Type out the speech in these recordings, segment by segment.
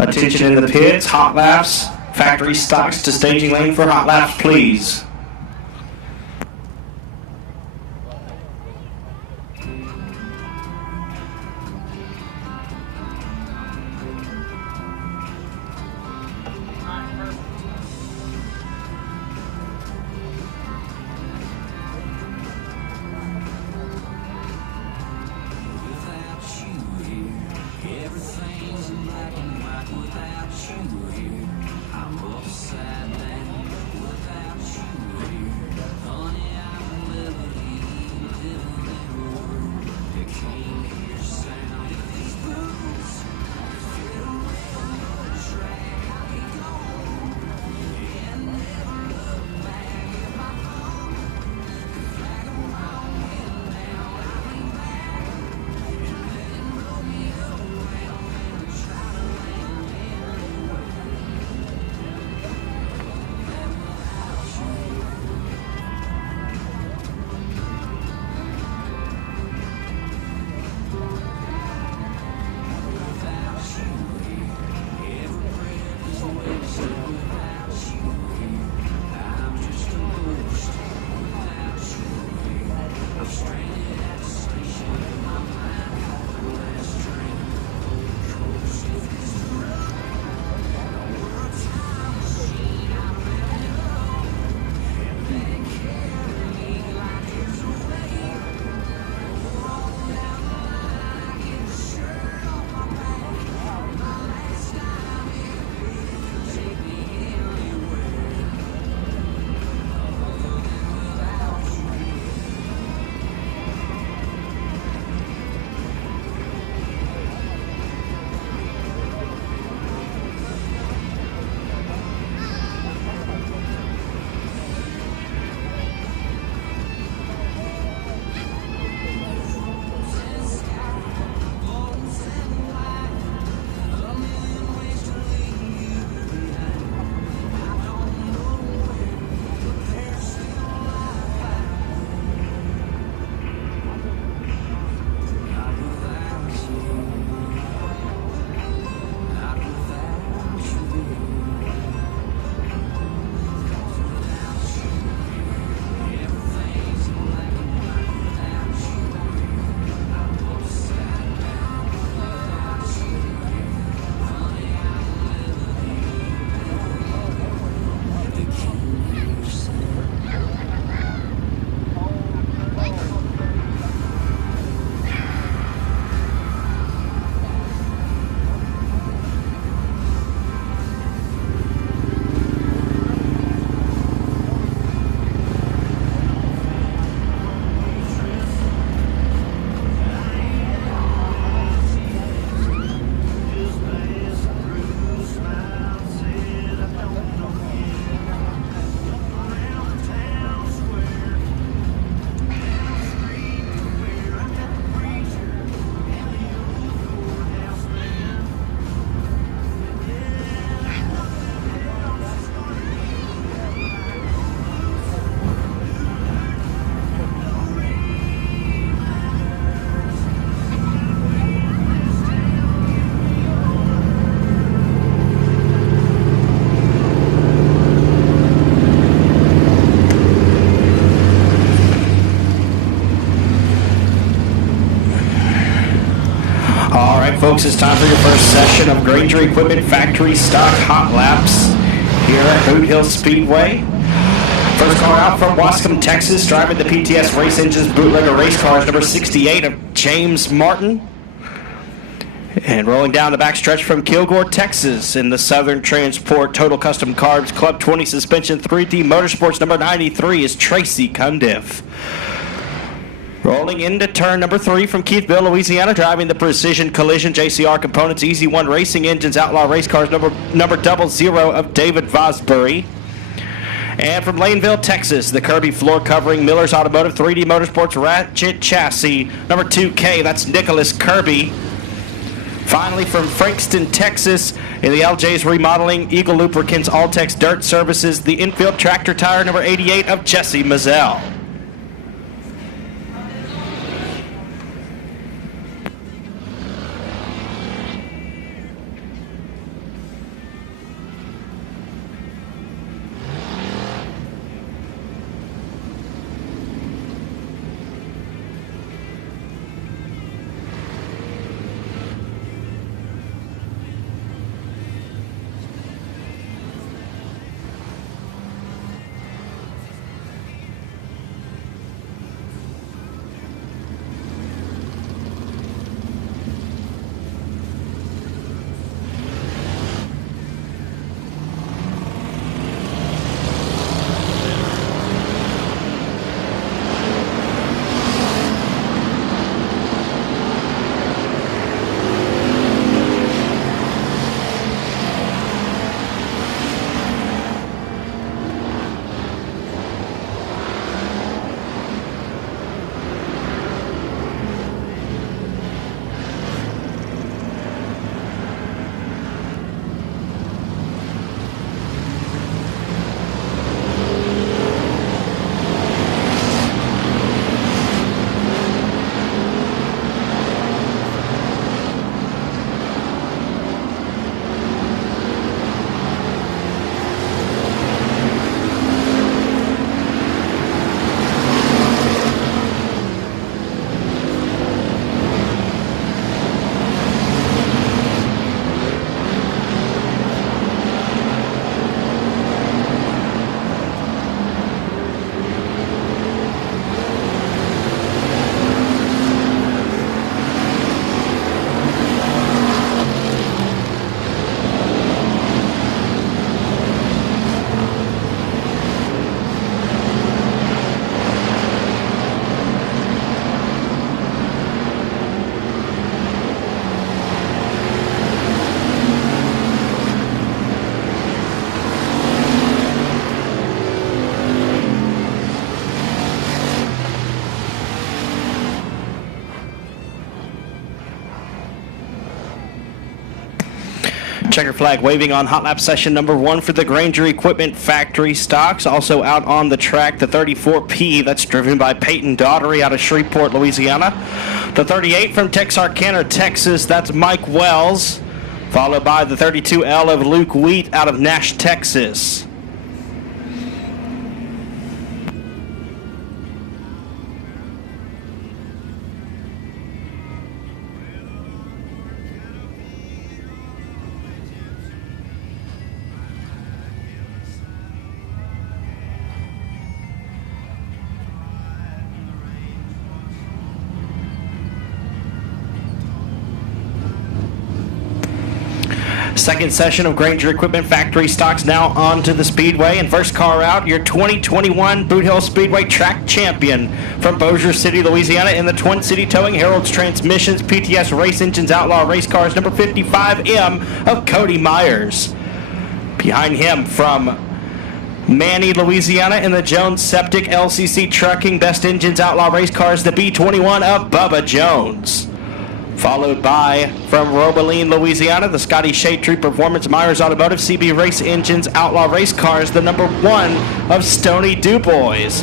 Attention in the pits, hot laps, factory stocks to staging lane for hot laps, please. Folks, it's time for your first session of Granger Equipment Factory Stock Hot Laps here at Boothill Speedway. First car out from Wascom, Texas, driving the PTS Race Engines Bootlegger Race Cars, number 68 of James Martin. And rolling down the backstretch from Kilgore, Texas, in the Southern Transport Total Custom Carbs Club 20 Suspension 3D Motorsports, number 93 is Tracy Cundiff. Rolling into turn number 3 from Keithville, Louisiana, driving the Precision Collision JCR Components Easy One Racing Engines Outlaw Race Cars, number 00 of David Vosbury. And from Laneville, Texas, the Kirby floor covering Miller's Automotive 3D Motorsports Ratchet Chassis, number 2K, that's Nicholas Kirby. Finally, from Frankston, Texas, in the LJ's Remodeling Eagle Lubricants All-Tex Dirt Services, the infield tractor tire, number 88 of Jesse Mazzell. Checker flag waving on hot lap session number 1 for the Granger Equipment Factory stocks. Also out on the track, the 34P, that's driven by Peyton Daughtery out of Shreveport, Louisiana. The 38 from Texarkana, Texas, that's Mike Wells. Followed by the 32L of Luke Wheat out of Nash, Texas. Second session of Granger Equipment Factory stocks now on to the Speedway. And first car out, your 2021 Boothill Speedway track champion from Bossier City, Louisiana, in the Twin City Towing Harold's Transmissions PTS Race Engines Outlaw Race Cars, number 55M of Cody Myers. Behind him from Manny, Louisiana, in the Jones Septic LCC Trucking Best Engines Outlaw Race Cars, the B21 of Bubba Jones. Followed by, from Robeline, Louisiana, the Scotty Shade Tree Performance Myers Automotive CB Race Engines Outlaw Race Cars, the number 1 of Stony Dubois.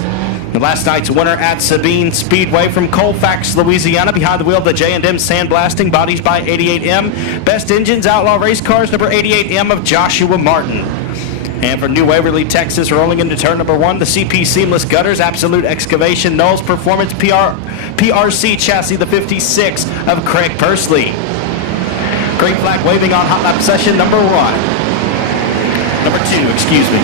The last night's winner at Sabine Speedway from Colfax, Louisiana, behind the wheel of the J&M Sandblasting Bodies by 88M. Best Engines Outlaw Race Cars, number 88M of Joshua Martin. And from New Waverly, Texas, rolling into turn number 1, the CP Seamless Gutters, Absolute Excavation, Knowles Performance PRC Chassis, the 56 of Craig Pursley. Green flag waving on hot lap session number 2, excuse me.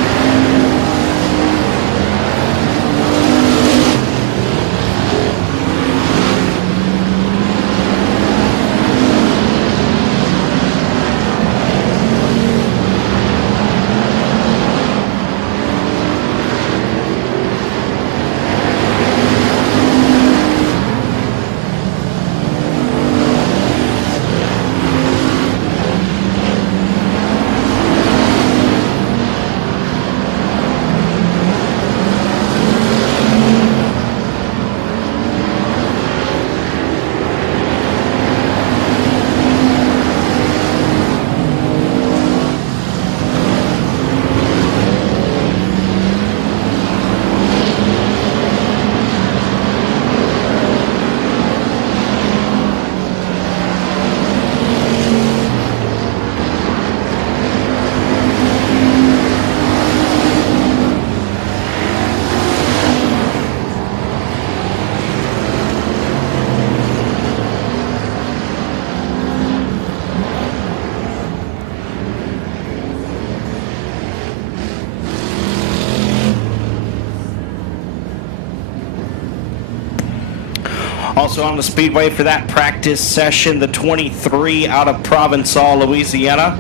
Also on the Speedway for that practice session, the 23 out of Provençal, Louisiana.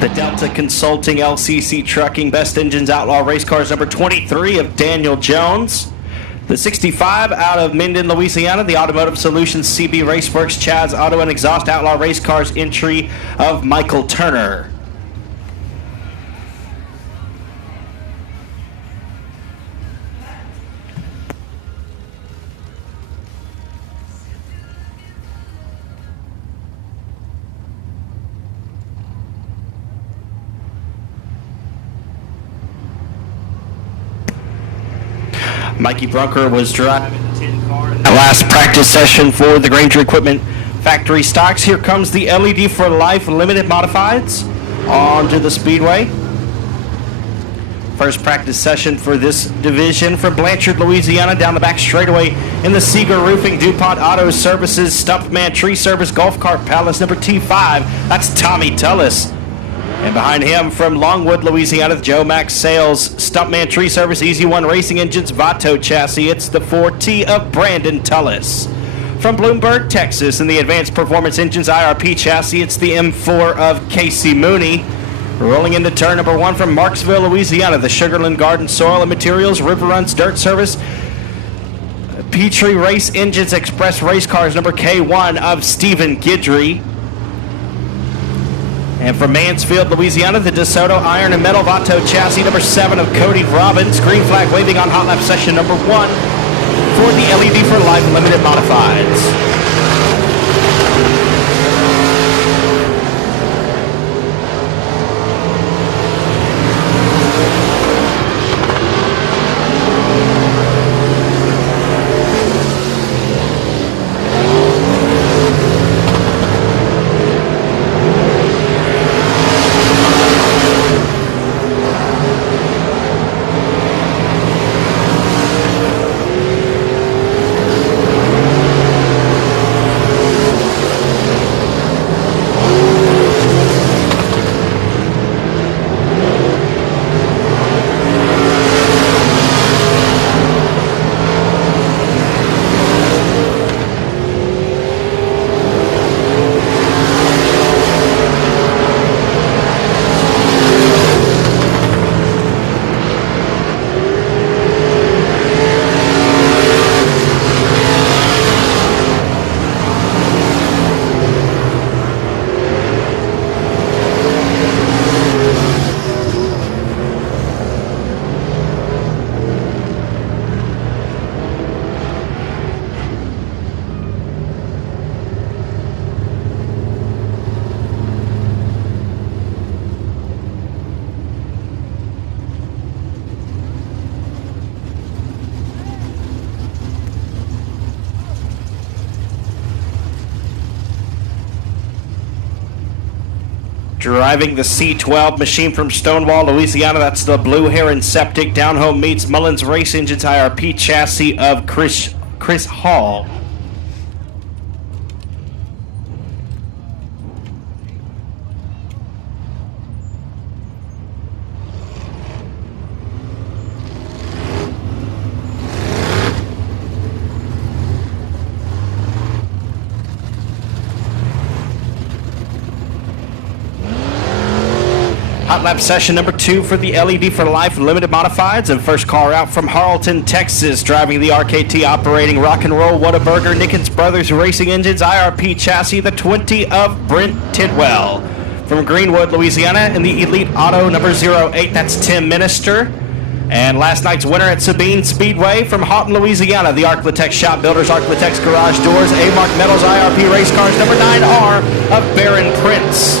The Delta Consulting LCC Trucking Best Engines Outlaw Race Cars number 23 of Daniel Jones. The 65 out of Minden, Louisiana, the Automotive Solutions CB Raceworks Chad's Auto and Exhaust Outlaw Race Cars entry of Michael Turner. Mikey Brunker was driving the 10 car in that last practice session for the Granger Equipment Factory stocks. Here comes the LED for Life Limited Modifieds onto the Speedway. First practice session for this division from Blanchard, Louisiana, down the back straightaway in the Seeger Roofing, DuPont Auto Services, Stumpman Tree Service, Golf Cart Palace, number T5. That's Tommy Tullis. And behind him from Longwood, Louisiana, Joe Max Sales, Stumpman Tree Service, Easy One Racing Engines, Vato Chassis. It's the 4T of Brandon Tullis. From Bloomberg, Texas, in the Advanced Performance Engines IRP Chassis, it's the M4 of Casey Mooney. Rolling into turn number 1 from Marksville, Louisiana, the Sugarland Garden Soil and Materials, River Runs Dirt Service, Petrie Race Engines Express Race Cars, number K1 of Stephen Guidry. And from Mansfield, Louisiana, the DeSoto Iron and Metal Vato Chassis, number 7 of Cody Robbins. Green flag waving on hot lap session number 1 for the LED for Life Limited Modifieds. Driving the C12 machine from Stonewall, Louisiana, that's the Blue Heron Septic. Down home meets Mullins Race Engines IRP chassis of Chris Hall. Hot lap session number 2 for the LED for Life Limited Modifieds. And first car out from Harleton, Texas, driving the RKT operating Rock and Roll Whataburger Nickens Brothers Racing Engines IRP chassis, the 20 of Brent Tidwell. From Greenwood, Louisiana, in the Elite Auto number 08, that's Tim Minister. And last night's winner at Sabine Speedway from Houghton, Louisiana, the Arclitex Shop Builders, Arclitex Garage Doors, A-Mark Metals IRP Race Cars number 9R of Baron Prince.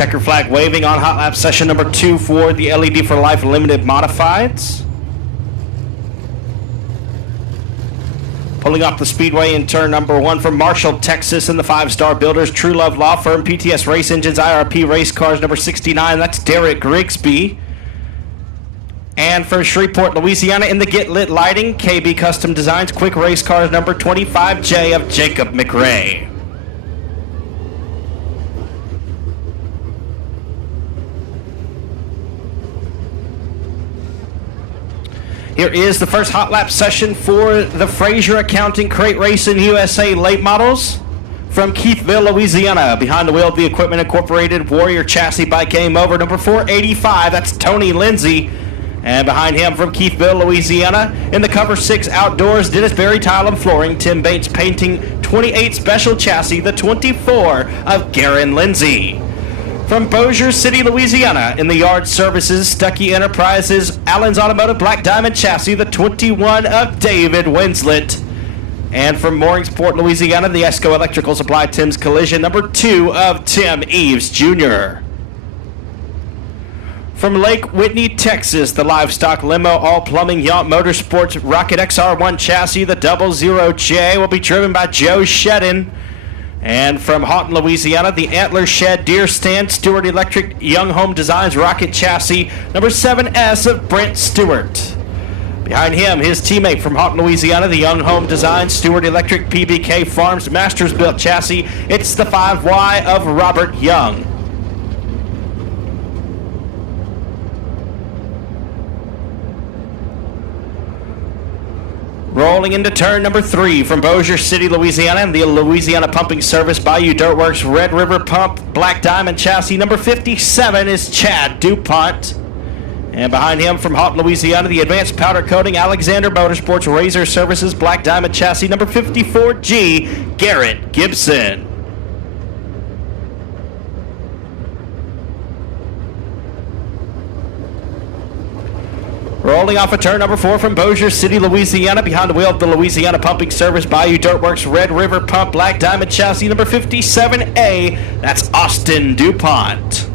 checker flag waving on hot lap session number 2 for the LED for Life Limited Modifieds. Pulling off the speedway in turn number 1 from Marshall, Texas, and the 5-star builders, True Love Law Firm, PTS Race Engines, IRP Race Cars number 69. That's Derek Grigsby. And for Shreveport, Louisiana, in the Get Lit Lighting, KB Custom Designs, Quick Race Cars number 25J of Jacob McRae. Here is the first hot lap session for the Frazier Accounting Crate Racing USA late models from Keithville, Louisiana. Behind the wheel of the Equipment Incorporated Warrior Chassis by Game Over, number 485, that's Tony Lindsay. And behind him from Keithville, Louisiana, in the Cover 6 Outdoors, Dennis Berry Tile and Flooring, Tim Bates Painting, 28 Special Chassis, the 24 of Garen Lindsay. From Bossier City, Louisiana, in the Yard Services, Stuckey Enterprises, Allen's Automotive Black Diamond Chassis, the 21 of David Winslet. And from Mooringsport, Louisiana, the Esco Electrical Supply Tim's Collision, number 2 of Tim Eves Jr. From Lake Whitney, Texas, the Livestock Limo All Plumbing Yacht Motorsports Rocket XR1 Chassis, the 00J, will be driven by Joe Shedden. And from Houghton, Louisiana, the Antler Shed Deer Stand Stewart Electric Young Home Designs Rocket Chassis, number 7S of Brent Stewart. Behind him, his teammate from Houghton, Louisiana, the Young Home Designs Stewart Electric PBK Farms Masters Built Chassis, it's the 5Y of Robert Young. Rolling into turn number 3 from Bossier City, Louisiana, and the Louisiana Pumping Service Bayou Dirtworks Red River Pump Black Diamond Chassis, number 57 is Chad DuPont. And behind him from Houghton, Louisiana, the Advanced Powder Coating Alexander Motorsports Razor Services Black Diamond Chassis, number 54G, Garrett Gibson. Rolling off of turn number 4 from Bossier City, Louisiana, behind the wheel of the Louisiana Pumping Service Bayou Dirtworks Red River Pump Black Diamond Chassis, number 57A, that's Austin DuPont.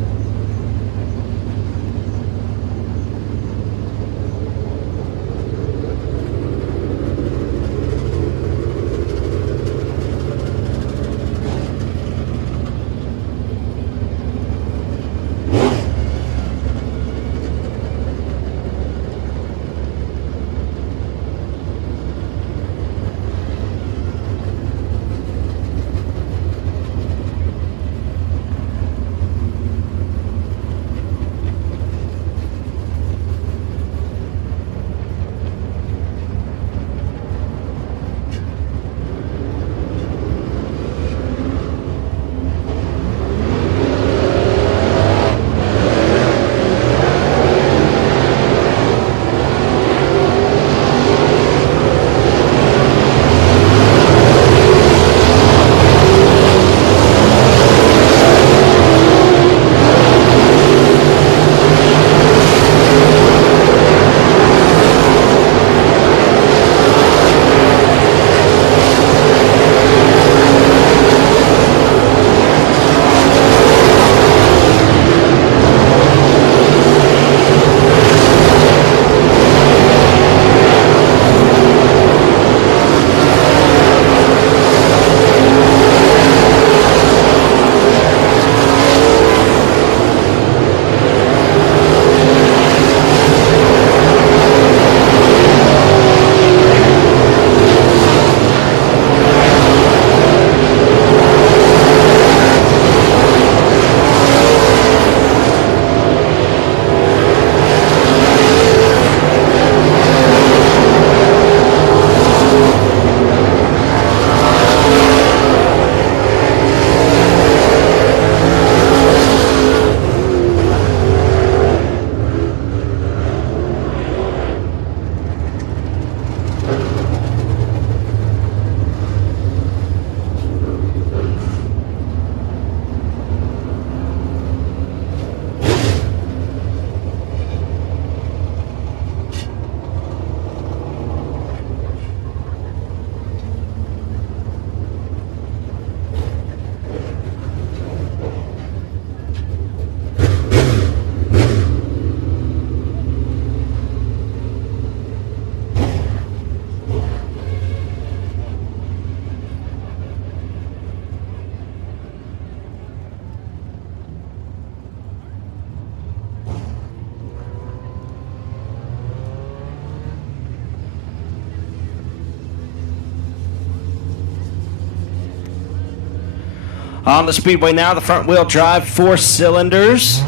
On the Speedway now, the front wheel drive 4 cylinders.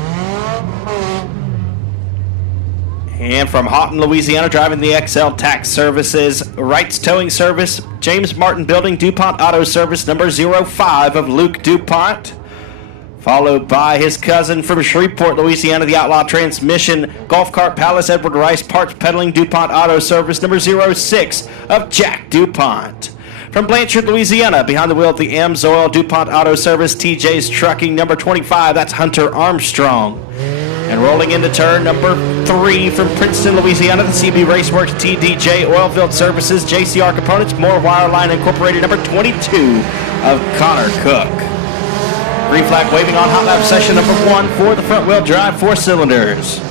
And from Houghton, Louisiana, driving the XL Tax Services, Wright's Towing Service, James Martin Building, DuPont Auto Service, number 05 of Luke DuPont. Followed by his cousin from Shreveport, Louisiana, the Outlaw Transmission, Golf Cart Palace, Edward Rice, Parts Peddling, DuPont Auto Service, number 06 of Jack DuPont. From Blanchard, Louisiana, behind the wheel of the Amsoil DuPont Auto Service, TJ's Trucking, number 25, that's Hunter Armstrong. And rolling into turn number 3 from Princeton, Louisiana, the CB Raceworks TDJ Oilfield Services, JCR Components, More Wireline Incorporated, number 22 of Connor Cook. Green flag waving on hot lap session number 1 for the front wheel drive 4 cylinders.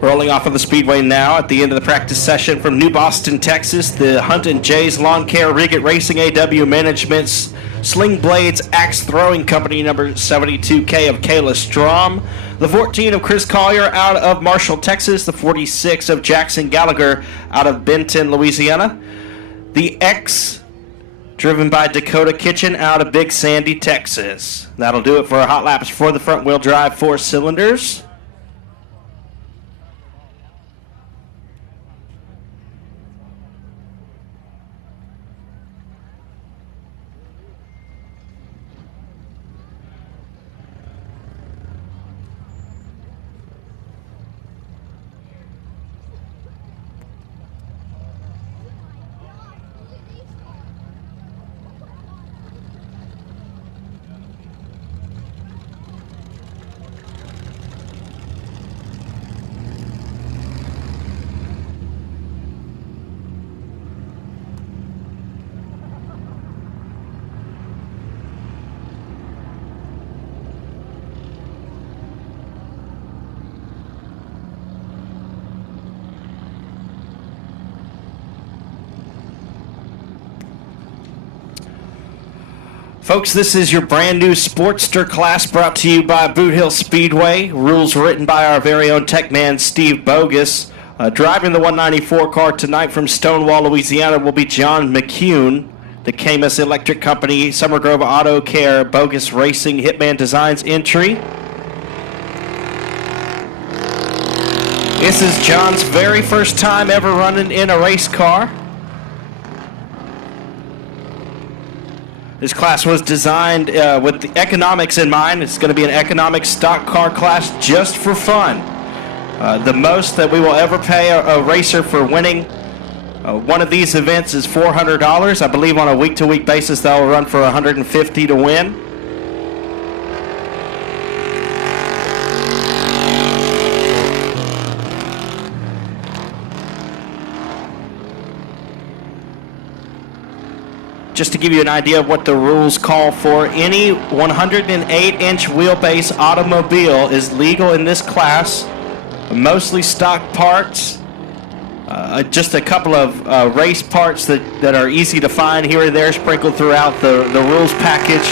Rolling off of the Speedway now at the end of the practice session from New Boston, Texas, the Hunt and Jay's Lawn Care Rigged Racing AW Management's Sling Blades Axe Throwing Company, number 72K of Kayla Strom, the 14 of Chris Collier out of Marshall, Texas, the 46 of Jackson Gallagher out of Benton, Louisiana, the X driven by Dakota Kitchen out of Big Sandy, Texas. That'll do it for our hot laps for the front wheel drive 4 cylinders. Folks, this is your brand new Sportster class brought to you by Boothill Speedway. Rules written by our very own tech man, Steve Bogus. Driving the 194 car tonight from Stonewall, Louisiana will be John McCune, the Camus Electric Company, Summer Grove Auto Care, Bogus Racing, Hitman Designs entry. This is John's very first time ever running in a race car. This class was designed with the economics in mind. It's going to be an economic stock car class just for fun. The most that we will ever pay a racer for winning one of these events is $400. I believe on a week-to-week basis that will run for $150 to win. Just to give you an idea of what the rules call for, any 108-inch wheelbase automobile is legal in this class. Mostly stock parts, just a couple of race parts that are easy to find here and there sprinkled throughout the rules package.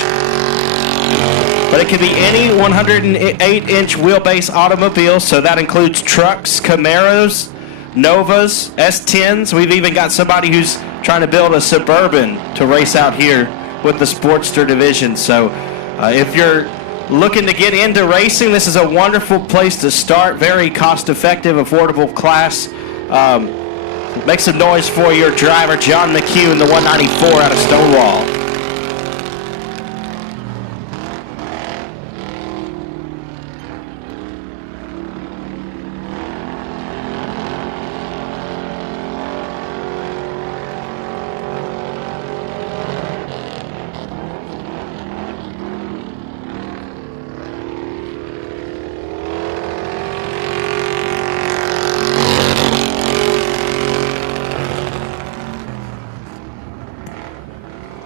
But it can be any 108-inch wheelbase automobile, so that includes trucks, Camaros, Novas, S10s. We've even got somebody who's trying to build a Suburban to race out here with the Sportster division. So if you're looking to get into racing, this is a wonderful place to start. Very cost-effective, affordable class. Make some noise for your driver, John McHugh, in the 194 out of Stonewall.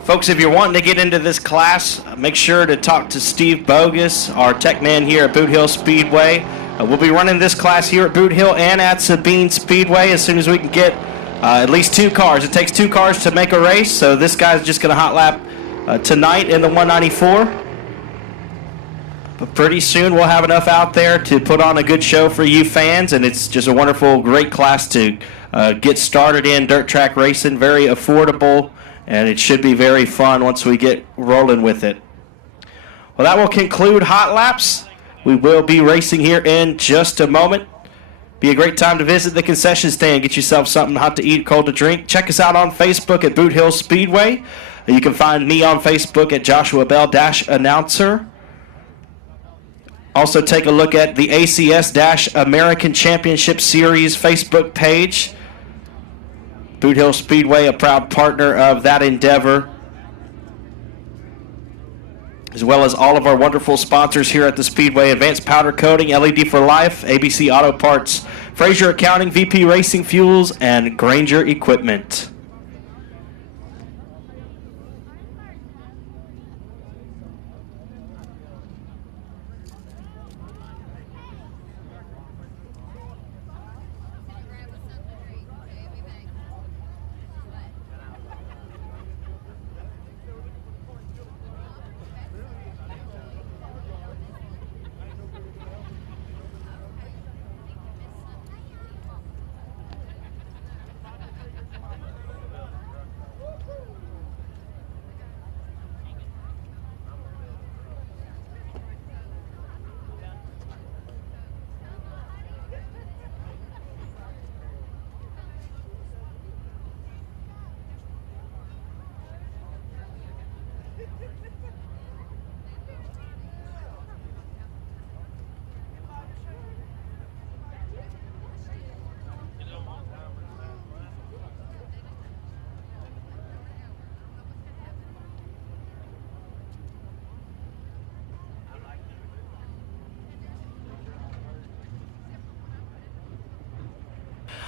Folks, if you're wanting to get into this class, make sure to talk to Steve Bogus, our tech man here at Boothill Speedway. We'll be running this class here at Boothill and at Sabine Speedway as soon as we can get at least 2 cars. It takes 2 cars to make a race, so this guy's just going to hot lap tonight in the 194. But pretty soon we'll have enough out there to put on a good show for you fans, and it's just a wonderful, great class to get started in dirt track racing. Very affordable, and it should be very fun once we get rolling with it. Well, that will conclude Hot Laps. We will be racing here in just a moment. Be a great time to visit the concession stand. Get yourself something hot to eat, cold to drink. Check us out on Facebook at Boothill Speedway. You can find me on Facebook at Joshua Bell-Announcer. Also take a look at the ACS-American Championship Series Facebook page. Boothill Speedway, a proud partner of that endeavor, as well as all of our wonderful sponsors here at the Speedway: Advanced Powder Coating, LED for Life, ABC Auto Parts, Frazier Accounting, VP Racing Fuels, and Granger Equipment.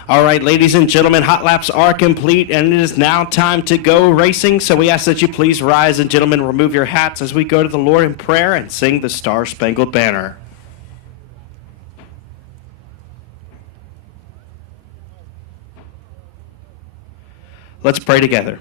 All right, ladies and gentlemen, hot laps are complete, and it is now time to go racing. So we ask that you please rise, and gentlemen, remove your hats as we go to the Lord in prayer and sing the Star-Spangled Banner. Let's pray together.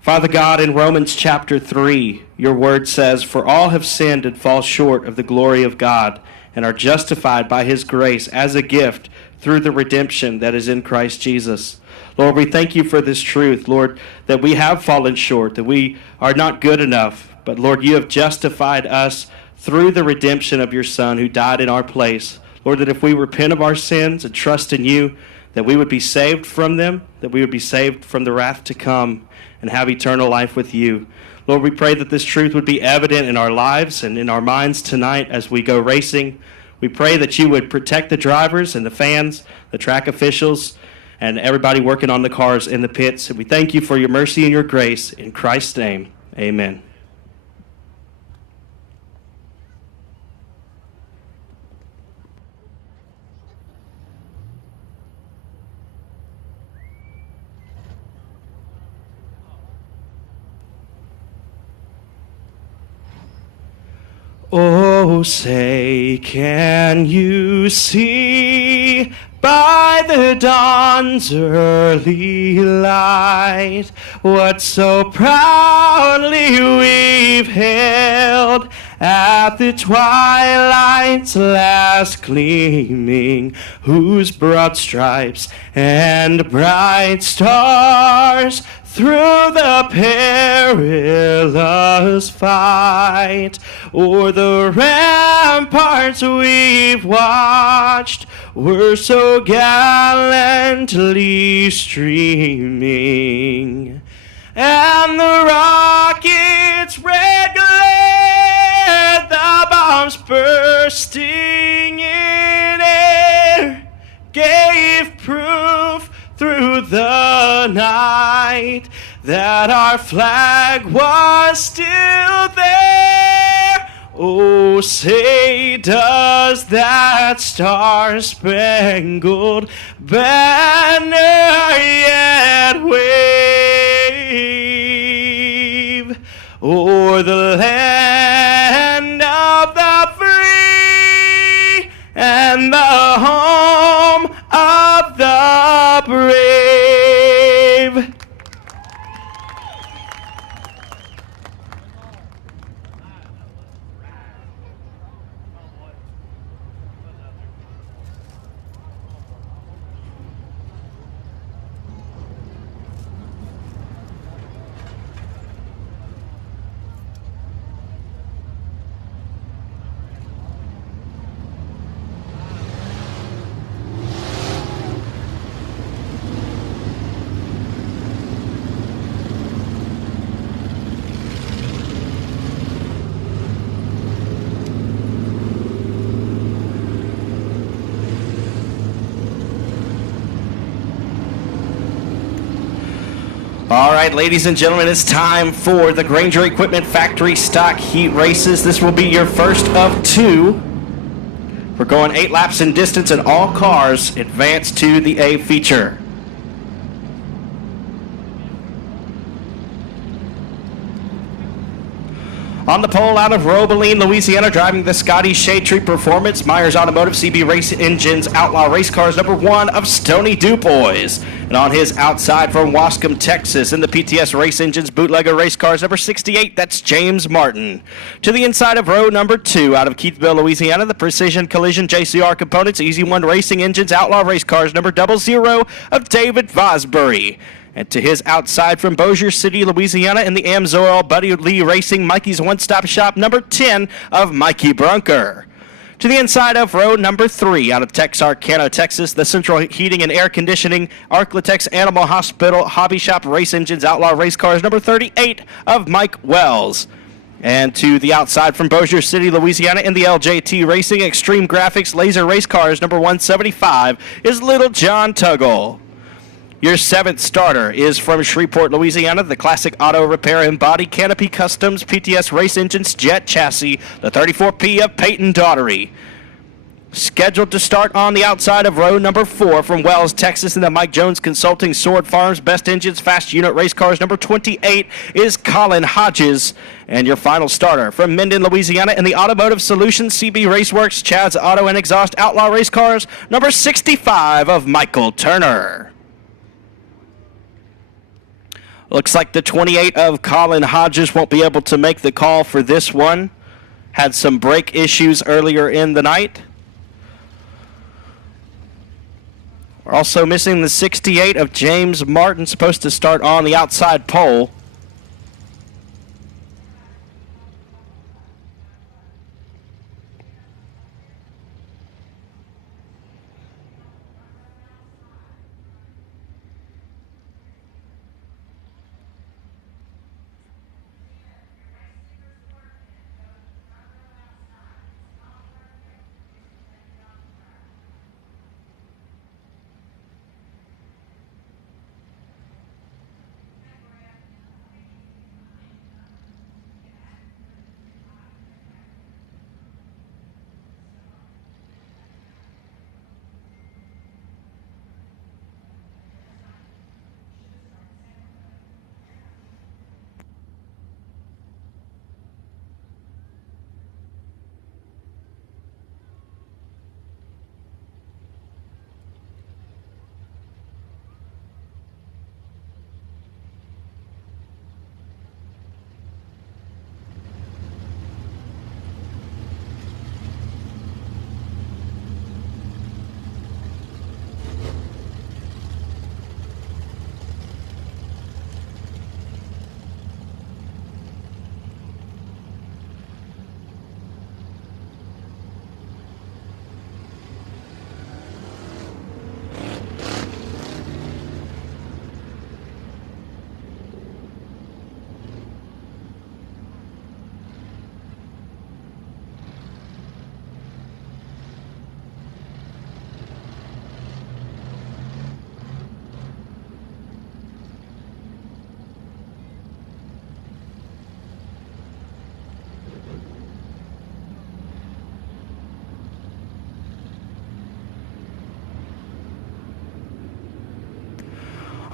Father God, in Romans chapter 3, your word says, "For all have sinned and fall short of the glory of God, and are justified by his grace as a gift through the redemption that is in Christ Jesus." Lord, we thank you for this truth, Lord, that we have fallen short, that we are not good enough. But Lord, you have justified us through the redemption of your Son who died in our place. Lord, that if we repent of our sins and trust in you, that we would be saved from them, that we would be saved from the wrath to come and have eternal life with you. Lord, we pray that this truth would be evident in our lives and in our minds tonight as we go racing. We pray that you would protect the drivers and the fans, the track officials, and everybody working on the cars in the pits. And we thank you for your mercy and your grace. In Christ's name, amen. Oh, say, can you see By the dawn's early light, what so proudly we've hailed at the twilight's last gleaming, whose broad stripes and bright stars through the perilous fight o'er the ramparts we've watched were so gallantly streaming, and the rocket's red glare, the bombs bursting in air, gave proof through the night that our flag was still there. Oh, say does that star-spangled banner yet wave o'er the land of the free and the home of the brave? All right, ladies and gentlemen, it's time for the Granger Equipment Factory Stock Heat Races. This will be your first of two. We're going 8 laps in distance, and all cars advance to the A feature. On the pole out of Robeline, Louisiana, driving the Scotty Shade Tree Performance, Myers Automotive CB Race Engines Outlaw Race Cars number 1 of Stony Dubois. And on his outside from Wascom, Texas, in the PTS Race Engines Bootlegger Race Cars number 68, that's James Martin. To the inside of row number 2 out of Keithville, Louisiana, the Precision Collision JCR Components Easy One Racing Engines Outlaw Race Cars number 00 of David Vosbury. And to his outside from Bossier City, Louisiana, in the Amsoil Buddy Lee Racing Mikey's One Stop Shop number 10 of Mikey Brunker. To the inside of row number 3 out of Texarkana, Texas, the Central Heating and Air Conditioning Arklatex Animal Hospital Hobby Shop Race Engines Outlaw Race Cars number 38 of Mike Wells. And to the outside from Bossier City, Louisiana, in the LJT Racing Extreme Graphics Laser Race Cars number 175 is Little John Tuggle. Your 7th starter is from Shreveport, Louisiana, the Classic Auto Repair and Body Canopy Customs PTS Race Engines Jet Chassis, the 34P of Peyton Daughtery. Scheduled to start on the outside of row number 4 from Wells, Texas, in the Mike Jones Consulting Sword Farms Best Engines Fast Unit Race Cars number 28 is Colin Hodges. And your final starter from Minden, Louisiana, in the Automotive Solutions CB Raceworks Chad's Auto and Exhaust Outlaw Race Cars number 65 of Michael Turner. Looks like the 28 of Colin Hodges won't be able to make the call for this one. Had some brake issues earlier in the night. We're also missing the 68 of James Martin, supposed to start on the outside pole.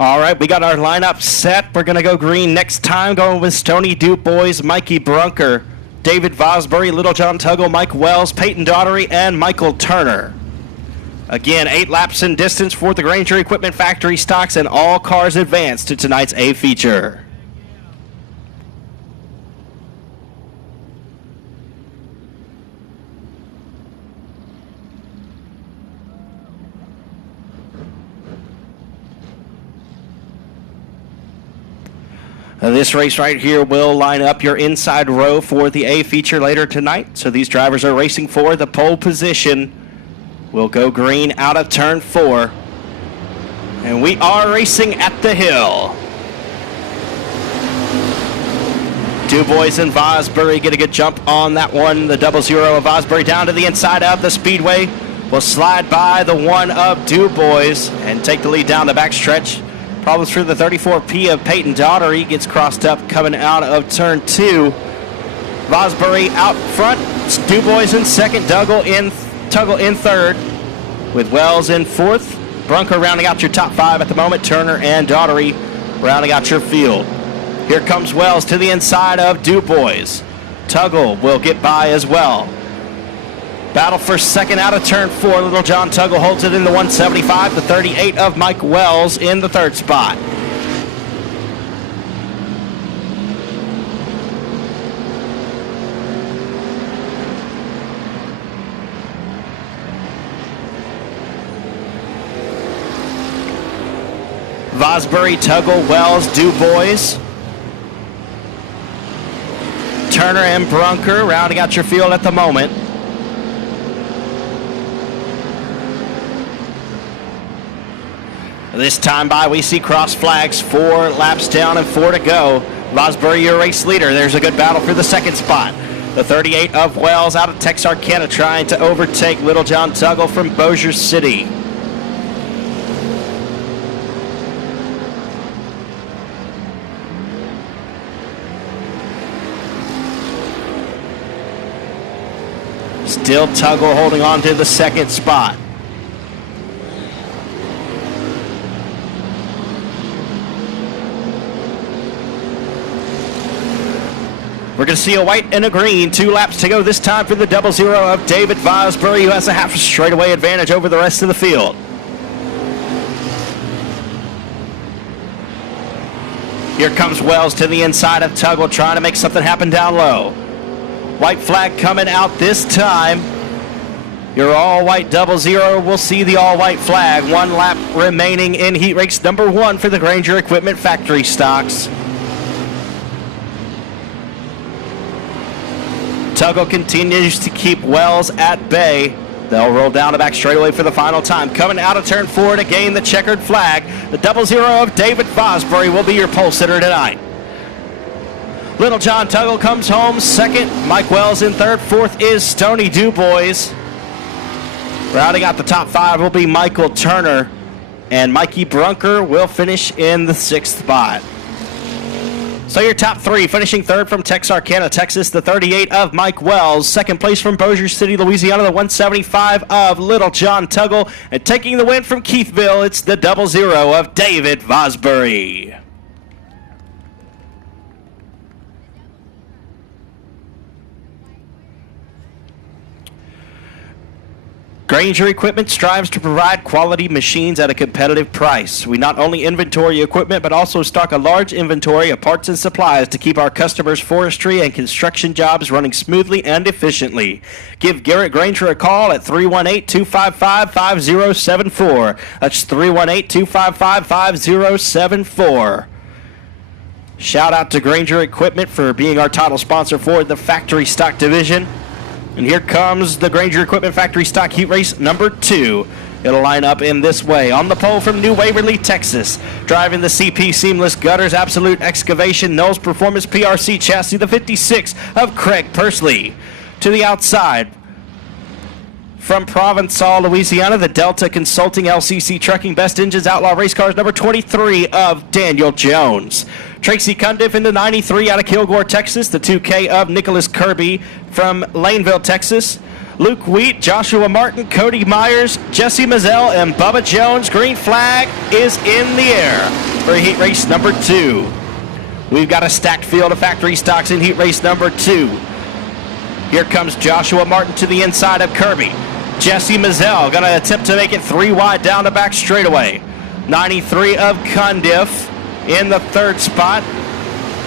All right, we got our lineup set. We're going to go green next time, going with Stony Dubois, Mikey Brunker, David Vosbury, Little John Tuggle, Mike Wells, Peyton Daughtery, and Michael Turner. Again, 8 laps in distance for the Granger Equipment Factory stocks, and all cars advance to tonight's A feature. This race right here will line up your inside row for the A feature later tonight. So these drivers are racing for the pole position. We'll go green out of turn 4. And we are racing at the hill. Dubois and Vosbury get a good jump on that one. The 00 of Vosbury down to the inside of the Speedway. Will slide by the 1 of Dubois and take the lead down the backstretch. Problems for the 34P of Peyton Daughtery. Gets crossed up coming out of turn 2. Vosbury out front. Dubois in second. Tuggle in third. With Wells in fourth. Brunker rounding out your top 5 at the moment. Turner and Daughtery rounding out your field. Here comes Wells to the inside of Dubois. Tuggle will get by as well. Battle for second out of turn 4. Little John Tuggle holds it in the 175. The 38 of Mike Wells in the third spot. Vosbury, Tuggle, Wells, Dubois. Turner and Brunker rounding out your field at the moment. This time by, we see cross flags, 4 laps down and 4 to go. Vosbury, your race leader. There's a good battle for the second spot. The 38 of Wells out of Texarkana trying to overtake Little John Tuggle from Bossier City. Still Tuggle holding on to the second spot. We're going to see a white and a green. 2 laps to go this time for the 00 of David Vosbury, who has a half straightaway advantage over the rest of the field. Here comes Wells to the inside of Tuggle, trying to make something happen down low. White flag coming out this time. Your all-white 00 will see the all-white flag. 1 lap remaining in heat race number 1 for the Granger Equipment Factory stocks. Tuggle continues to keep Wells at bay. They'll roll down the back straightaway for the final time. Coming out of turn 4 to gain the checkered flag. The 00 of David Vosbury will be your pole sitter tonight. Little John Tuggle comes home second. Mike Wells in third. Fourth is Stony Dubois. Rounding out the top 5 will be Michael Turner. And Mikey Brunker will finish in the 6th spot. So your top 3, finishing third from Texarkana, Texas, the 38 of Mike Wells. Second place from Bossier City, Louisiana, the 175 of Little John Tuggle. And taking the win from Keithville, it's the 00 of David Vosbury. Granger Equipment strives to provide quality machines at a competitive price. We not only inventory equipment, but also stock a large inventory of parts and supplies to keep our customers' forestry and construction jobs running smoothly and efficiently. Give Garrett Granger a call at 318-255-5074. That's 318-255-5074. Shout out to Granger Equipment for being our title sponsor for the factory stock division. And here comes the Granger Equipment Factory Stock Heat Race number 2. It'll line up in this way. On the pole from New Waverly, Texas. Driving the CP Seamless Gutters Absolute Excavation Knowles Performance PRC chassis, the 56 of Craig Pursley. To the outside, from Provençal, Louisiana, the Delta Consulting LCC Trucking Best Engines Outlaw Race Cars number 23 of Daniel Jones. Tracy Cundiff in the 93 out of Kilgore, Texas. The 2K of Nicholas Kirby from Laneville, Texas. Luke Wheat, Joshua Martin, Cody Myers, Jesse Mazzell, and Bubba Jones. Green flag is in the air for heat race number 2. We've got a stacked field of factory stocks in heat race number 2. Here comes Joshua Martin to the inside of Kirby. Jesse Mazzell going to attempt to make it 3 wide down the back straightaway. 93 of Cundiff in the 3rd spot.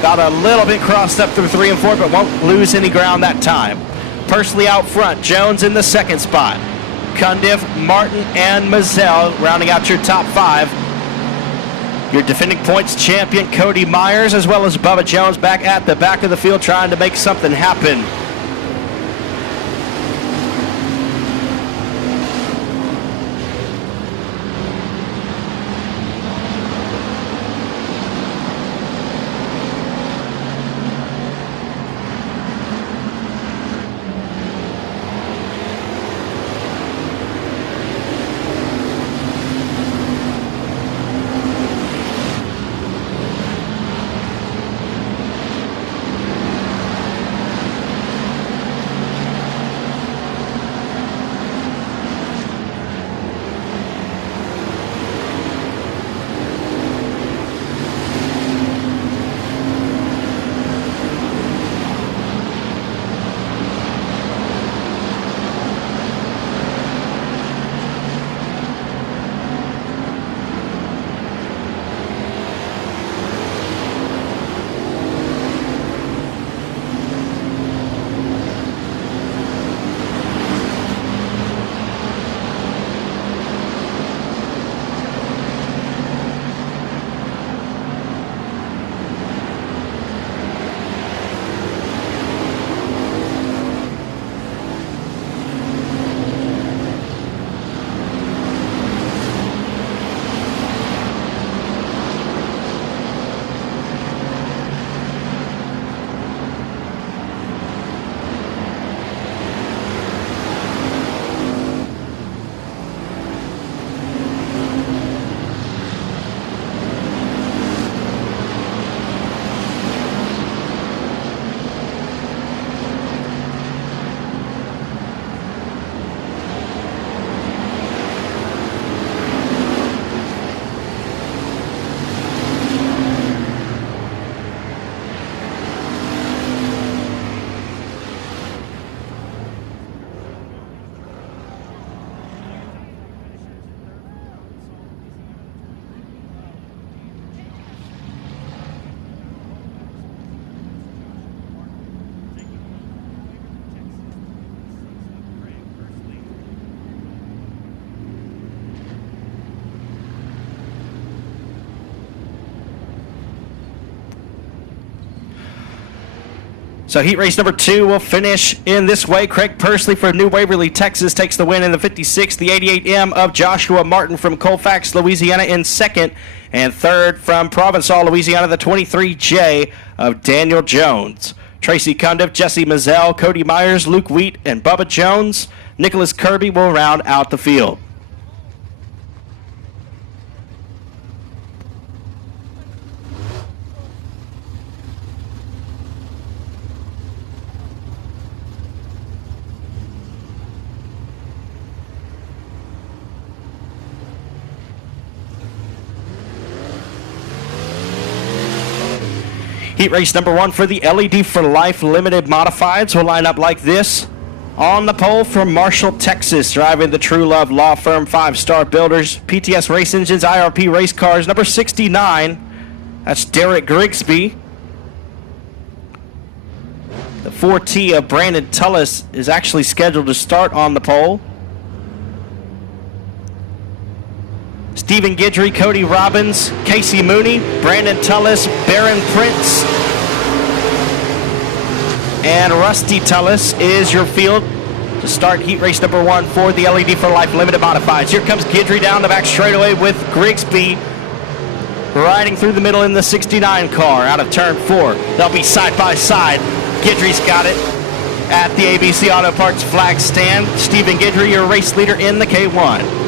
Got a little bit crossed up through 3 and 4, but won't lose any ground that time. Pursley out front. Jones in the 2nd spot. Cundiff, Martin, and Mazzell rounding out your top 5. Your defending points champion Cody Myers, as well as Bubba Jones, back at the back of the field trying to make something happen. So heat race number 2 will finish in this way. Craig Pursley from New Waverly, Texas takes the win in the 56. The 88M of Joshua Martin from Colfax, Louisiana in 2nd. And 3rd from Provençal, Louisiana, the 23J of Daniel Jones. Tracy Cundiff, Jesse Mazzell, Cody Myers, Luke Wheat, and Bubba Jones. Nicholas Kirby will round out the field. Heat race number 1 for the LED for Life Limited Modifieds will line up like this. On the pole from Marshall, Texas, driving the True Love Law Firm 5-Star Builders, PTS Race Engines, IRP Race Cars, number 69. That's Derek Grigsby. The 4T of Brandon Tullis is actually scheduled to start on the pole. Stephen Guidry, Cody Robbins, Casey Mooney, Brandon Tullis, Baron Prince, and Rusty Tullis is your field to start heat race number 1 for the LED for Life Limited Modifieds. Here comes Guidry down the back straightaway with Grigsby riding through the middle in the 69 car out of turn 4. They'll be side by side. Guidry's got it at the ABC Auto Parts flag stand. Stephen Guidry, your race leader in the K1.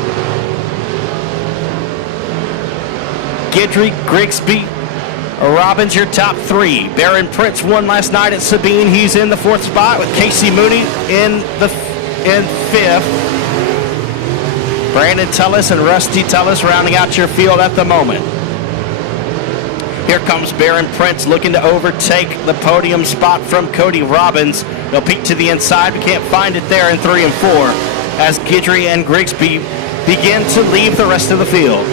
Guidry, Grigsby, Robbins, your top 3. Baron Prince won last night at Sabine. He's in the 4th spot with Casey Mooney in in 5th. Brandon Tullis and Rusty Tullis rounding out your field at the moment. Here comes Baron Prince looking to overtake the podium spot from Cody Robbins. They'll peek to the inside. We can't find it there in 3 and 4 as Guidry and Grigsby begin to leave the rest of the field.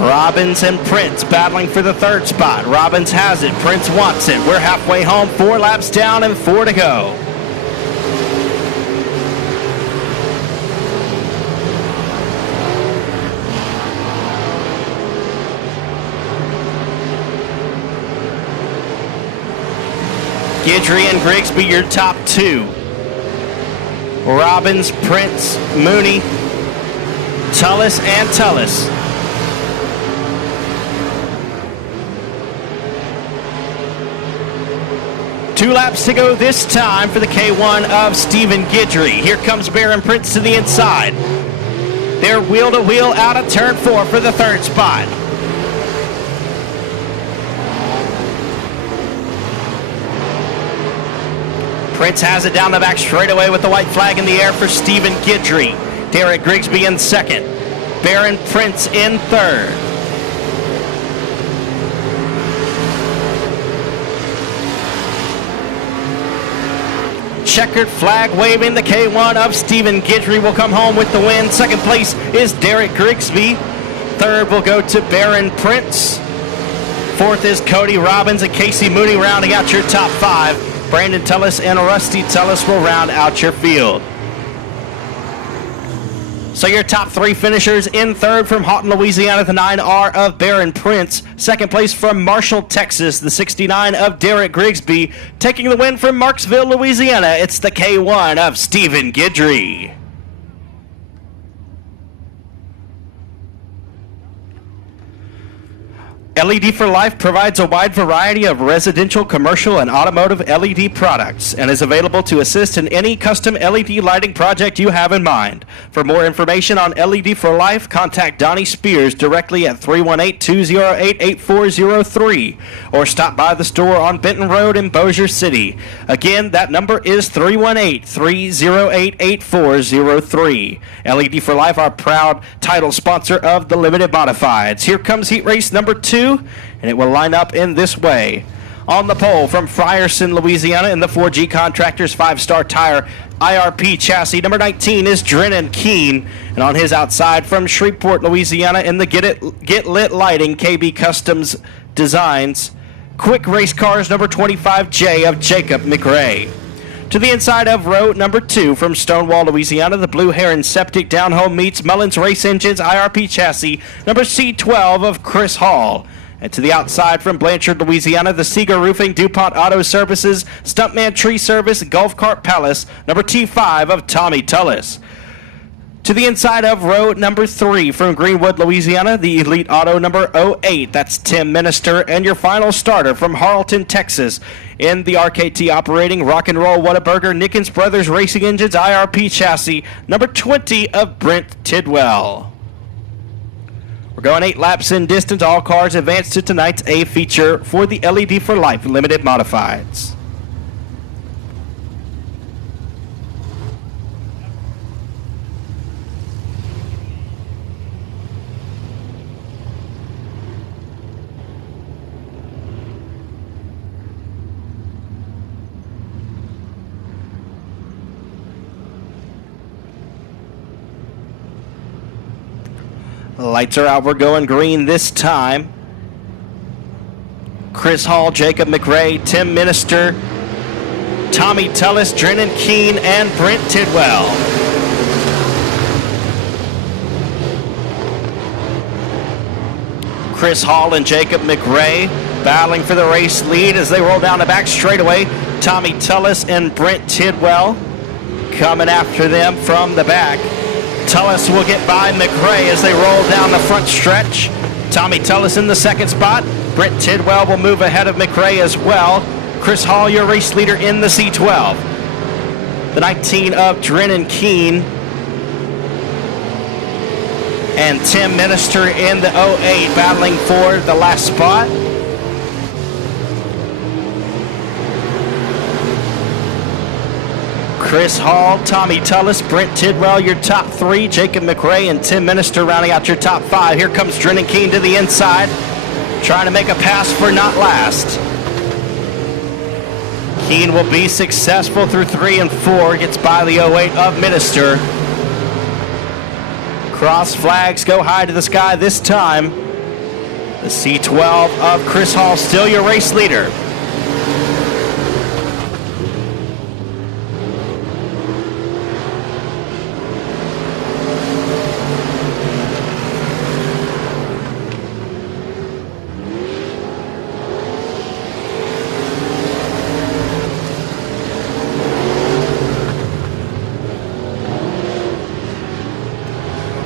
Robbins and Prince battling for the 3rd spot. Robbins has it. Prince wants it. We're halfway home. 4 laps down and 4 to go. Guidry and Grigsby, your top 2. Robbins, Prince, Mooney, Tullis, and Tullis. Two laps to go this time for the K1 of Stephen Guidry. Here comes Baron Prince to the inside. They're wheel to wheel out of turn 4 for the 3rd spot. Prince has it down the back straightaway with the white flag in the air for Stephen Guidry. Derek Grigsby in 2nd. Baron Prince in 3rd. Checkered flag waving. The K1 of Stephen Guidry will come home with the win. 2nd place is Derek Grigsby. 3rd will go to Baron Prince. 4th is Cody Robbins and Casey Mooney rounding out your top 5. Brandon Tullis and Rusty Tullis will round out your field. So your top 3 finishers: in 3rd from Houghton, Louisiana, the 9R of Baron Prince. 2nd place from Marshall, Texas, the 69 of Derek Grigsby. Taking the win from Marksville, Louisiana, it's the K1 of Stephen Guidry. LED for Life provides a wide variety of residential, commercial, and automotive LED products and is available to assist in any custom LED lighting project you have in mind. For more information on LED for Life, contact Donnie Spears directly at 318-208-8403 or stop by the store on Benton Road in Bossier City. Again, that number is 318-308-8403. LED for Life, our proud title sponsor of the Limited Modifieds. Here comes heat race number 2. And it will line up in this way. On the pole from Frierson, Louisiana, in the 4G Contractors 5-Star Tire IRP chassis, number 19 is Drennan Keene. And on his outside from Shreveport, Louisiana, in the Get Lit Lighting KB Customs Designs Quick Race Cars, number 25J of Jacob McRae. To the inside of row number 2 from Stonewall, Louisiana, the Blue Heron Septic Downhome meets Mullins Race Engines IRP chassis, number C12 of Chris Hall. And to the outside from Blanchard, Louisiana, the Seeger Roofing, DuPont Auto Services, Stuntman Tree Service, Golf Cart Palace, number T5 of Tommy Tullis. To the inside of row number 3 from Greenwood, Louisiana, the Elite Auto number 08, that's Tim Minister, and your final starter from Harleton, Texas, in the RKT operating Rock and Roll Whataburger Nickens Brothers Racing Engines IRP chassis, number 20 of Brent Tidwell. We're going 8 laps in distance. All cars advance to tonight's A feature for the LED for Life Limited Modifieds. Lights are out. We're going green this time. Chris Hall, Jacob McRae, Tim Minister, Tommy Tullis, Drennan Keene, and Brent Tidwell. Chris Hall and Jacob McRae battling for the race lead as they roll down the back straightaway. Tommy Tullis and Brent Tidwell coming after them from the back. Tullis will get by McRae as they roll down the front stretch. Tommy Tullis in the 2nd spot. Brent Tidwell will move ahead of McRae as well. Chris Hall, your race leader in the C12. The 19 of Drennan Keene. And Tim Minister in the 08 battling for the last spot. Chris Hall, Tommy Tullis, Brent Tidwell, your top three. Jacob McRae and Tim Minister rounding out your top five. Here comes Drennan Keene to the inside, trying to make a pass for not last. Keene will be successful through 3 and 4, gets by the 08 of Minister. Cross flags go high to the sky this time. The C12 of Chris Hall still your race leader.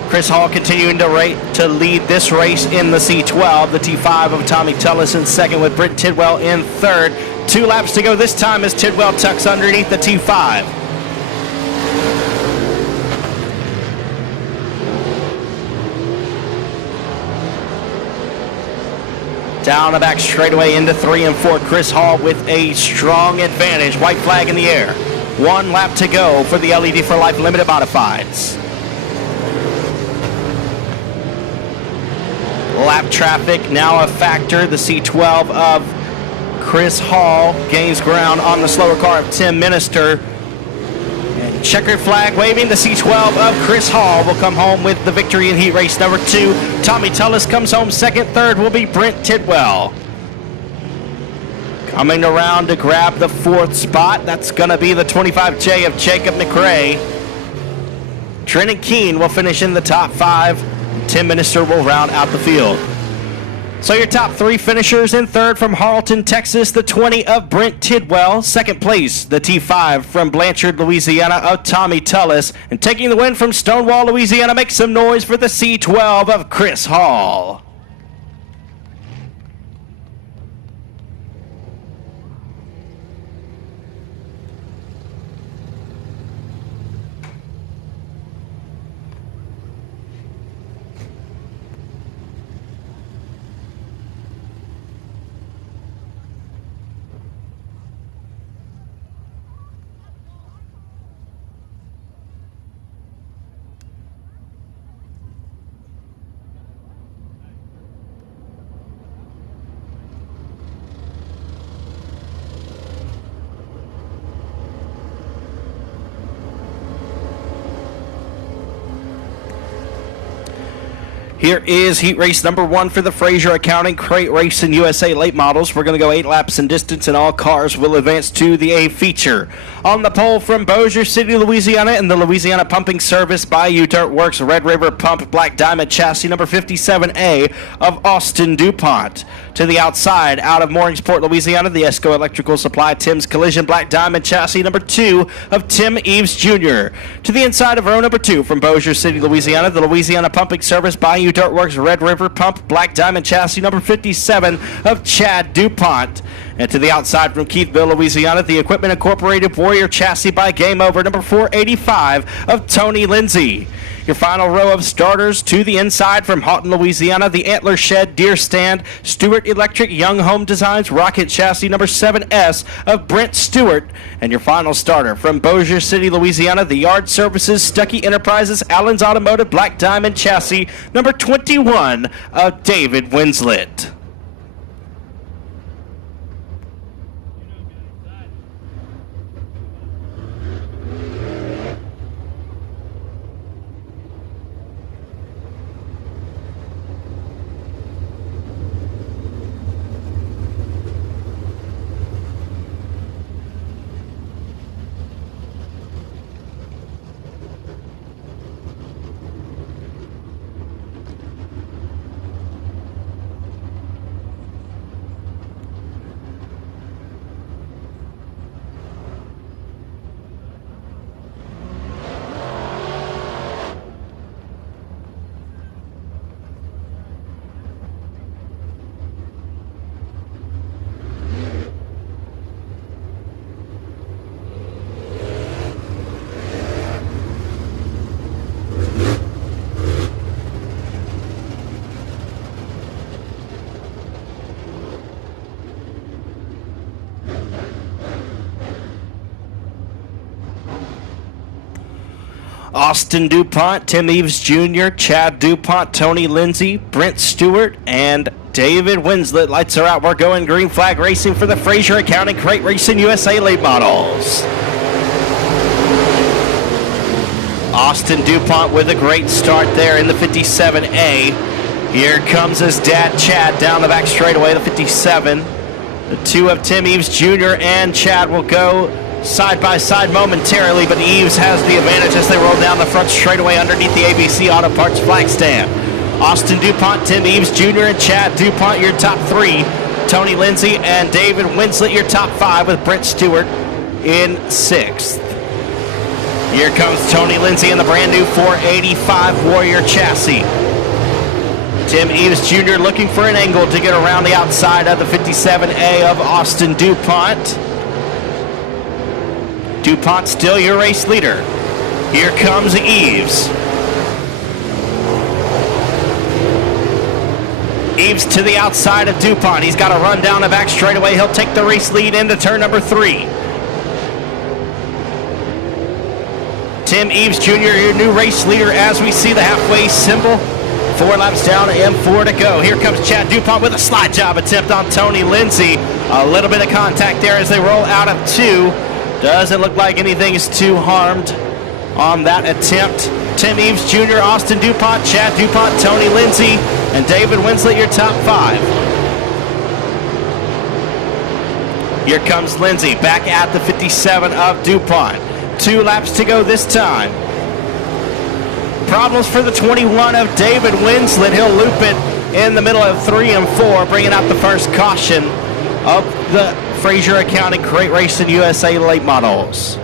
Chris Hall continuing to lead this race in the C12. The T5 of Tommy Tullis in second with Brent Tidwell in third. 2 laps to go this time as Tidwell tucks underneath the T5. Down the back straightaway into 3 and 4. Chris Hall with a strong advantage. White flag in the air. 1 lap to go for the LED for Life Limited Modifieds. Lap traffic now a factor. The C12 of Chris Hall gains ground on the slower car of Tim Minister. And checkered flag waving. The C12 of Chris Hall will come home with the victory in heat race number 2. Tommy Tullis comes home second. Third will be Brent Tidwell. Coming around to grab the 4th spot, that's going to be the 25J of Jacob McRae. Drennan Keene will finish in the top 5. Tim Minister will round out the field. So your top 3 finishers: in third from Harleton, Texas, the 20 of Brent Tidwell. Second place, the T5 from Blanchard, Louisiana of Tommy Tullis. And taking the win from Stonewall, Louisiana, make some noise for the C12 of Chris Hall. Here is heat race number 1 for the Fraser Accounting Crate Racing USA late models. We're going to go 8 laps in distance, and all cars will advance to the A feature. On the pole from Bossier City, Louisiana, and the Louisiana Pumping Service Bayou Dirt Works Red River Pump Black Diamond Chassis number 57A of Austin DuPont. To the outside, out of Mooringsport, Louisiana, the Esco Electrical Supply Tim's Collision Black Diamond Chassis number 2 of Tim Eves Jr. To the inside of row number 2 from Bossier City, Louisiana, the Louisiana Pumping Service Bayou Dirt Works Red River Pump Black Diamond Chassis number 57 of Chad DuPont. And to the outside from Keithville, Louisiana, the Equipment Incorporated Warrior Chassis by Game Over number 485 of Tony Lindsay. Your final row of starters to the inside from Houghton, Louisiana, the Antler Shed Deer Stand Stewart Electric Young Home Designs Rocket Chassis number 7S of Brent Stewart. And your final starter from Bossier City, Louisiana, the Yard Services Stuckey Enterprises Allen's Automotive Black Diamond Chassis number 21 of David Winslet. Austin DuPont, Tim Eves Jr., Chad DuPont, Tony Lindsay, Brent Stewart, and David Winslet. Lights are out. We're going green flag racing for the Fraser Accounting Crate Racing USA late models. Austin DuPont with a great start there in the 57A. Here comes his dad, Chad, down the back straightaway, the 57. The two of Tim Eves Jr. and Chad will go side by side momentarily, but Eves has the advantage as they roll down the front straightaway underneath the ABC Auto Parts flag stand. Austin DuPont, Tim Eves Jr., and Chad DuPont, your top three. Tony Lindsay and David Winslet, your top five, with Brent Stewart in sixth. Here comes Tony Lindsay in the brand new 485 Warrior chassis. Tim Eves Jr. looking for an angle to get around the outside of the 57A of Austin DuPont. DuPont still your race leader. Here comes Eves. Eves to the outside of DuPont. He's got to run down the back straightaway. He'll take the race lead into turn number 3. Tim Eves Jr., your new race leader as we see the halfway symbol. 4 laps down and 4 to go. Here comes Chad DuPont with a slide job attempt on Tony Lindsay. A little bit of contact there as they roll out of 2. Doesn't look like anything is too harmed on that attempt. Tim Eves Jr., Austin DuPont, Chad DuPont, Tony Lindsay, and David Winslet, your top 5. Here comes Lindsay back at the 57 of DuPont. 2 laps to go this time. Problems for the 21 of David Winslet. He'll loop it in the middle of 3 and 4, bringing out the first caution of the Fraser Accounting Crate Racing USA late models.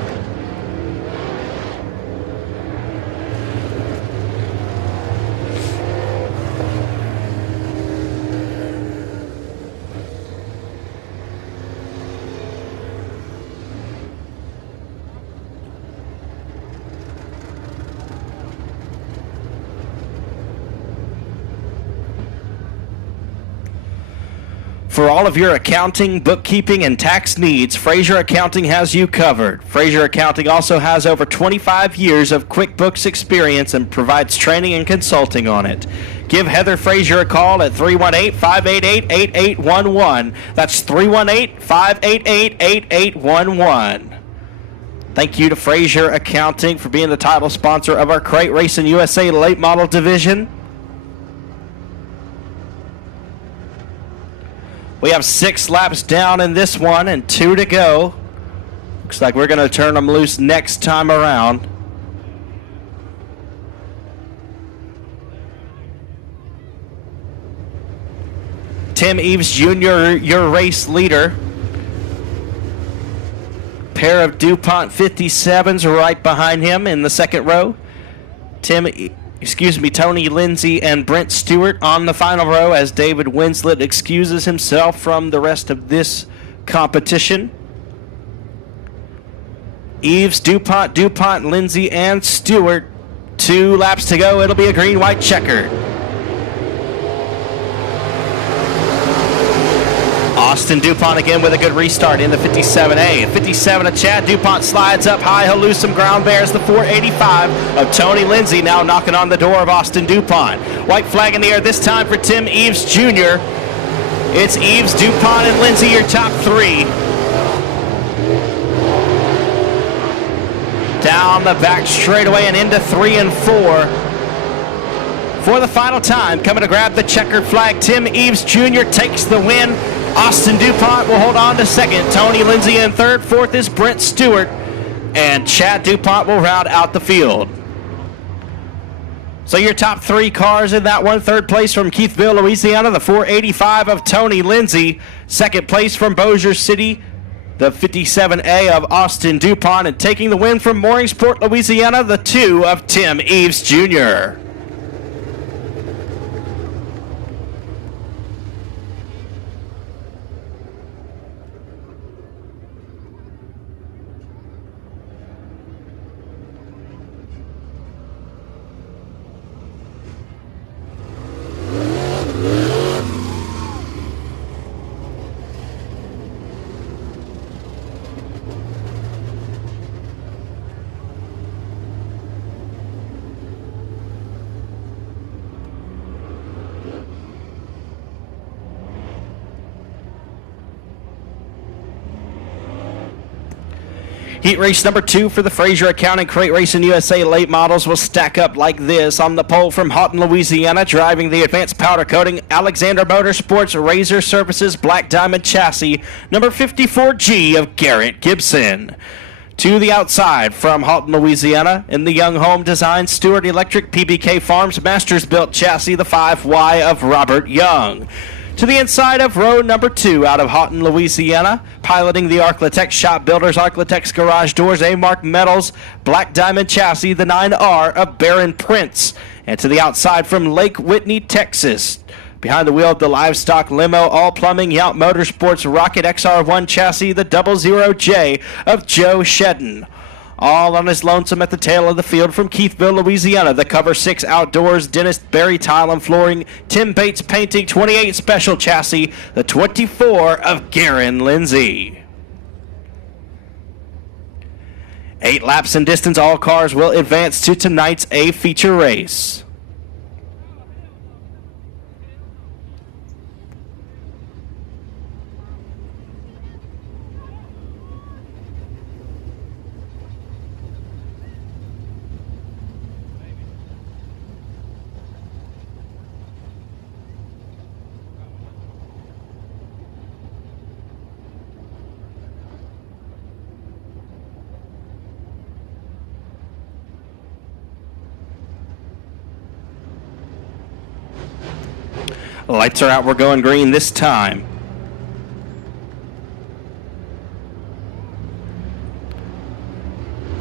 For all of your accounting, bookkeeping, and tax needs, Fraser Accounting has you covered. Fraser Accounting also has over 25 years of QuickBooks experience and provides training and consulting on it. Give Heather Fraser a call at 318-588-8811. That's 318-588-8811. Thank you to Fraser Accounting for being the title sponsor of our Crate Racing USA late model division. We have 6 laps down in this one and 2 to go. Looks like we're going to turn them loose next time around. Tim Eves Jr., your race leader. Pair of DuPont 57s right behind him in the second row. Tony Lindsay and Brent Stewart on the final row as David Winslet excuses himself from the rest of this competition. Eves, DuPont, Lindsay, and Stewart. 2 laps to go. It'll be a green-white checkered. Austin DuPont again with a good restart in the 57A. 57 of Chad DuPont slides up high. He'll lose some ground. Bears the 485 of Tony Lindsay now knocking on the door of Austin DuPont. White flag in the air this time for Tim Eves Jr. It's Eves, DuPont, and Lindsay, your top 3. Down the back straightaway and into 3 and 4. For the final time, coming to grab the checkered flag, Tim Eves Jr. takes the win. Austin DuPont will hold on to second. Tony Lindsay in third. Fourth is Brent Stewart. And Chad DuPont will round out the field. So your top 3 cars in that one. Third place from Keithville, Louisiana, the 485 of Tony Lindsay. Second place from Bossier City, the 57A of Austin DuPont. And taking the win from Mooringsport, Louisiana, the 2 of Tim Eves Jr. Heat race number 2 for the Fraser Accounting Crate Racing USA late models will stack up like this. On the pole from Houghton, Louisiana, driving the advanced powder coating Alexander Motorsports Razor Services Black Diamond chassis, number 54G of Garrett Gibson. To the outside from Houghton, Louisiana, in the Young Home Design Stewart Electric PBK Farms Masters Built chassis, the 5Y of Robert Young. To the inside of row number 2 out of Houghton, Louisiana, piloting the Arclitex Shop Builders Arclitex Garage Doors A-Mark Metals Black Diamond chassis, the 9R of Baron Prince. And to the outside from Lake Whitney, Texas, behind the wheel of the Livestock Limo All Plumbing Yount Motorsports Rocket XR1 chassis, the 00J of Joe Shedden. All on his lonesome at the tail of the field from Keithville, Louisiana, the Cover 6 Outdoors Dentist Barry Tile and Flooring Tim Bates Painting 28 Special chassis, the 24 of Garen Lindsay. 8 laps in distance, all cars will advance to tonight's A feature race. Lights are out, we're going green this time.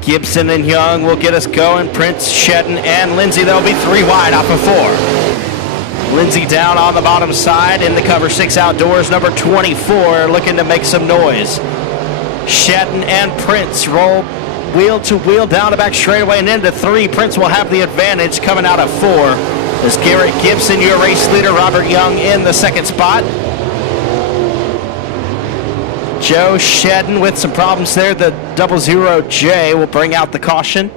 Gibson and Young will get us going. Prince, Shedden, and Lindsay, they'll be 3 wide off of 4. Lindsay down on the bottom side in the Cover 6 Outdoors, number 24, looking to make some noise. Shedden and Prince roll wheel to wheel down the back straightaway and into 3. Prince will have the advantage coming out of 4. As Garrett Gibson, your race leader, Robert Young in the second spot. Joe Shedden with some problems there. The 00J will bring out the caution.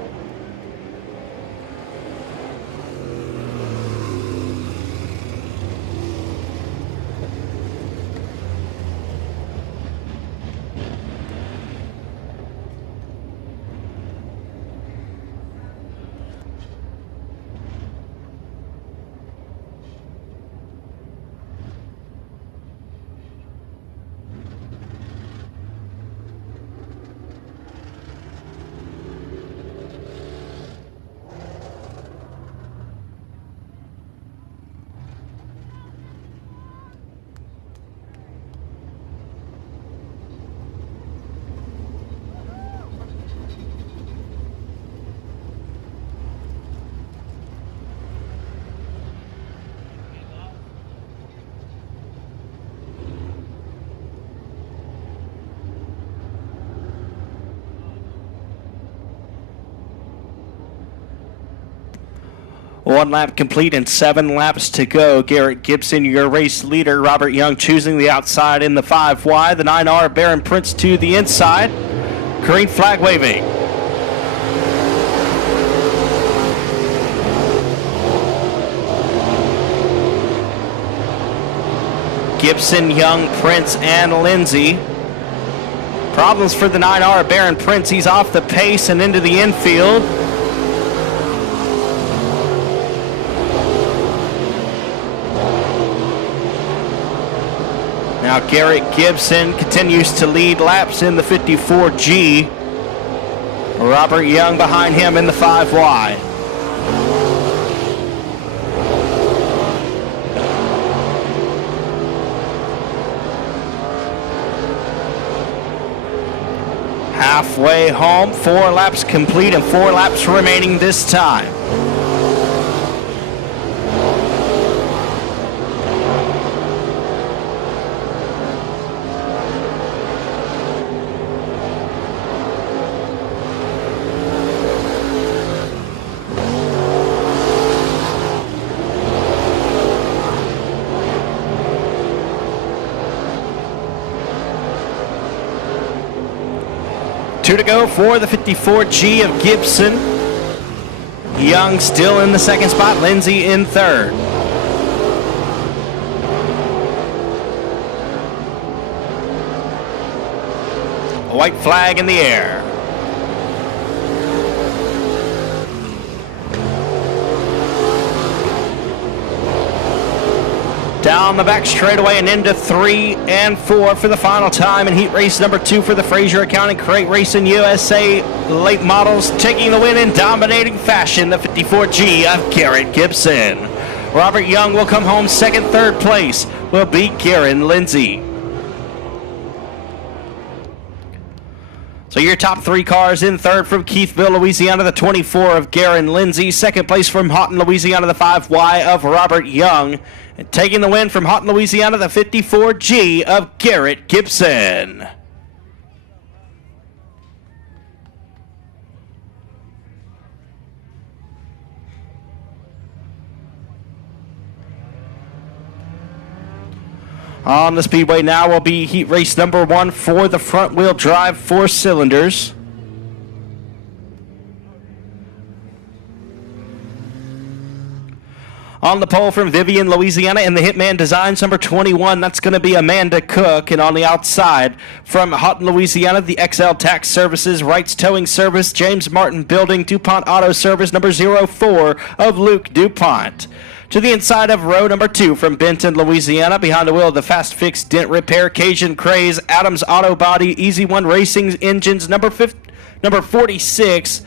One lap complete and 7 laps to go. Garrett Gibson, your race leader. Robert Young choosing the outside in the 5Y. The 9R, Baron Prince to the inside. Green flag waving. Gibson, Young, Prince, and Lindsay. Problems for the 9R, Baron Prince. He's off the pace and into the infield. Now Garrett Gibson continues to lead laps in the 54G. Robert Young behind him in the 5Y. Halfway home, 4 laps complete and 4 laps remaining this time. Two to go for the 54G of Gibson. Young still in the second spot, Lindsay in third. A white flag in the air. Down the back straightaway and into 3 and 4 for the final time in heat race number 2 for the Fraser Accounting Crate Racing USA late models, taking the win in dominating fashion, the 54G of Garrett Gibson. Robert Young will come home second. Third place will be Karen Lindsay. So your top 3 cars: in third from Keithville, Louisiana, the 24 of Garen Lindsay. Second place from Houghton, Louisiana, the 5Y of Robert Young. And taking the win from Houghton, Louisiana, the 54G of Garrett Gibson. On the Speedway now will be heat race number 1 for the front wheel drive 4 cylinders. On the pole from Vivian, Louisiana, in the Hitman Designs number 21, that's going to be Amanda Cook. And on the outside from Houghton, Louisiana, the XL Tax Services, Wright's Towing Service, James Martin Building, DuPont Auto Service number 04 of Luke DuPont. To the inside of row number 2 from Benton, Louisiana, behind the wheel of the Fast Fix Dent Repair, Cajun Craze, Adams Auto Body, Easy One Racing Engines, number 46,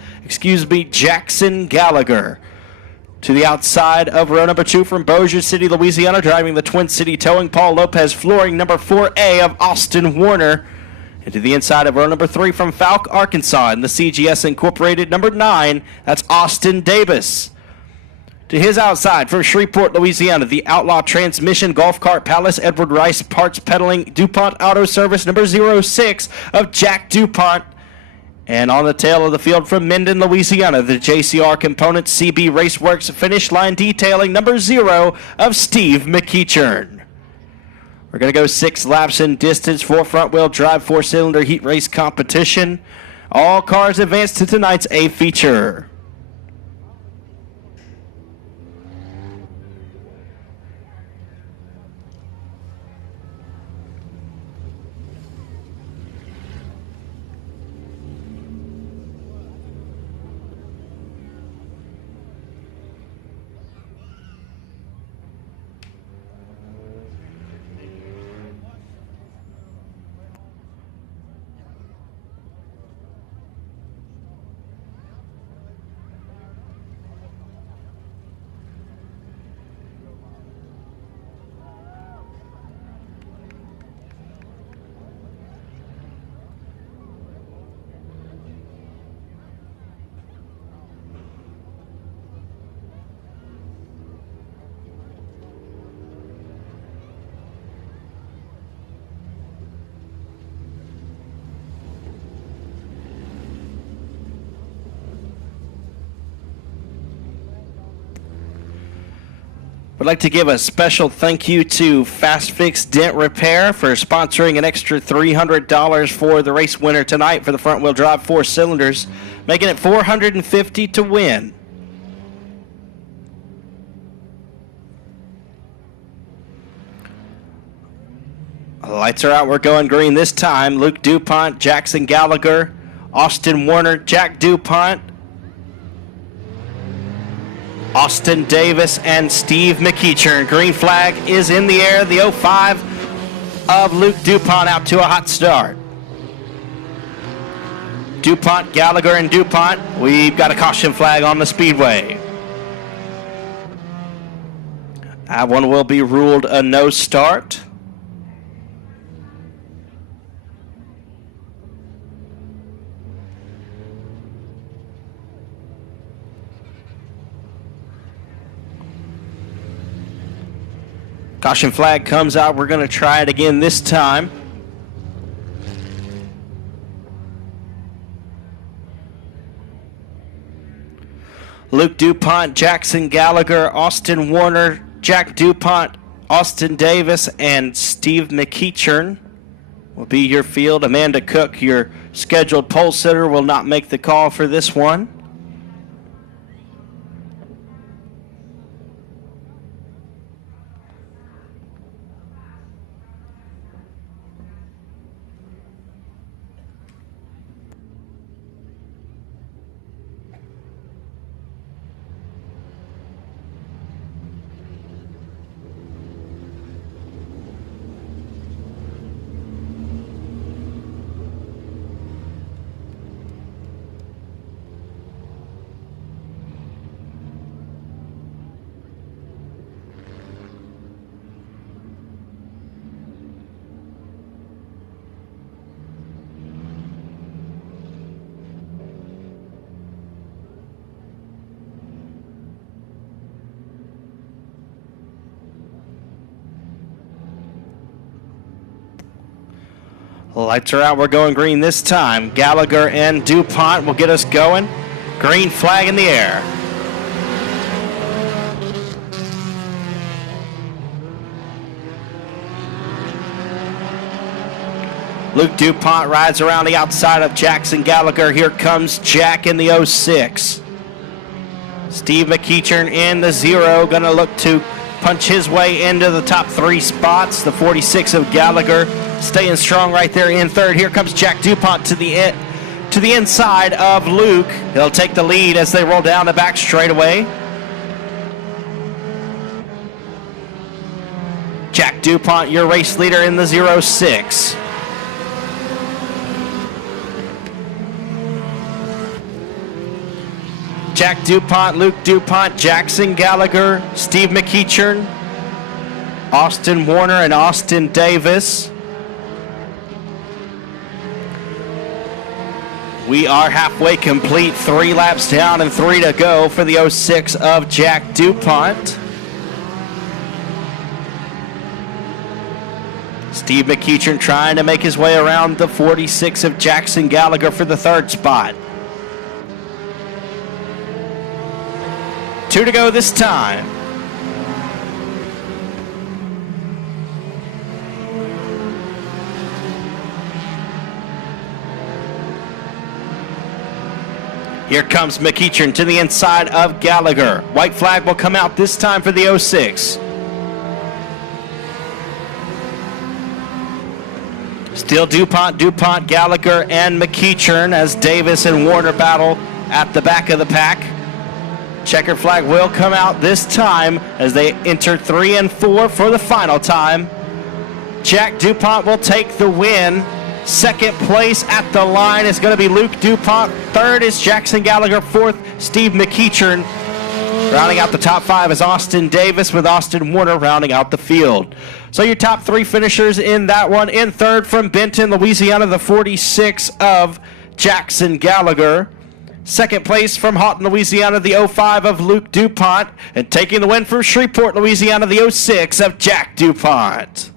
Jackson Gallagher. To the outside of row number 2 from Bossier City, Louisiana, driving the Twin City Towing, Paul Lopez Flooring, number 4A of Austin Warner. And to the inside of row number 3 from Falk, Arkansas, in the CGS Incorporated, number 9, that's Austin Davis. To his outside from Shreveport, Louisiana, the Outlaw Transmission, Golf Cart Palace, Edward Rice Parts Peddling, DuPont Auto Service, number 06 of Jack DuPont. And on the tail of the field from Minden, Louisiana, the JCR Components, CB Raceworks, Finish Line Detailing, number 0 of Steve McEachern. We're going to go 6 laps in distance for front-wheel drive 4-cylinder heat race competition. All cars advance to tonight's A feature. Would like to give a special thank you to Fast Fix Dent Repair for sponsoring an extra $300 for the race winner tonight for the front wheel drive 4 cylinders, making it $450 to win. Lights are out, we're going green this time. Luke DuPont, Jackson Gallagher, Austin Warner, Jack DuPont, Austin Davis, and Steve McEachern. Green flag is in the air. The 05 of Luke DuPont out to a hot start. DuPont, Gallagher, and DuPont. We've got a caution flag on the Speedway. That one will be ruled a no start. Caution flag comes out. We're going to try it again this time. Luke DuPont, Jackson Gallagher, Austin Warner, Jack DuPont, Austin Davis, and Steve McEachern will be your field. Amanda Cook, your scheduled pole sitter, will not make the call for this one. Lights are out. We're going green this time. Gallagher and DuPont will get us going. Green flag in the air. Luke DuPont rides around the outside of Jackson Gallagher. Here comes Jack in the 06. Steve McEachern in the 0. Going to look to punch his way into the top 3 spots. The 46 of Gallagher staying strong right there in third. Here comes Jack DuPont to the inside of Luke. He'll take the lead as they roll down the back straightaway. Jack DuPont, your race leader in the 06. Jack DuPont, Luke DuPont, Jackson Gallagher, Steve McEachern, Austin Warner, and Austin Davis. We are halfway complete. 3 laps down and 3 to go for the 06 of Jack DuPont. Steve McEachern trying to make his way around the 46 of Jackson Gallagher for the 3rd spot. 2 to go this time. Here comes McEachern to the inside of Gallagher. White flag will come out this time for the 06. Still DuPont, Gallagher, and McEachern as Davis and Warner battle at the back of the pack. Checkered flag will come out this time as they enter 3 and 4 for the final time. Jack DuPont will take the win. 2nd place at the line is going to be Luke DuPont. 3rd is Jackson Gallagher. 4th, Steve McEachern. Rounding out the top 5 is Austin Davis, with Austin Warner rounding out the field. So your top 3 finishers in that one. In 3rd from Benton, Louisiana, the 46 of Jackson Gallagher. 2nd place from Houghton, Louisiana, the 05 of Luke DuPont. And taking the win from Shreveport, Louisiana, the 06 of Jack DuPont.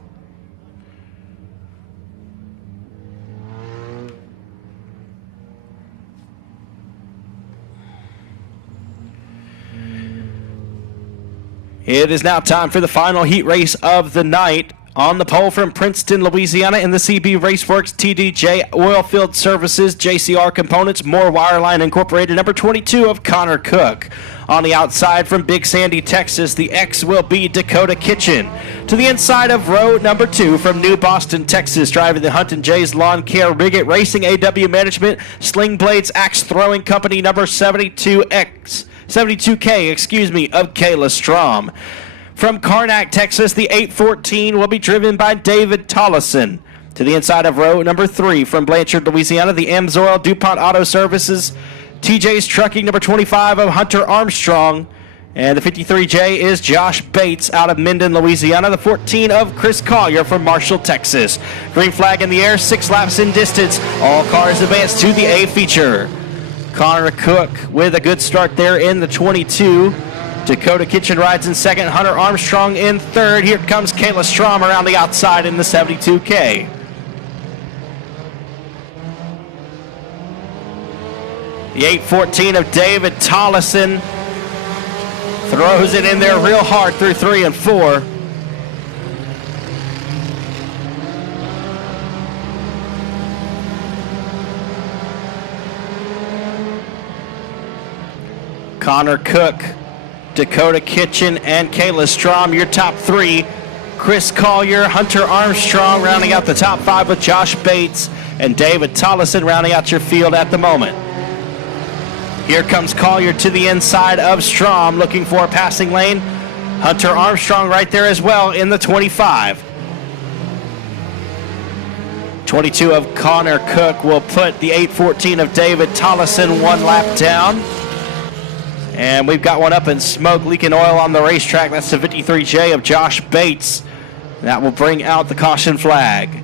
It is now time for the final heat race of the night. On the pole from Princeton, Louisiana, in the CB Raceworks, TDJ Oilfield Services, JCR Components, Moore Wireline Incorporated, number 22 of Connor Cook. On the outside from Big Sandy, Texas, the X will be Dakota Kitchen. To the inside of row number 2 from New Boston, Texas, driving the Hunt & Jay's Lawn Care Riggit Racing AW Management, Sling Blades Axe Throwing Company, number 72K, of Kayla Strom. From Karnak, Texas, the 814 will be driven by David Tollison. To the inside of row number 3 from Blanchard, Louisiana, the Amsoil DuPont Auto Services, TJ's Trucking, number 25 of Hunter Armstrong. And the 53J is Josh Bates out of Minden, Louisiana, the 14 of Chris Collier from Marshall, Texas. Green flag in the air, 6 laps in distance. All cars advance to the A feature. Connor Cook with a good start there in the 22. Dakota Kitchen rides in 2nd. Hunter Armstrong in 3rd. Here comes Kayla Strom around the outside in the 72K. The 814 of David Tollison throws it in there real hard through 3 and 4. Connor Cook, Dakota Kitchen, and Kayla Strom, your top 3. Chris Collier, Hunter Armstrong rounding out the top 5 with Josh Bates and David Tollison rounding out your field at the moment. Here comes Collier to the inside of Strom, looking for a passing lane. Hunter Armstrong right there as well in the 25. 22 of Connor Cook will put the 814 of David Tollison 1 lap down. And we've got one up in smoke, leaking oil on the racetrack. That's the 53J of Josh Bates. That will bring out the caution flag.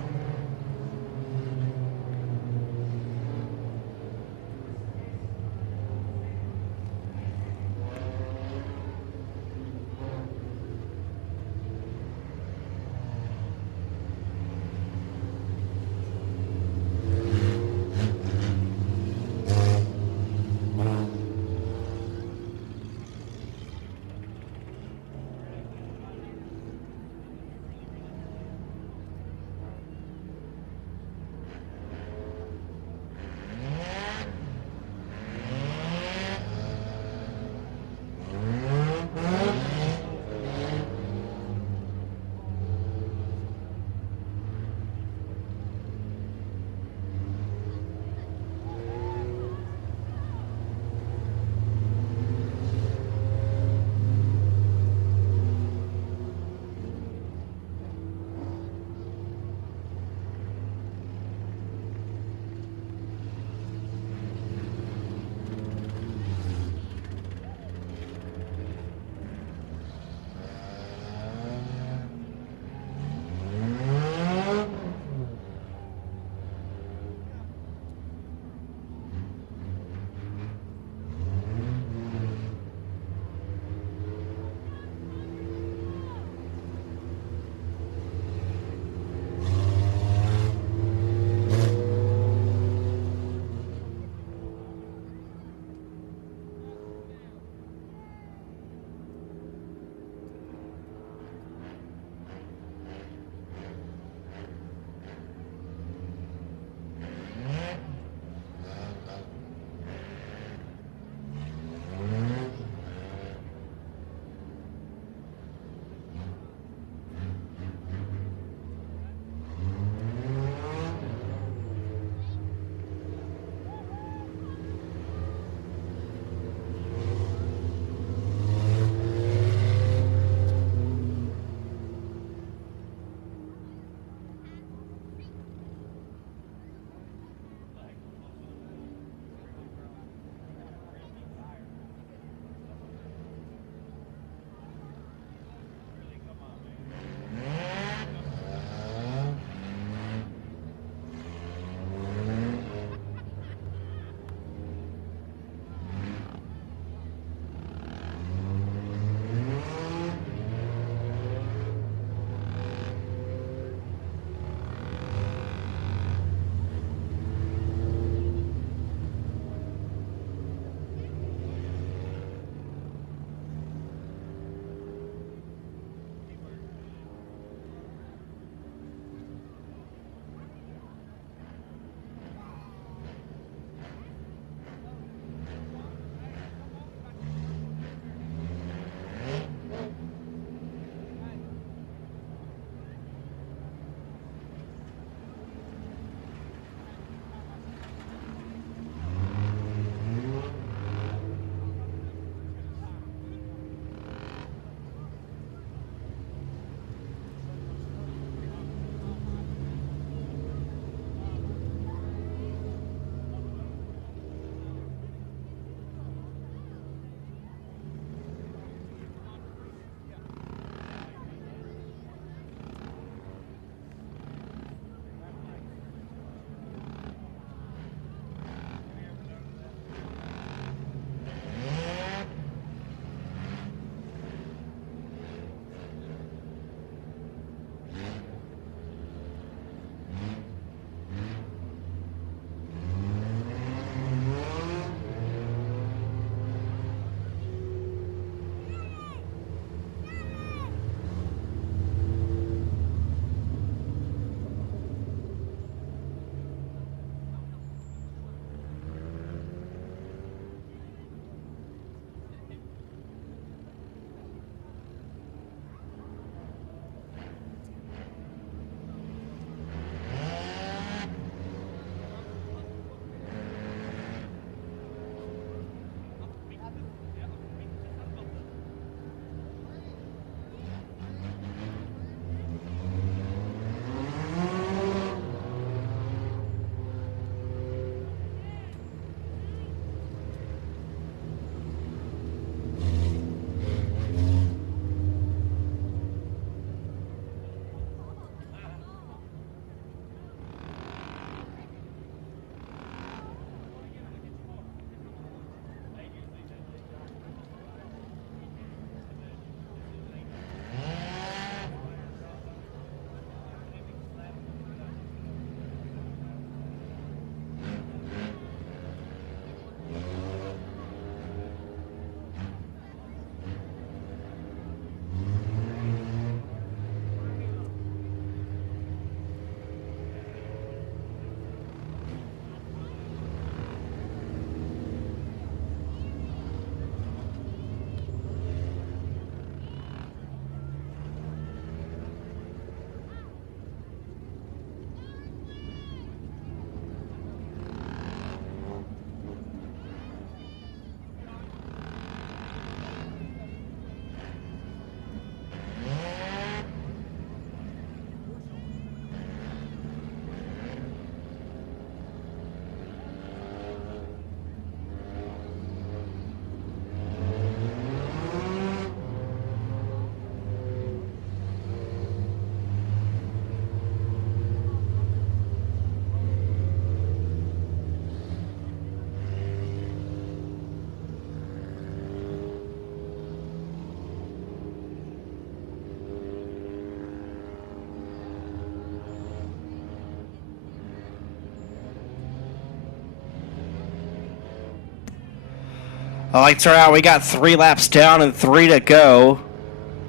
Lights are out. We got 3 laps down and 3 to go.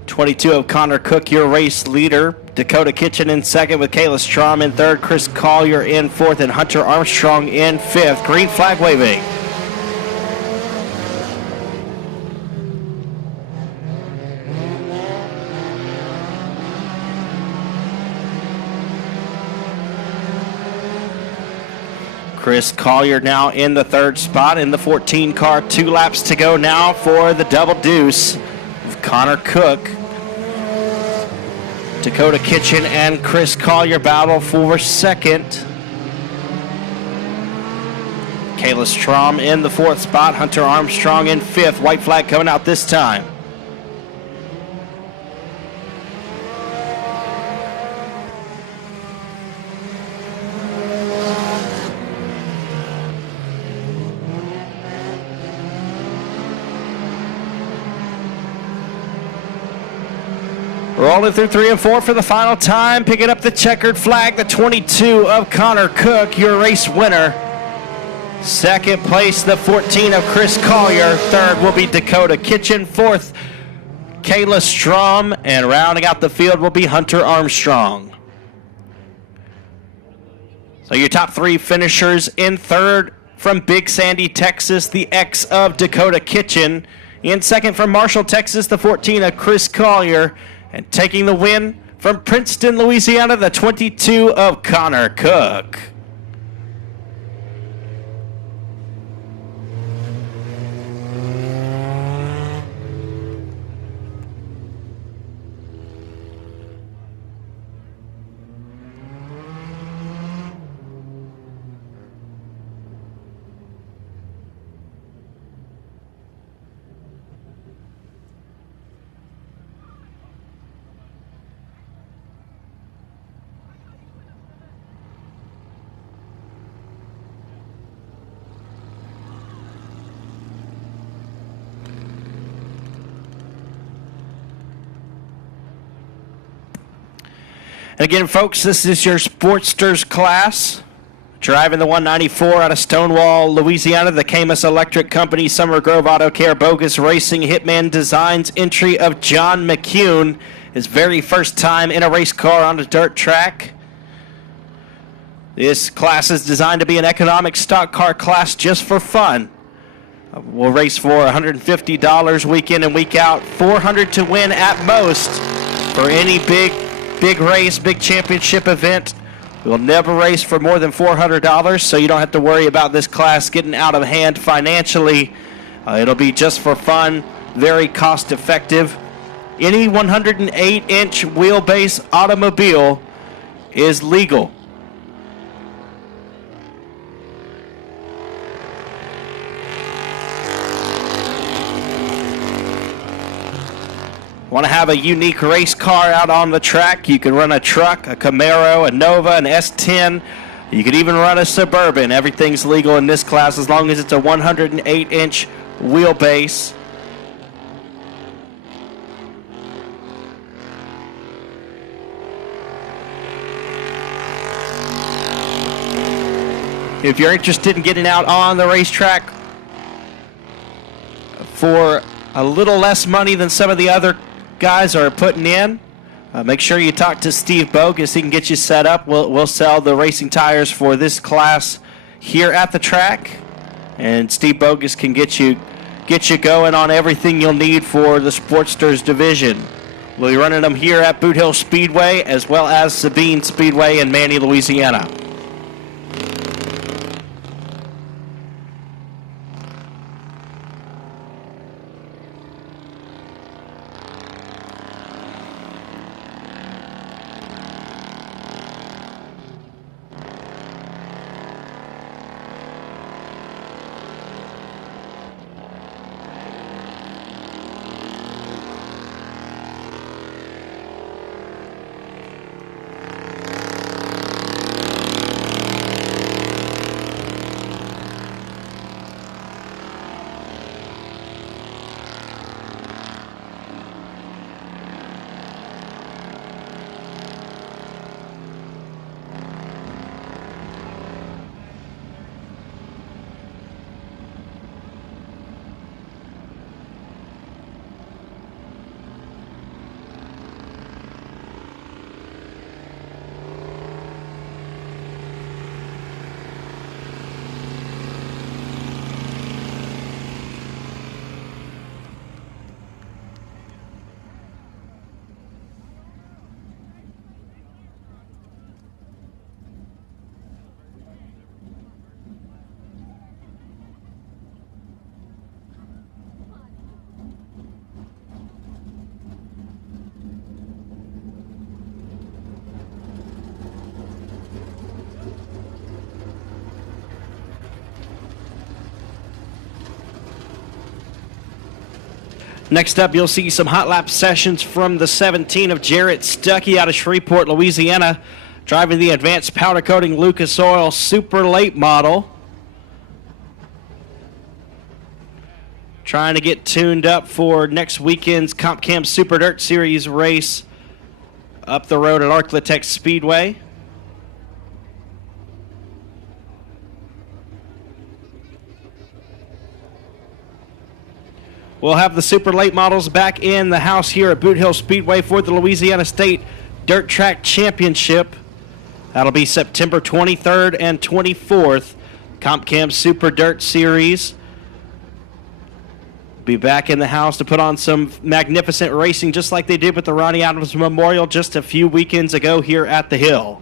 22 of Connor Cook, your race leader. Dakota Kitchen in second with Kayla Strom in third. Chris Collier in fourth and Hunter Armstrong in fifth. Green flag waving. Chris Collier now in the third spot in the 14 car. 2 laps to go now for the double deuce of Connor Cook. Dakota Kitchen and Chris Collier battle for second. Kayla Strom in the fourth spot. Hunter Armstrong in fifth. White flag coming out this time. Rolling through 3 and 4 for the final time. Picking up the checkered flag, the 22 of Connor Cook, your race winner. Second place, the 14 of Chris Collier. Third will be Dakota Kitchen. Fourth, Kayla Strom. And rounding out the field will be Hunter Armstrong. So your top 3 finishers: in third from Big Sandy, Texas, the X of Dakota Kitchen. In second from Marshall, Texas, the 14 of Chris Collier. And taking the win from Princeton, Louisiana, the 22 of Connor Cook. And again, folks, this is your Sportsters class. Driving the 194 out of Stonewall, Louisiana, the Camus Electric Company, Summer Grove Auto Care, Bogus Racing, Hitman Designs, entry of John McCune, his very first time in a race car on a dirt track. This class is designed to be an economic stock car class just for fun. We'll race for $150 week in and week out, $400 to win at most for any big race, big championship event. We'll never race for more than $400, so you don't have to worry about this class getting out of hand financially. It'll be just for fun, very cost effective. Any 108-inch wheelbase automobile is legal. Want to have a unique race car out on the track? You can run a truck, a Camaro, a Nova, an S10. You could even run a Suburban. Everything's legal in this class as long as it's a 108-inch wheelbase. If you're interested in getting out on the racetrack for a little less money than some of the other guys are putting in, make sure you talk to Steve Bogus. He can get you set up. We'll sell the racing tires for this class here at the track, and Steve Bogus can get you going on everything you'll need for the Sportsters division. We'll be running them here at Boothill Speedway as well as Sabine Speedway in Manny, Louisiana. Next up, you'll see some hot lap sessions from the 17 of Jarrett Stuckey out of Shreveport, Louisiana, driving the advanced powder coating Lucas Oil super late model. Trying to get tuned up for next weekend's Comp Cam Super Dirt Series race up the road at Arclitect Speedway. We'll have the super late models back in the house here at Boothill Speedway for the Louisiana State Dirt Track Championship. That'll be September 23rd and 24th. Comp Cam Super Dirt Series. Be back in the house to put on some magnificent racing just like they did with the Ronnie Adams Memorial just a few weekends ago here at the Hill.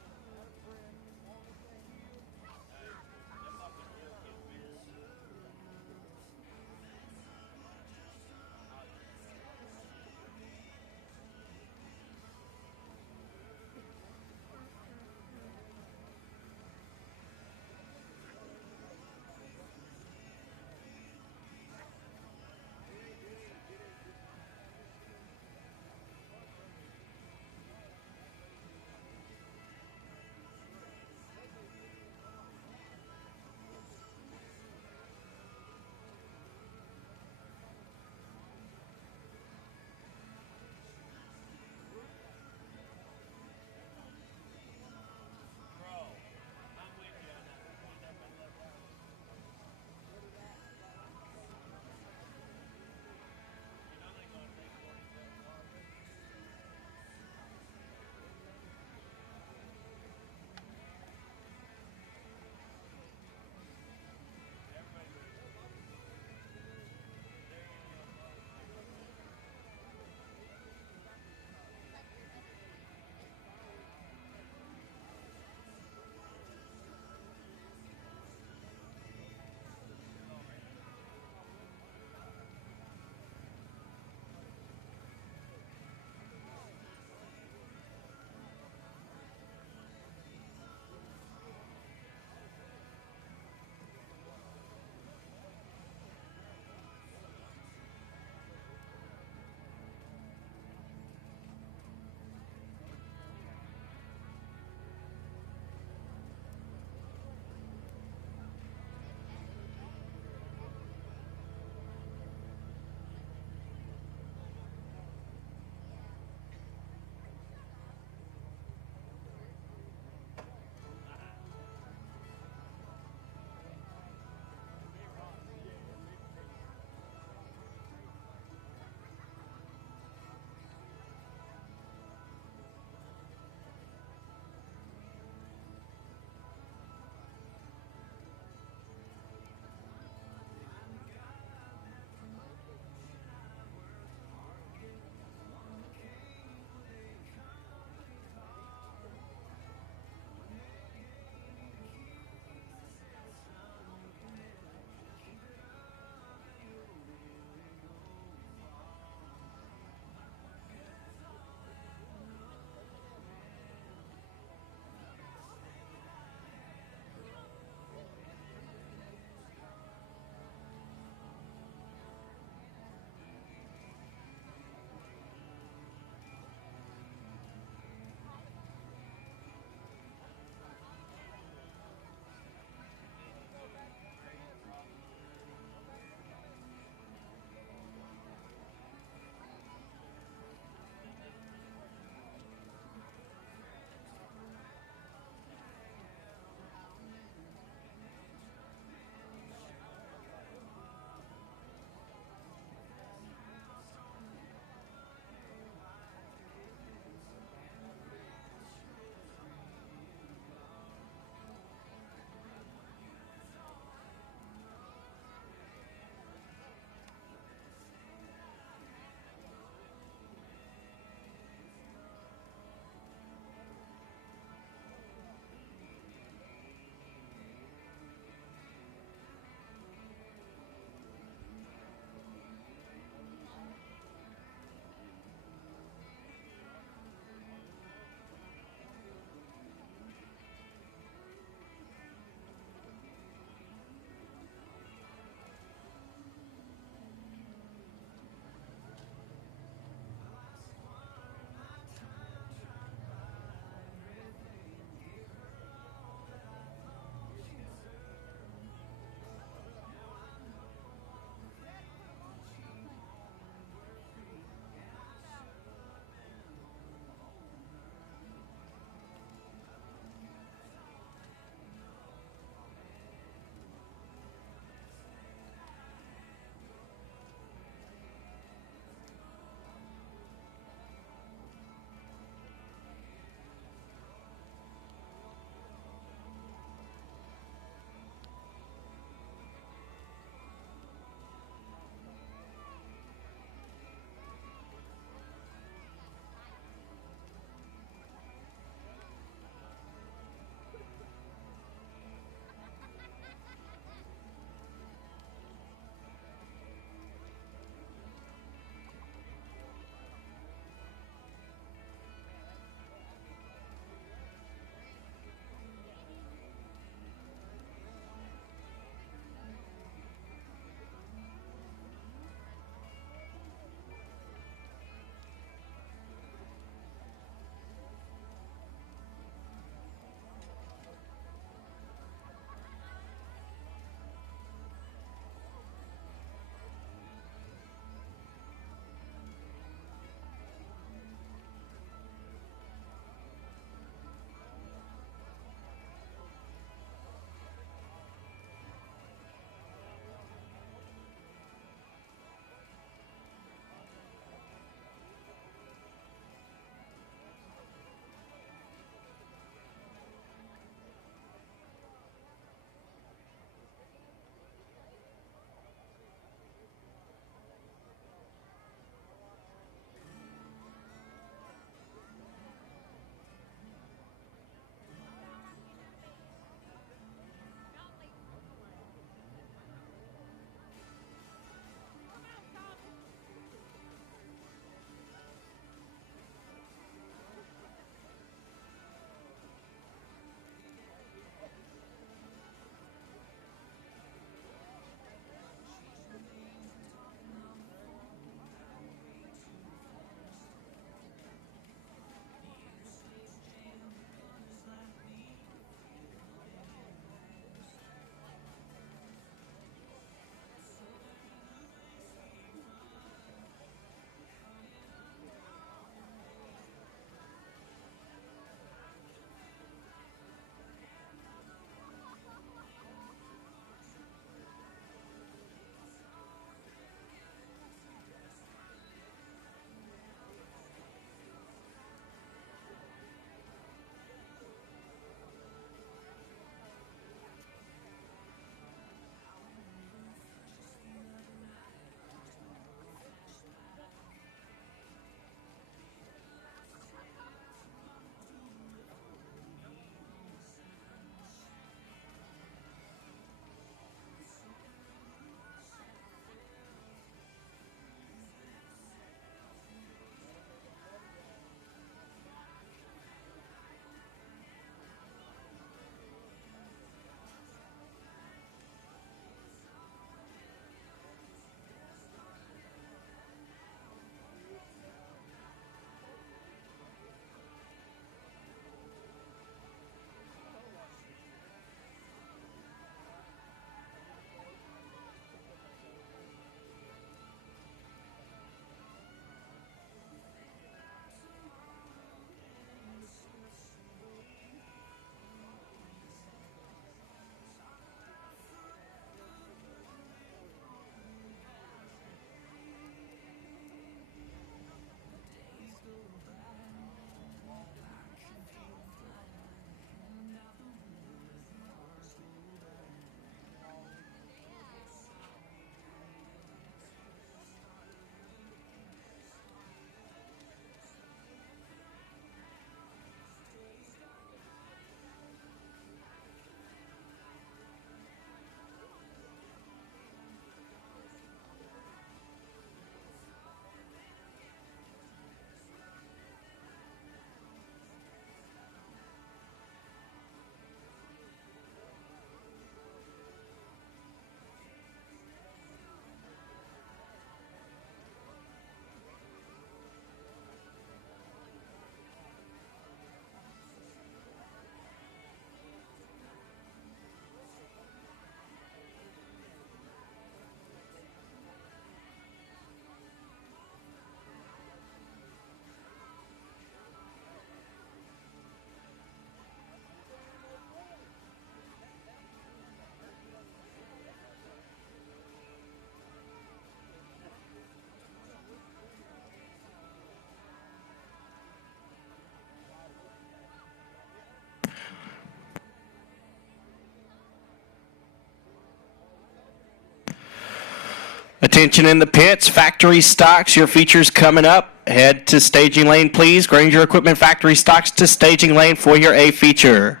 Attention in the pits, factory stocks, your feature's coming up. Head to staging lane, please. Granger Equipment Factory stocks to staging lane for your A feature.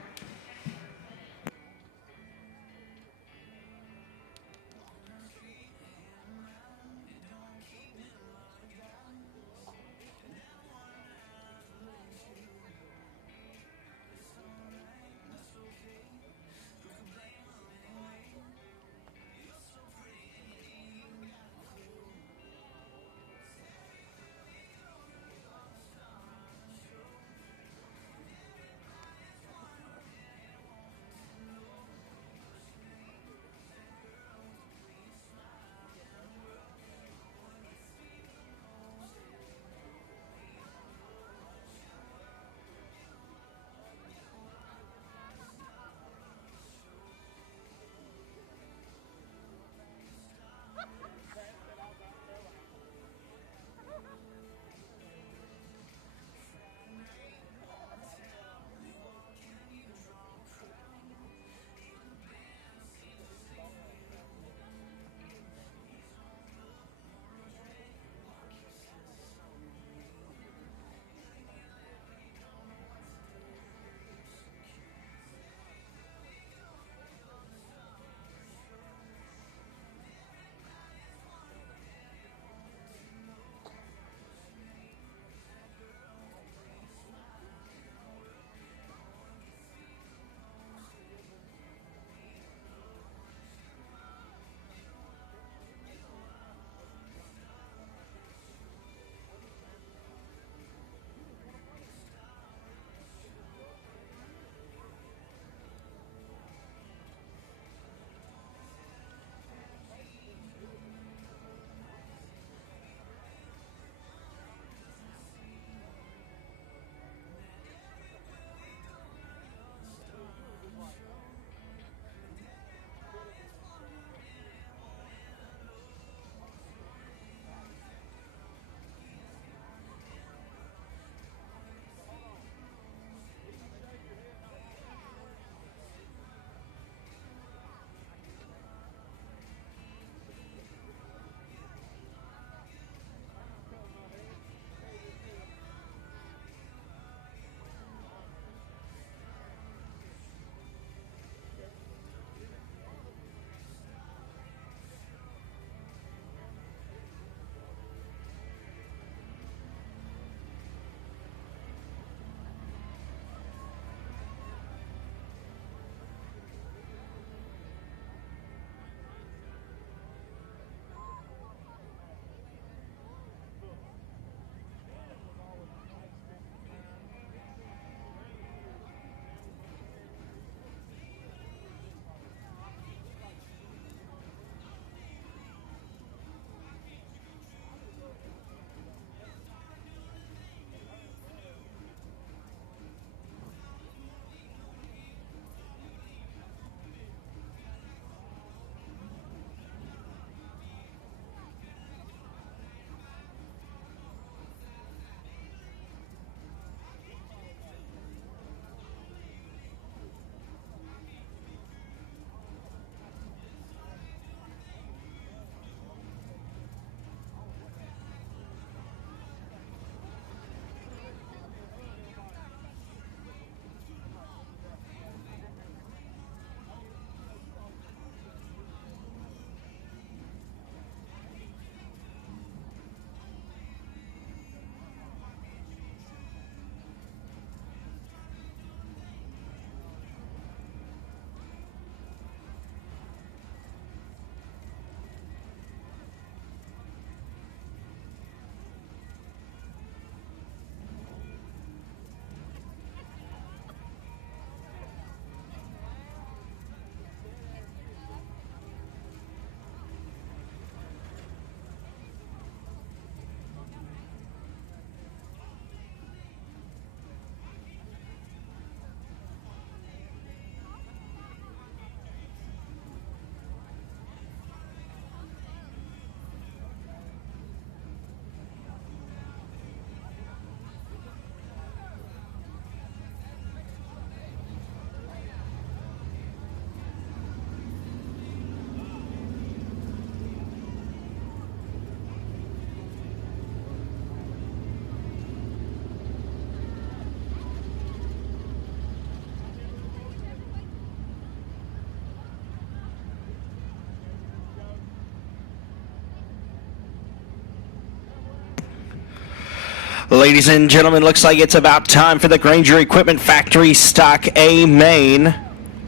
Ladies and gentlemen, looks like it's about time for the Granger Equipment Factory Stock A main.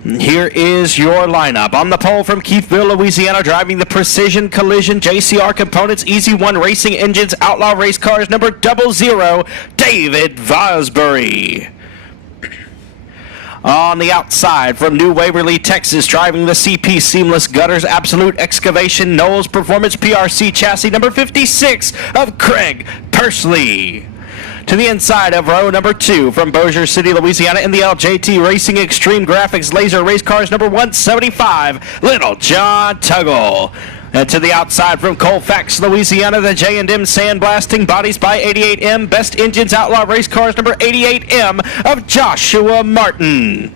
Here is your lineup. On the pole from Keithville, Louisiana, driving the Precision Collision JCR Components Easy One Racing Engines Outlaw Race Cars number 00, David Vosbury. On the outside from New Waverly, Texas, driving the CP Seamless Gutters Absolute Excavation Knowles Performance PRC Chassis number 56 of Craig Pursley. To the inside of row number 2 from Bossier City, Louisiana, in the LJT Racing Extreme Graphics Laser Race Cars number 175, Little John Tuggle. And to the outside from Colfax, Louisiana, the J&M Sandblasting Bodies by 88M Best Engines Outlaw Race Cars number 88M of Joshua Martin.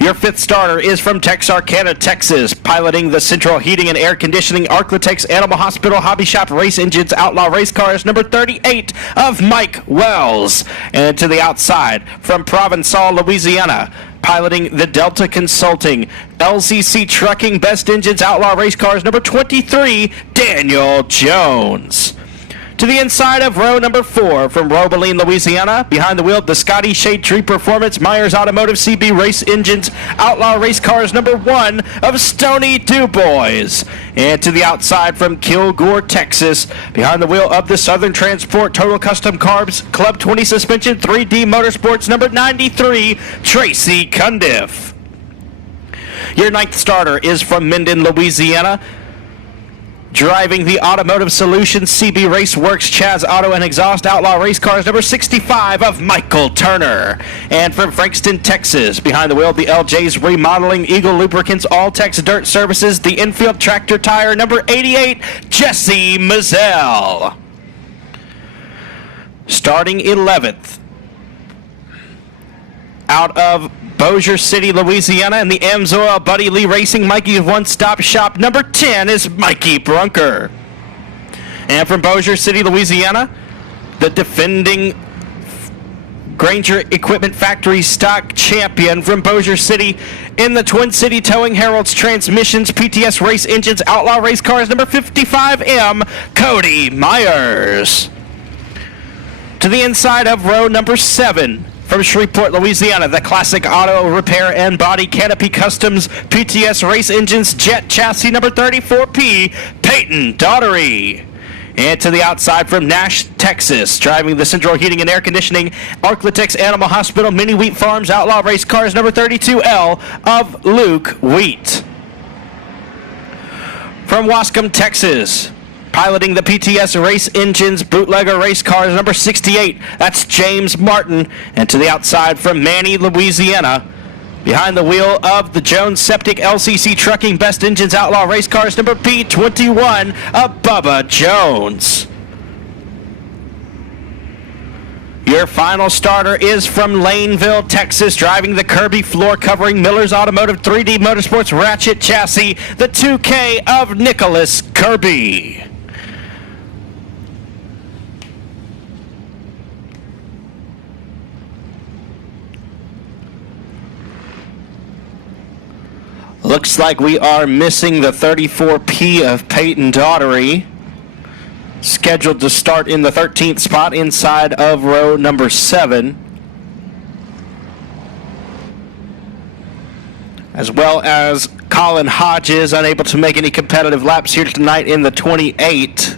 Your fifth starter is from Texarkana, Texas, piloting the Central Heating and Air Conditioning Arclitex Animal Hospital Hobby Shop Race Engines Outlaw Race Cars number 38 of Mike Wells. And to the outside from Provençal, Louisiana, piloting the Delta Consulting LCC Trucking Best Engines Outlaw Race Cars number 23, Daniel Jones. To the inside of row number 4 from Robeline, Louisiana, behind the wheel, the Scotty Shade Tree Performance Myers Automotive CB Race Engines Outlaw Race Cars number 1 of Stony Dubois. And to the outside from Kilgore, Texas, behind the wheel of the Southern Transport Total Custom Carbs Club 20 Suspension 3D Motorsports number 93, Tracy Cundiff. Your ninth starter is from Minden, Louisiana, driving the Automotive Solutions CB Race Works Chaz Auto and Exhaust Outlaw Race Cars number 65 of Michael Turner. And from Frankston, Texas, behind the wheel of the LJ's Remodeling Eagle Lubricants All-Tex Dirt Services, the Infield Tractor Tire number 88, Jesse Mazzell. Starting 11th, out of Bossier City, Louisiana, and the Amsoil Buddy Lee Racing Mikey's One-Stop Shop number 10 is Mikey Brunker. And from Bossier City, Louisiana, the defending Granger Equipment Factory Stock Champion from Bossier City in the Twin City Towing Herald's Transmissions PTS Race Engines Outlaw Race Cars number 55M, Cody Myers. To the inside of row number 7, from Shreveport, Louisiana, the Classic Auto Repair and Body Canopy Customs PTS Race Engines Jet Chassis number 34P, Peyton Daughtery. And to the outside from Nash, Texas, driving the Central Heating and Air Conditioning Arclitex Animal Hospital Mini Wheat Farms Outlaw Race Cars number 32L of Luke Wheat. From Wascom, Texas, piloting the PTS Race Engines Bootlegger Race Cars number 68, that's James Martin. And to the outside from Manny, Louisiana, behind the wheel of the Jones Septic LCC Trucking Best Engines Outlaw Race Cars number P21 of Bubba Jones. Your final starter is from Laneville, Texas, driving the Kirby Floor Covering Miller's Automotive 3D Motorsports Ratchet Chassis, the 2K of Nicholas Kirby. Looks like we are missing the 34P of Peyton Daughtery, scheduled to start in the 13th spot inside of row number 7, as well as Colin Hodges, unable to make any competitive laps here tonight in the 28.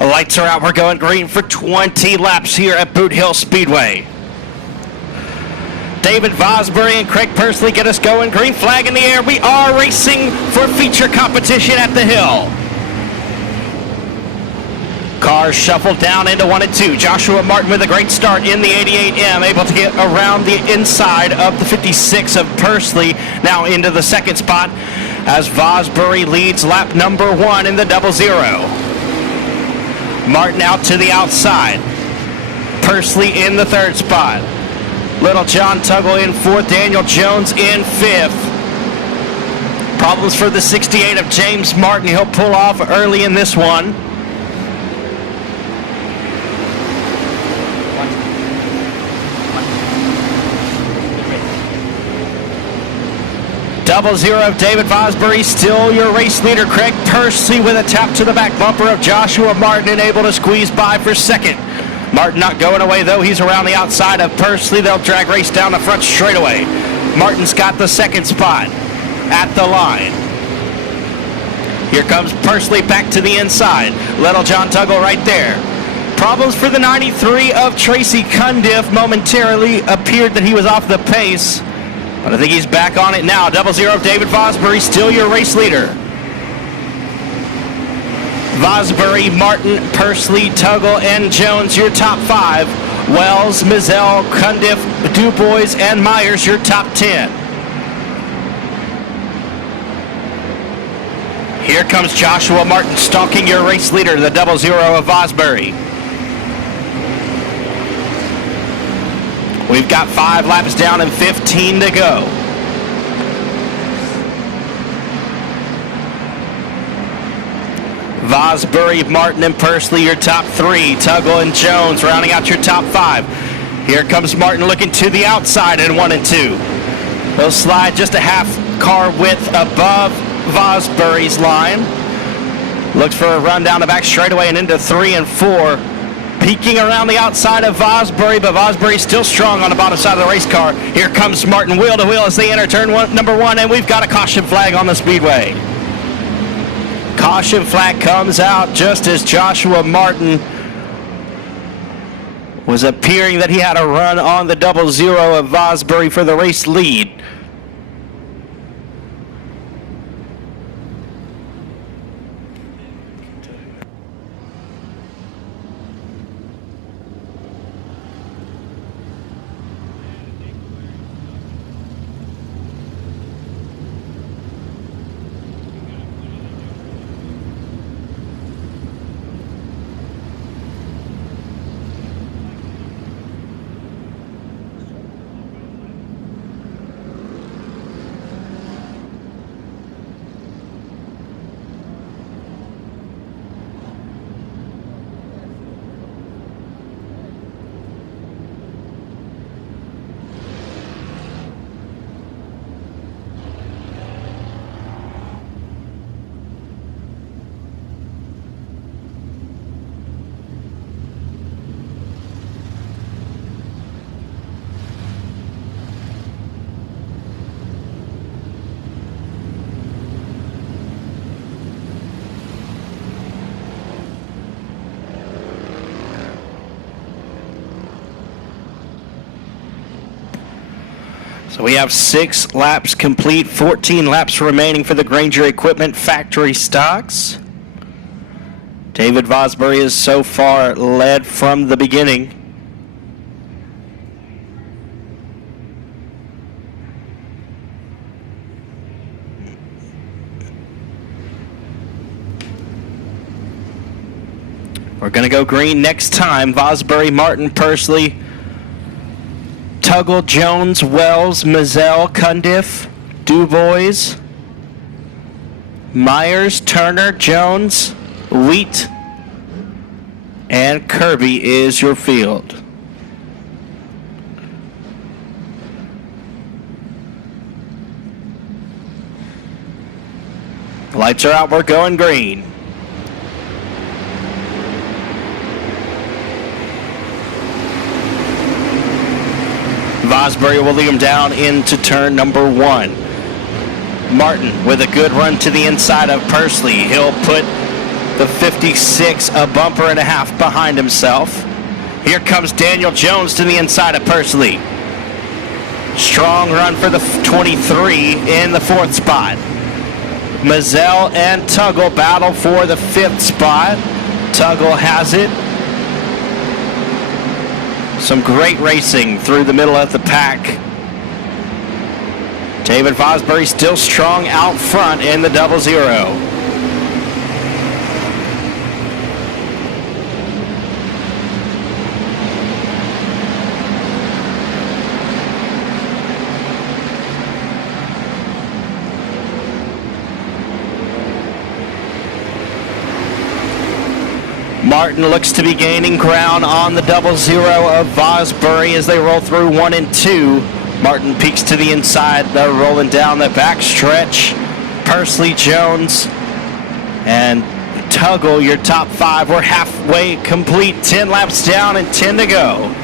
Lights are out. We're going green for 20 laps here at Boothill Speedway. David Vosbury and Craig Pursley get us going. Green flag in the air. We are racing for feature competition at the hill. Cars shuffled down into 1 and 2. Joshua Martin with a great start in the 88M, able to get around the inside of the 56 of Pursley, now into the second spot as Vosbury leads lap number 1 in the 00. Martin out to the outside. Pursley in the third spot. Little John Tuggle in fourth. Daniel Jones in fifth. Problems for the 68 of James Martin. He'll pull off early in this one. 00 of David Vosbury, still your race leader. Craig Pursley with a tap to the back bumper of Joshua Martin and able to squeeze by for second. Martin not going away though. He's around the outside of Pursley. They'll drag race down the front straightaway. Martin's got the second spot at the line. Here comes Pursley back to the inside. Little John Tuggle right there. Problems for the 93 of Tracy Cundiff. Momentarily appeared that he was off the pace, but I think he's back on it now. 00 of David Vosbury, still your race leader. Vosbury, Martin, Pursley, Tuggle, and Jones, your top 5. Wells, Mizell, Cundiff, Dubois, and Myers, your top 10. Here comes Joshua Martin stalking your race leader, the 00 of Vosbury. We've got 5 laps down and 15 to go. Vosbury, Martin, and Pursley, your top 3. Tuggle and Jones rounding out your top 5. Here comes Martin looking to the outside in 1 and 2. They'll slide just a half car width above Vosbury's line. Looks for a run down the back straightaway and into 3 and 4. Peeking around the outside of Vosbury, but Vosbury still strong on the bottom side of the race car. Here comes Martin wheel to wheel as they enter turn number 1, and we've got a caution flag on the speedway. Caution flag comes out just as Joshua Martin was appearing that he had a run on the 00 of Vosbury for the race lead. So we have 6 laps complete, 14 laps remaining for the Granger Equipment factory stocks. David Vosbury is so far led from the beginning. We're going to go green next time. Vosbury, Martin, Pursley, Tuggle, Jones, Wells, Mizell, Cundiff, Dubois, Myers, Turner, Jones, Wheat, and Kirby is your field. Lights are out, we're going green. Vosbury will lead him down into turn number 1. Martin with a good run to the inside of Pursley. He'll put the 56 a bumper and a half behind himself. Here comes Daniel Jones to the inside of Pursley. Strong run for the 23 in the 4th spot. Mizell and Tuggle battle for the 5th spot. Tuggle has it. Some great racing through the middle of the pack. David Vosbury still strong out front in the 00. Martin looks to be gaining ground on the 00 of Vosbury as they roll through 1 and 2. Martin peeks to the inside. They're rolling down the back stretch. Pursley, Jones, and Tuggle, your top 5. We're halfway complete. 10 laps down and 10 to go.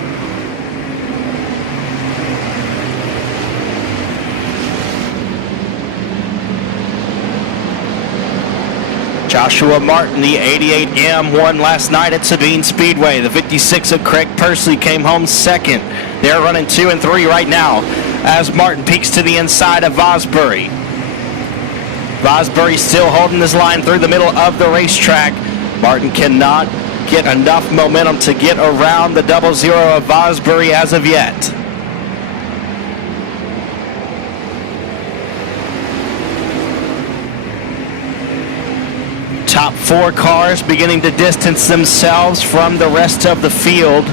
Joshua Martin, the 88M, won last night at Sabine Speedway. The 56 of Craig Pursley came home second. They're running 2 and 3 right now as Martin peeks to the inside of Vosbury. Vosbury still holding his line through the middle of the racetrack. Martin cannot get enough momentum to get around the 00 of Vosbury as of yet. Top 4 cars beginning to distance themselves from the rest of the field.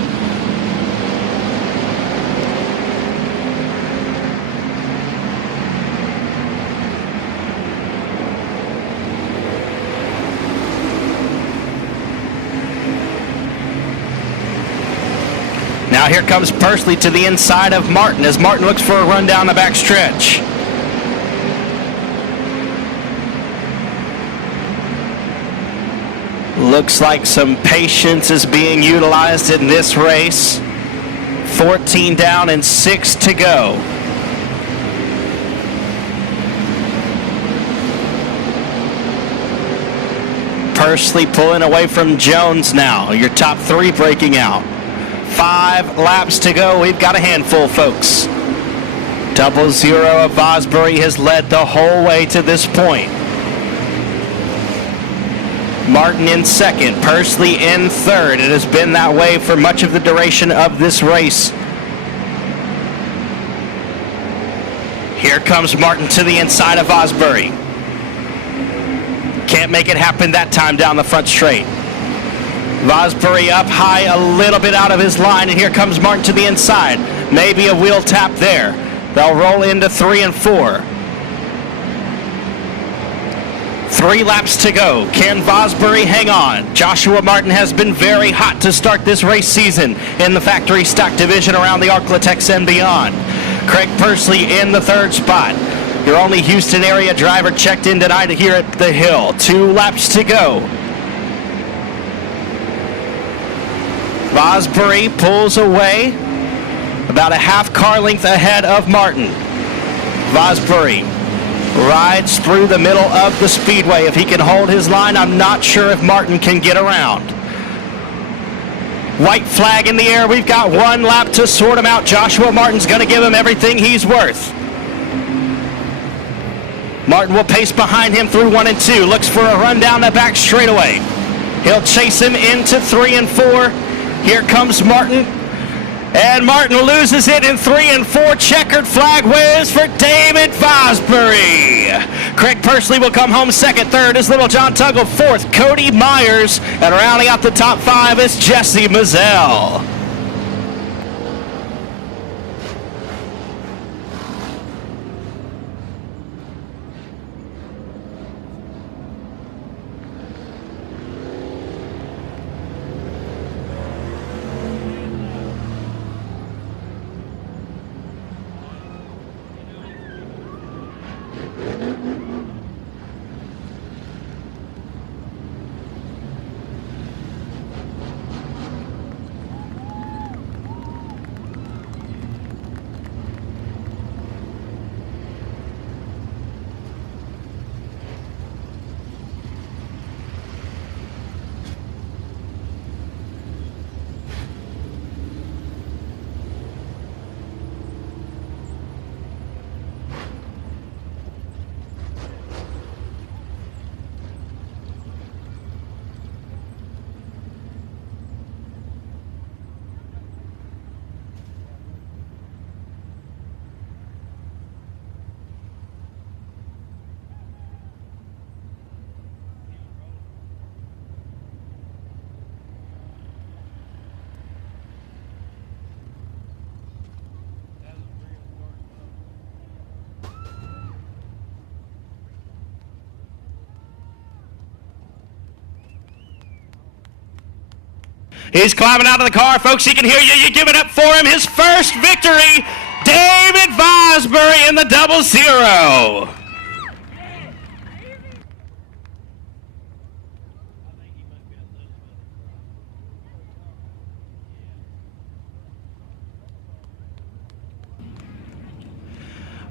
Now here comes Pursley to the inside of Martin as Martin looks for a run down the back stretch. Looks like some patience is being utilized in this race. 14 down and 6 to go. Pursley pulling away from Jones now. Your top 3 breaking out. 5 laps to go. We've got a handful, folks. 00 of Vosbury has led the whole way to this point. Martin in second, Pursley in third. It has been that way for much of the duration of this race. Here comes Martin to the inside of Vosbury. Can't make it happen that time down the front straight. Vosbury up high, a little bit out of his line, and here comes Martin to the inside. Maybe a wheel tap there. They'll roll into 3 and 4. 3 laps to go. Can Vosbury hang on? Joshua Martin has been very hot to start this race season in the factory stock division around the Arklatex and beyond. Craig Pursley in the 3rd spot. Your only Houston area driver checked in tonight here at the Hill. 2 laps to go. Vosbury pulls away about a half car length ahead of Martin. Vosbury rides through the middle of the speedway. If he can hold his line, I'm not sure if Martin can get around. White flag in the air. We've got 1 lap to sort him out. Joshua Martin's going to give him everything he's worth. Martin will pace behind him through 1 and 2. Looks for a run down the back straightaway. He'll chase him into 3 and 4. Here comes Martin. And Martin loses it in 3 and 4. Checkered flag waves for David Vosbury. Craig Pursley will come home second. Third is Little John Tuggle. Fourth, Cody Myers. And rounding out the top 5 is Jesse Mazzell. He's climbing out of the car, folks. He can hear you. You give it up for him. His first victory, David Vosbury in the 00.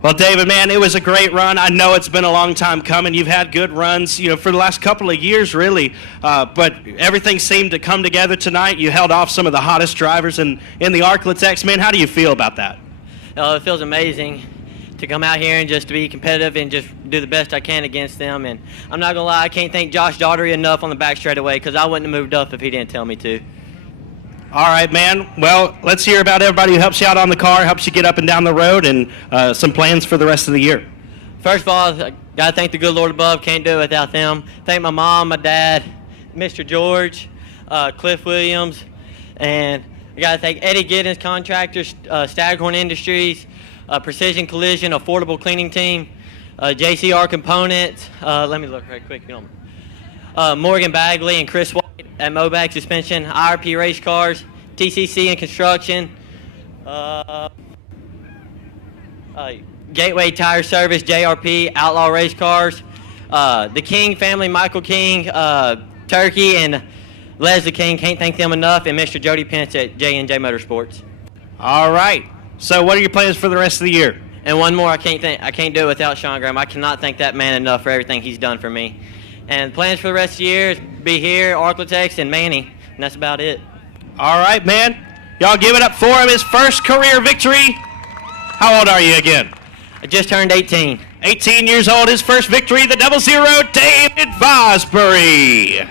Well, David, man, it was a great run. I know it's been a long time coming. You've had good runs, for the last couple of years, really. But everything seemed to come together tonight. You held off some of the hottest drivers in the Arklets X. Man, how do you feel about that? It feels amazing to come out here and just to be competitive and just do the best I can against them. And I'm not going to lie, I can't thank Josh Daugherty enough on the back straightaway because I wouldn't have moved up if he didn't tell me to. All right, man. Well, let's hear about everybody who helps you out on the car, helps you get up and down the road, and some plans for the rest of the year. First of all, I got to thank the good Lord above. Can't do it without them. Thank my mom, my dad, Mr. George, Cliff Williams, and I got to thank Eddie Giddens Contractors, Staghorn Industries, Precision Collision, Affordable Cleaning Team, JCR Components. Let me look right quick. Morgan Bagley and Chris White at Mobac Suspension, IRP Race Cars, TCC and Construction, Gateway Tire Service, JRP, Outlaw Race Cars, the King family, Michael King, Turkey, and Leslie King, can't thank them enough, and Mr. Jody Pence at J&J Motorsports. All right. So what are your plans for the rest of the year? And one more, I can't do it without Sean Graham. I cannot thank that man enough for everything he's done for me. And plans for the rest of the year is be here, Arklatex, and Manny, and that's about it. All right, man. Y'all give it up for him. His first career victory. How old are you again? I just turned 18. 18 years old. His first victory, the 00, David Vosbury.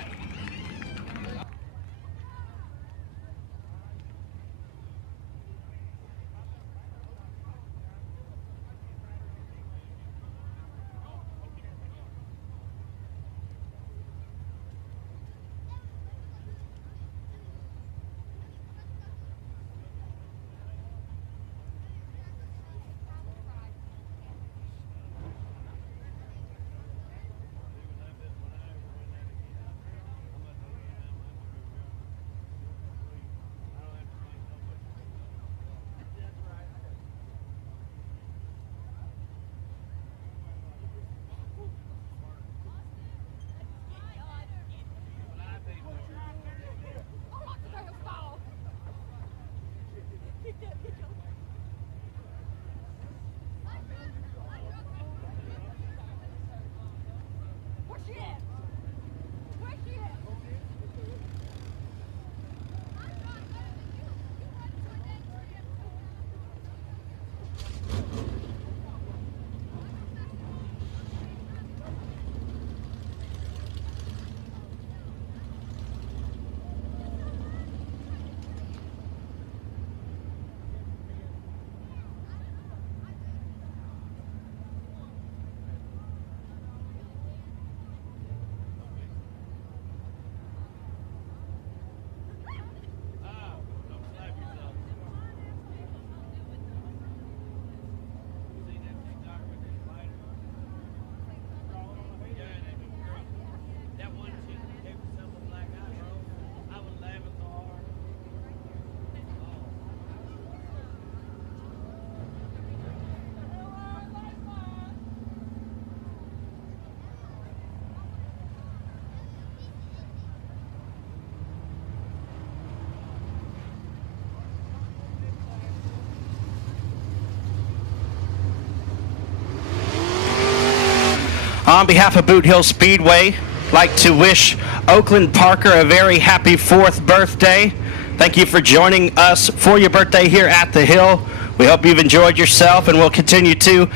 On behalf of Boothill Speedway, I'd like to wish Oakland Parker a very happy 4th birthday. Thank you for joining us for your birthday here at the Hill. We hope you've enjoyed yourself, and will continue to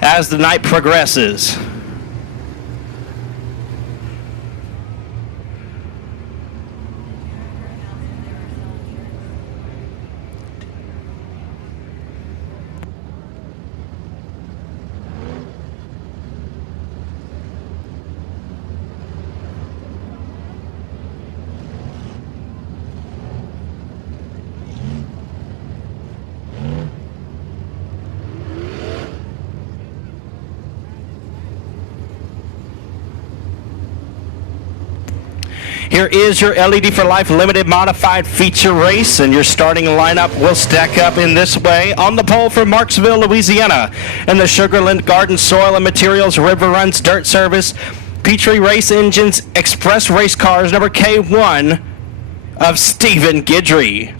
as the night progresses. Here is your LED for Life limited modified feature race, and your starting lineup will stack up in this way. On the pole from Marksville, Louisiana, in the Sugarland Garden Soil and Materials River Runs Dirt Service, Petrie Race Engines Express Race Cars, number K1 of Stephen Guidry.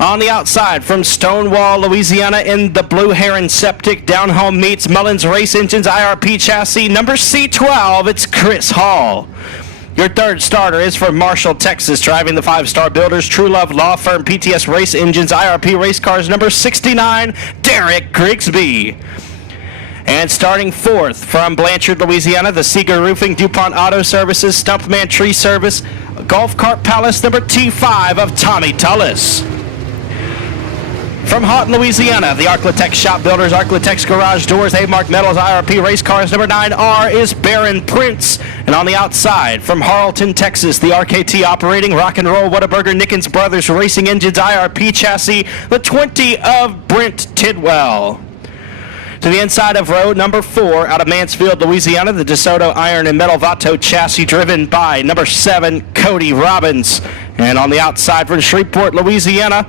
On the outside from Stonewall, Louisiana, in the Blue Heron Septic Downhome Meets Mullins Race Engines IRP Chassis, number C12, it's Chris Hall. Your third starter is from Marshall, Texas, driving the 5-Star Builders True Love Law Firm PTS Race Engines IRP Race Cars, number 69, Derek Grigsby. And starting fourth from Blanchard, Louisiana, the Seeger Roofing, DuPont Auto Services, Stumpman Tree Service, Golf Cart Palace, number T5 of Tommy Tullis. From Houghton, Louisiana, the Arclitex Shop Builders, Arclitex Garage Doors, A-Mark Metals, IRP Race Cars, number 9R is Baron Prince. And on the outside, from Harlton, Texas, the RKT Operating, Rock and Roll, Whataburger, Nickens Brothers Racing Engines, IRP Chassis, the 20 of Brent Tidwell. To the inside of row number 4, out of Mansfield, Louisiana, the DeSoto Iron and Metal Vato Chassis, driven by number 7, Cody Robbins. And on the outside from Shreveport, Louisiana,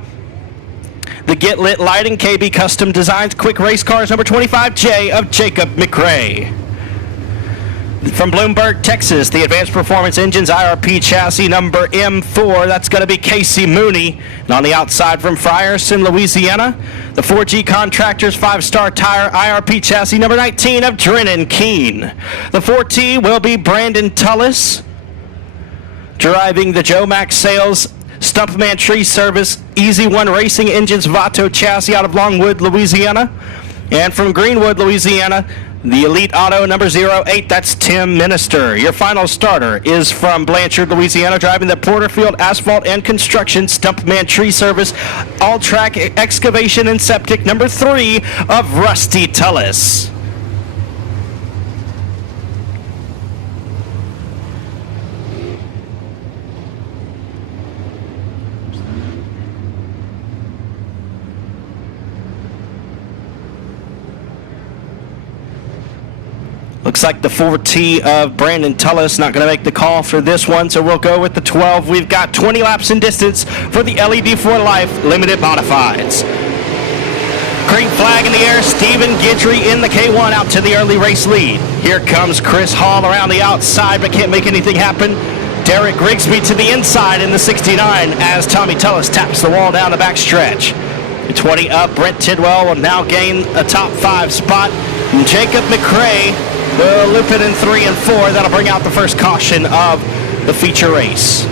the Get Lit Lighting, KB Custom Designs, Quick Race Cars, number 25J of Jacob McRae. From Bloomberg, Texas, the Advanced Performance Engines IRP Chassis, number M4, that's going to be Casey Mooney. And on the outside from Frierson, Louisiana, the 4G Contractors 5-Star Tire IRP Chassis, number 19 of Drennan Keene. The 4T will be Brandon Tullis, driving the Joe Max Sales Stumpman Tree Service Easy One Racing Engines Vato Chassis out of Longwood, Louisiana. And from Greenwood, Louisiana, the Elite Auto number 08, that's Tim Minister. Your final starter is from Blanchard, Louisiana, driving the Porterfield Asphalt and Construction Stumpman Tree Service All Track Excavation and Septic, number 3 of Rusty Tullis. Looks like the 4T of Brandon Tullis not going to make the call for this one, so we'll go with the 12. We've got 20 laps in distance for the LED for Life Limited Modifieds. Green flag in the air, Stephen Guidry in the K1 out to the early race lead. Here comes Chris Hall around the outside, but can't make anything happen. Derek Grigsby to the inside in the 69 as Tommy Tullis taps the wall down the backstretch. The 20 up, Brent Tidwell will now gain a top 5 spot. And Jacob McRae will loop it in 3 and 4. That'll bring out the first caution of the feature race.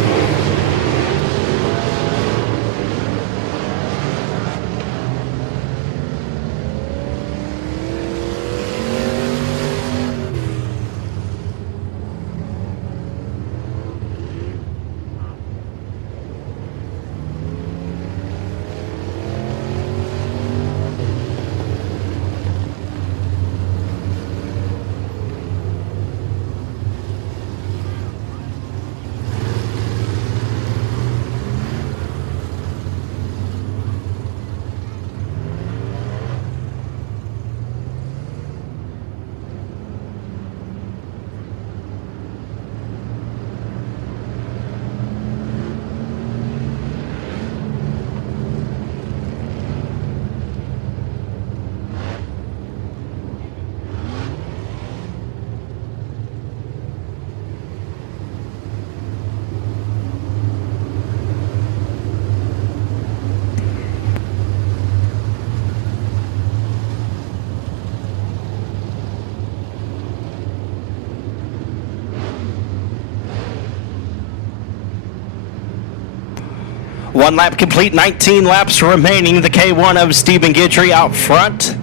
One lap complete, 19 laps remaining. The K1 of Stephen Guidry out front.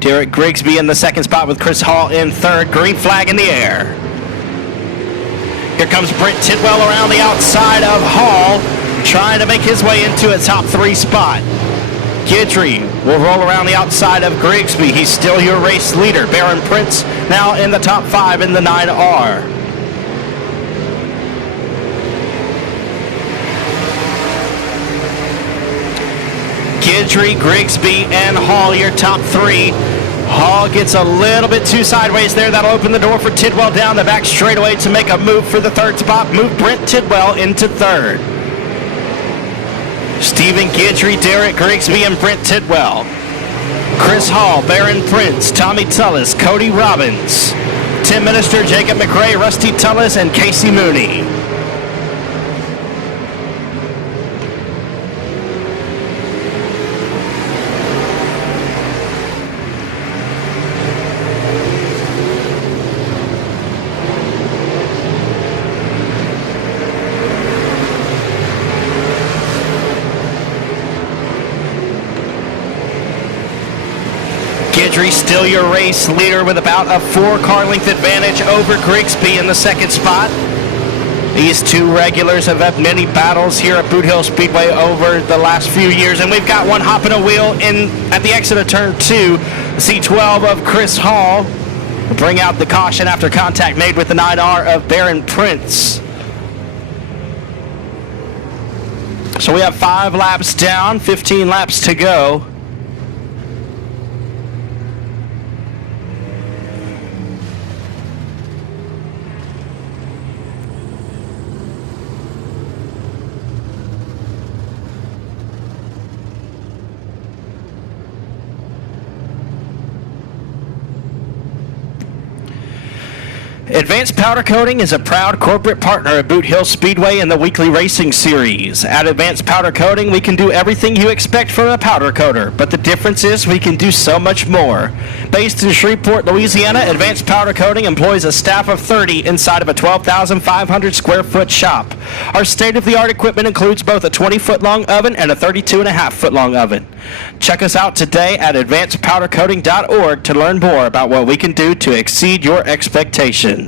Derek Grigsby in the second spot with Chris Hall in third. Green flag in the air. Here comes Brent Tidwell around the outside of Hall, trying to make his way into a top 3 spot. Guidry will roll around the outside of Grigsby. He's still your race leader. Baron Prince now in the top 5 in the 9R. Guidry, Grigsby, and Hall, your top 3. Hall gets a little bit too sideways there. That'll open the door for Tidwell down the back straightaway to make a move for the third spot. Move Brent Tidwell into third. Stephen Guidry, Derek Grigsby, and Brent Tidwell. Chris Hall, Barron Prince, Tommy Tullis, Cody Robbins, Tim Minister, Jacob McRae, Rusty Tullis, and Casey Mooney. Guidry still your race leader with about a 4-car length advantage over Grigsby in the second spot. These two regulars have had many battles here at Boothill Speedway over the last few years, and we've got one hopping a wheel in at the exit of turn 2. C12 of Chris Hall will bring out the caution after contact made with the 9R of Barron Prince. So we have 5 laps down, 15 laps to go. Advanced Powder Coating is a proud corporate partner of Boothill Speedway and the weekly racing series. At Advanced Powder Coating, we can do everything you expect from a powder coater, but the difference is we can do so much more. Based in Shreveport, Louisiana, Advanced Powder Coating employs a staff of 30 inside of a 12,500 square foot shop. Our state-of-the-art equipment includes both a 20-foot long oven and a 32.5-foot long oven. Check us out today at advancedpowdercoating.org to learn more about what we can do to exceed your expectations.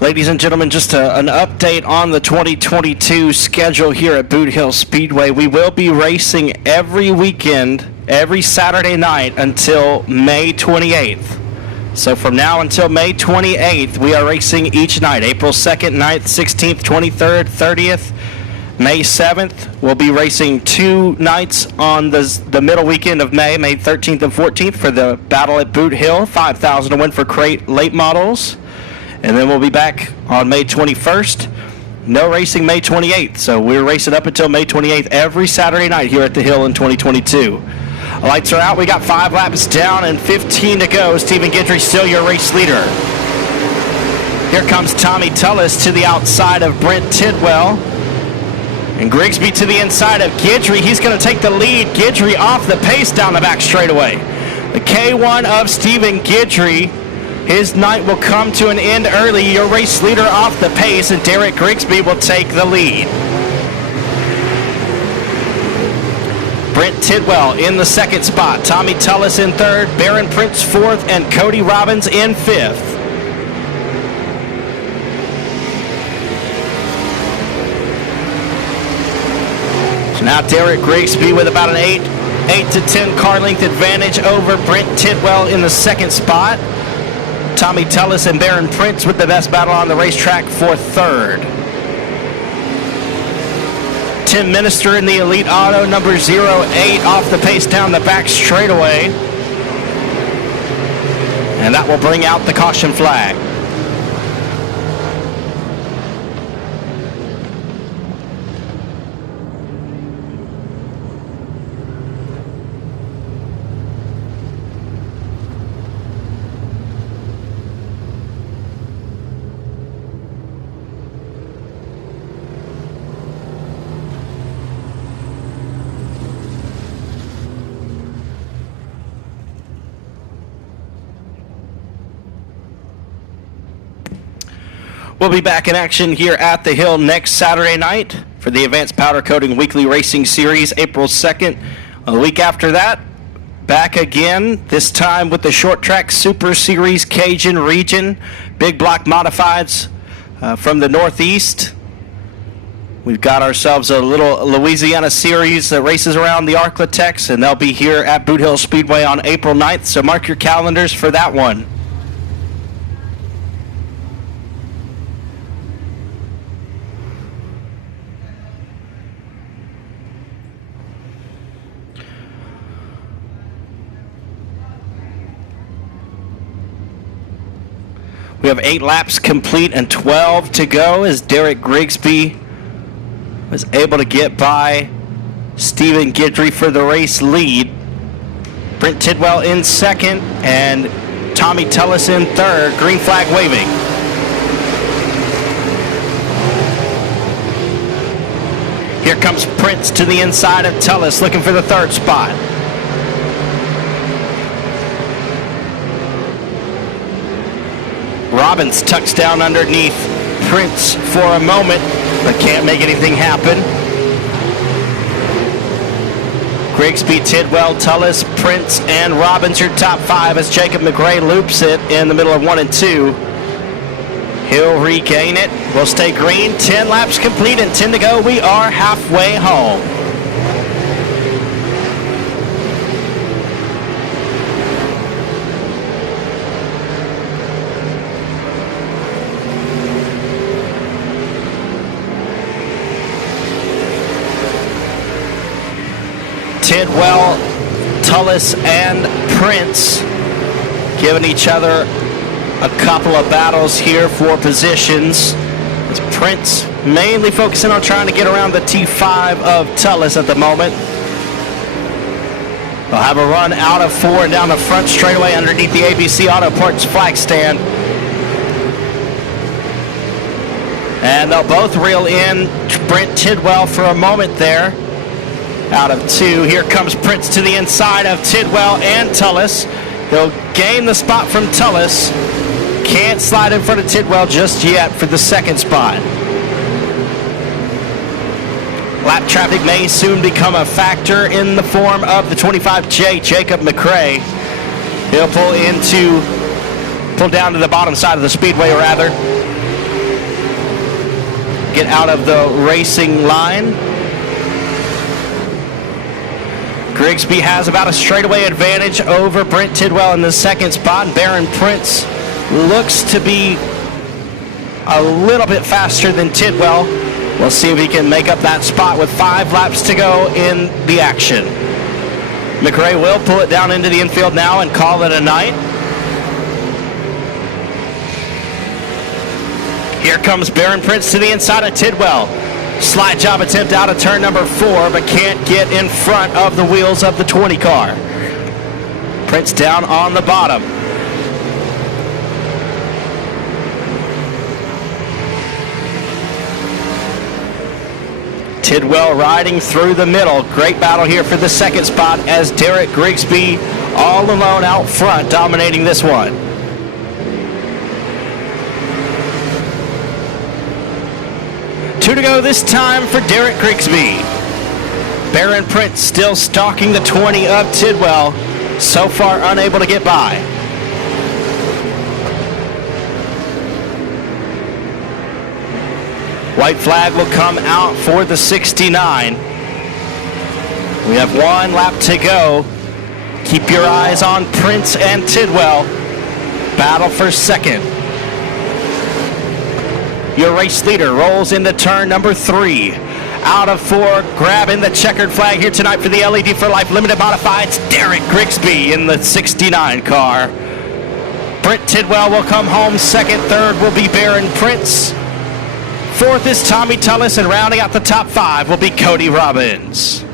Ladies and gentlemen, just an update on the 2022 schedule here at Boothill Speedway. We will be racing every weekend, every Saturday night until May 28th. So from now until May 28th, we are racing each night. April 2nd, 9th, 16th, 23rd, 30th. May 7th, we'll be racing 2 nights on the middle weekend of May, May 13th and 14th for the Battle at Boothill, $5,000 to win for crate late models. And then we'll be back on May 21st. No racing May 28th. So we're racing up until May 28th every Saturday night here at the Hill in 2022. Lights are out. We got 5 laps down and 15 to go. Stephen Guidry still your race leader. Here comes Tommy Tullis to the outside of Brent Tidwell. And Grigsby to the inside of Guidry. He's going to take the lead. Guidry off the pace down the back straightaway. The K1 of Stephen Guidry. His night will come to an end early. Your race leader off the pace, and Derek Grigsby will take the lead. Brent Tidwell in the second spot. Tommy Tullis in third. Barron Prince fourth, and Cody Robbins in fifth. So now Derek Grigsby with about an 8 to 10 car length advantage over Brent Tidwell in the second spot. Tommy Tullis and Barron Prince with the best battle on the racetrack for third. Tim Minister in the elite auto, number 08, off the pace down the back straightaway. And that will bring out the caution flag. We'll be back in action here at the Hill next Saturday night for the Advanced Powder Coating Weekly Racing Series, April 2nd. A week after that, back again, this time with the Short Track Super Series Cajun Region. Big block modifieds from the Northeast. We've got ourselves a little Louisiana series that races around the Arklatex, and they'll be here at Boothill Speedway on April 9th, so mark your calendars for that one. We have 8 laps complete and 12 to go as Derek Grigsby was able to get by Stephen Guidry for the race lead. Brent Tidwell in second and Tommy Tullis in third. Green flag waving. Here comes Prince to the inside of Tullis, looking for the third spot. Robbins tucks down underneath Prince for a moment, but can't make anything happen. Grigsby, Tidwell, Tullis, Prince, and Robbins your top 5 as Jacob McRae loops it in the middle of 1 and 2. He'll regain it. We'll stay green. 10 laps complete and 10 to go. We are halfway home. Tidwell, Tullis, and Prince giving each other a couple of battles here for positions. As Prince mainly focusing on trying to get around the T5 of Tullis at the moment. They'll have a run out of 4 and down the front straightaway underneath the ABC Auto Parts flag stand. And they'll both reel in Brent Tidwell for a moment there. Out of 2, here comes Prince to the inside of Tidwell and Tullis. He'll gain the spot from Tullis. Can't slide in front of Tidwell just yet for the second spot. Lap traffic may soon become a factor in the form of the 25J, Jacob McRae. He'll pull down to the bottom side of the speedway rather. Get out of the racing line. Grigsby has about a straightaway advantage over Brent Tidwell in the second spot. Baron Prince looks to be a little bit faster than Tidwell. We'll see if he can make up that spot with 5 laps to go in the action. McRae will pull it down into the infield now and call it a night. Here comes Baron Prince to the inside of Tidwell. Slide job attempt out of turn number 4, but can't get in front of the wheels of the 20 car. Prince down on the bottom. Tidwell riding through the middle. Great battle here for the second spot as Derek Grigsby all alone out front dominating this one. Two to go this time for Derek Grigsby. Baron Prince still stalking the 20 of Tidwell. So far unable to get by. White flag will come out for the 69. We have 1 lap to go. Keep your eyes on Prince and Tidwell. Battle for second. Your race leader rolls into turn number 3. Out of 4, grabbing the checkered flag here tonight for the LED for Life Limited Modified. It's Derek Grigsby in the 69 car. Brent Tidwell will come home second. Third will be Baron Prince. Fourth is Tommy Tullis, and rounding out the top 5 will be Cody Robbins.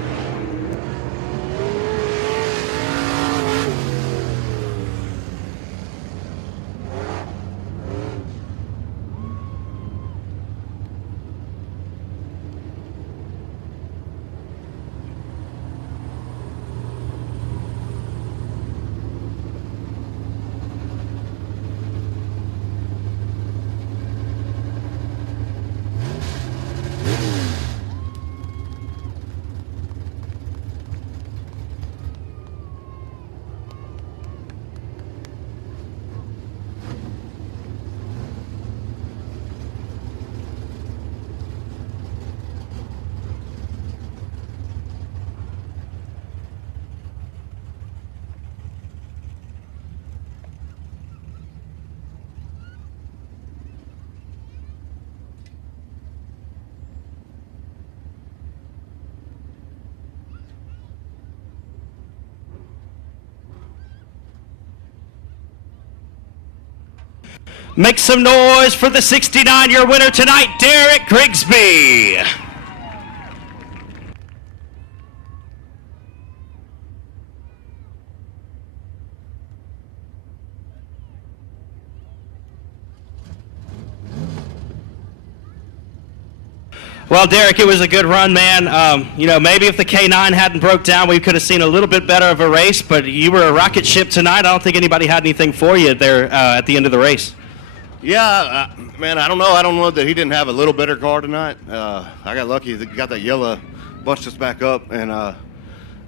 Make some noise for the 69-year winner tonight, Derek Grigsby. Well, Derek, it was a good run, man. Maybe if the K9 hadn't broke down, we could have seen a little bit better of a race, but you were a rocket ship tonight. I don't think anybody had anything for you there at the end of the race. Yeah, man, I don't know. I don't know that he didn't have a little better car tonight. I got lucky that got that yellow, bunched us back up, and I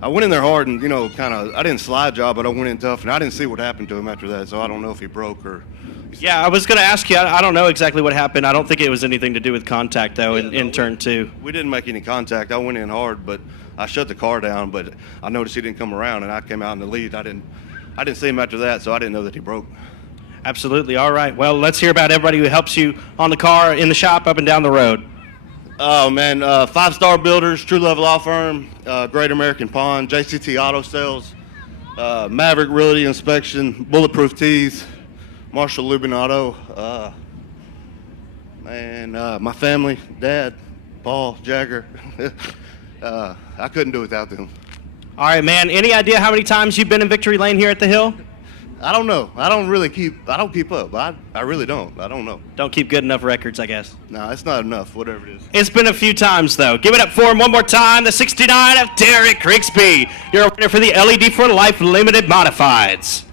went in there hard and, I didn't slide job, but I went in tough, and I didn't see what happened to him after that, so I don't know if he broke or... Yeah, I was going to ask you. I don't know exactly what happened. I don't think it was anything to do with contact, though, in turn 2. We didn't make any contact. I went in hard, but I shut the car down, but I noticed he didn't come around, and I came out in the lead. I didn't see him after that, so I didn't know that he broke. Absolutely. All right. Well, let's hear about everybody who helps you on the car, in the shop, up and down the road. Oh, man, 5-Star Builders, True Love Law Firm, Great American Pond, JCT Auto Sales, Maverick Realty Inspection, Bulletproof Tees, Marshall Lubin Auto, and my family, Dad, Paul, Jagger. I couldn't do it without them. All right, man. Any idea how many times you've been in Victory Lane here at the Hill? I don't know. I don't keep up. I really don't. I don't know. Don't keep good enough records, I guess. No, it's not enough, whatever it is. It's been a few times, though. Give it up for him one more time. The 69 of Derek Grigsby. You're a winner for the LED for Life Limited Modifieds.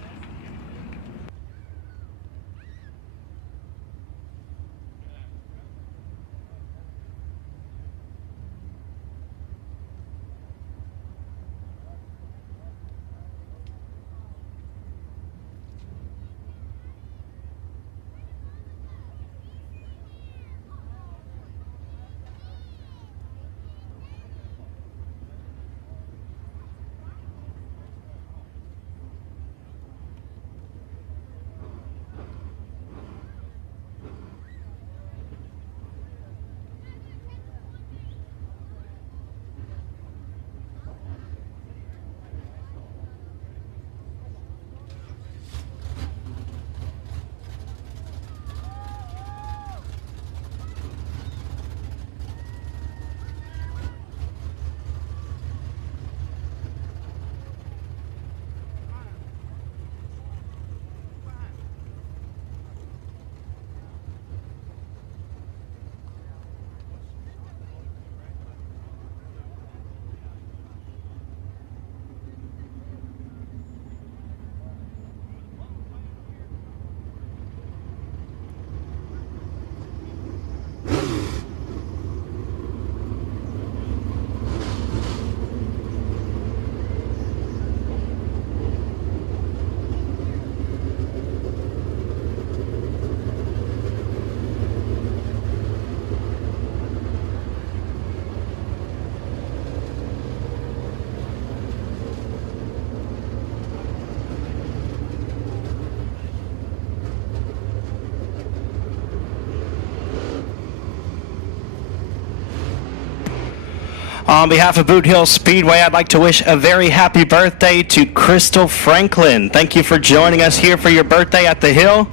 On behalf of Boothill Speedway, I'd like to wish a very happy birthday to Crystal Franklin. Thank you for joining us here for your birthday at the Hill.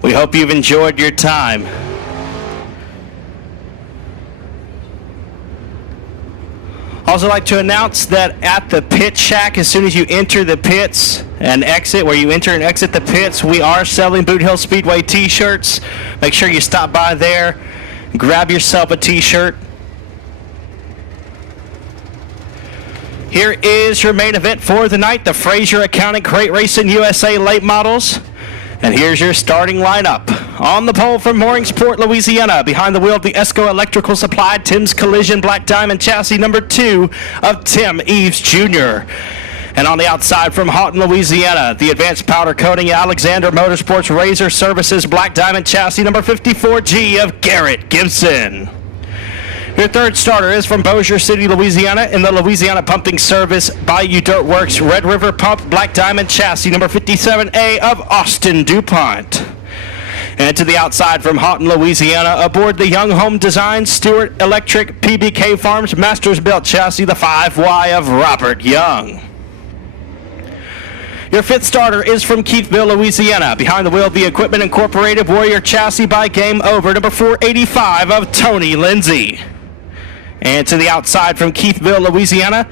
We hope you've enjoyed your time. Also like to announce that at the pit shack, as soon as you enter the pits and exit, where you enter and exit the pits, we are selling Boothill Speedway t-shirts. Make sure you stop by there, grab yourself a t-shirt. Here is your main event for the night, the Fraser Accounting Crate Racing USA Late Models. And here's your starting lineup. On the pole from Mooringsport, Louisiana, behind the wheel of the Esco Electrical Supply, Tim's Collision Black Diamond Chassis number 2 of Tim Eves Jr. And on the outside from Houghton, Louisiana, the Advanced Powder Coating Alexander Motorsports Razor Services Black Diamond Chassis number 54G of Garrett Gibson. Your third starter is from Bossier City, Louisiana, in the Louisiana Pumping Service Bayou Dirt Works Red River Pump Black Diamond Chassis number 57A of Austin DuPont. And to the outside from Houghton, Louisiana, aboard the Young Home Design Stewart Electric PBK Farms Masters Belt Chassis, the 5Y of Robert Young. Your fifth starter is from Keithville, Louisiana, behind the wheel of the Equipment Incorporated Warrior Chassis by Game Over, number 485 of Tony Lindsay. And to the outside from Keithville, Louisiana,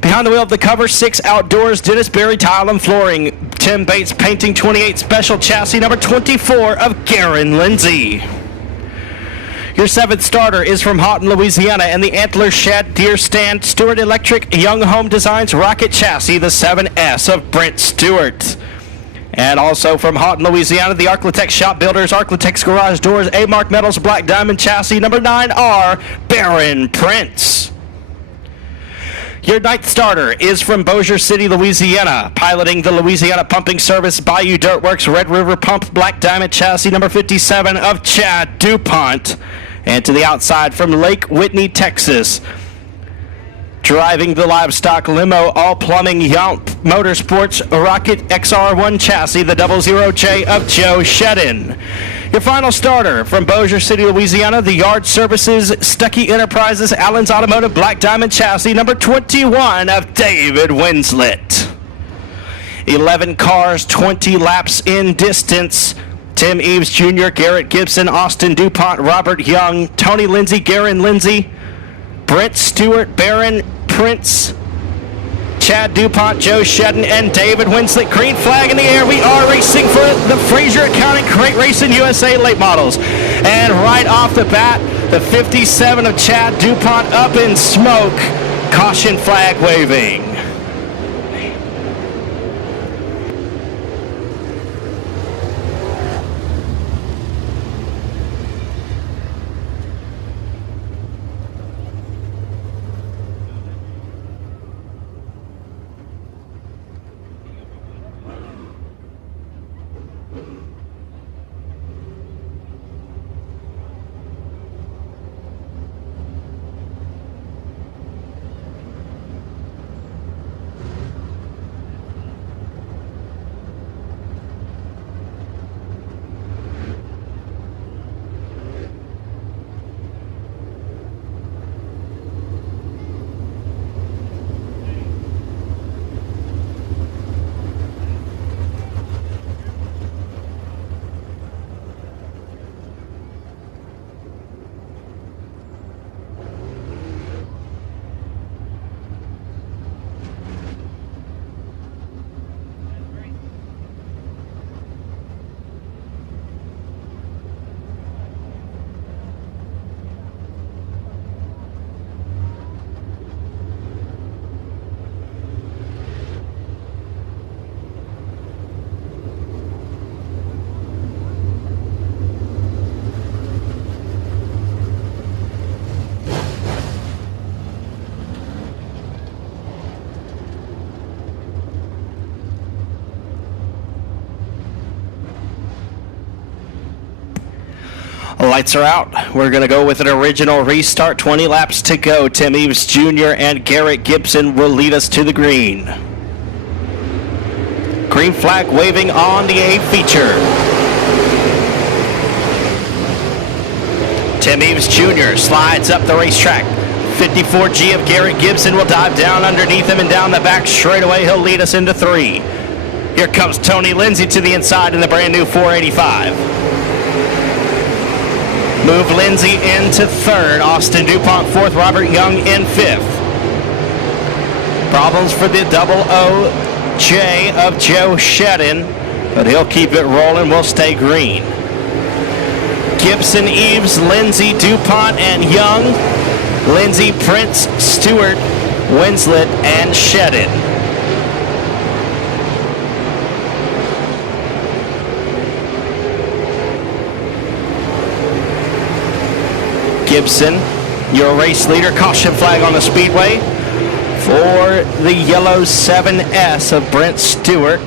behind the wheel of the Cover 6 Outdoors Dennis Berry Tile and Flooring, Tim Bates Painting 28 Special Chassis number 24 of Garen Lindsay. Your seventh starter is from Houghton, Louisiana, and the Antler Shed Deer Stand Stewart Electric Young Home Designs Rocket Chassis, the 7S of Brent Stewart. And also from Houghton, Louisiana, the Architect Shop Builders Architects Garage Doors A-Mark Metals Black Diamond Chassis number 9R, Baron Prince. Your ninth starter is from Bossier City, Louisiana, piloting the Louisiana Pumping Service Bayou Dirt Works Red River Pump Black Diamond Chassis number 57 of Chad DuPont. And to the outside from Lake Whitney, Texas, driving the livestock limo, all plumbing Yomp Motorsports Rocket XR1 Chassis, the 00J of Joe Shedden. Your final starter from Bossier City, Louisiana, the Yard Services Stuckey Enterprises Allen's Automotive Black Diamond Chassis number 21 of David Winslet. 11 cars, 20 laps in distance. Tim Eves Jr., Garrett Gibson, Austin DuPont, Robert Young, Tony Lindsay, Garen Lindsay, Brent Stewart, Baron Prince, Chad DuPont, Joe Shedden, and David Winslet. Green flag in the air. We are racing for the Fraser Accounting Crate Racing USA Late Models. And right off the bat, the 57 of Chad DuPont up in smoke. Caution flag waving. Lights are out. We're going to go with an original restart. 20 laps to go. Tim Eves Jr. and Garrett Gibson will lead us to the green. Green flag waving on the A feature. Tim Eves Jr. slides up the racetrack. 54G of Garrett Gibson will dive down underneath him and down the back straightaway. He'll lead us into 3. Here comes Tony Lindsay to the inside in the brand new 485. Move Lindsay into 3rd. Austin DuPont 4th. Robert Young in 5th. Problems for the double OJ of Joe Shedden, but he'll keep it rolling. We'll stay green. Gibson, Eves, Lindsay, DuPont, and Young. Lindsay, Prince, Stewart, Winslet, and Shedden. Gibson, your race leader. Caution flag on the Speedway for the yellow 7S of Brent Stewart.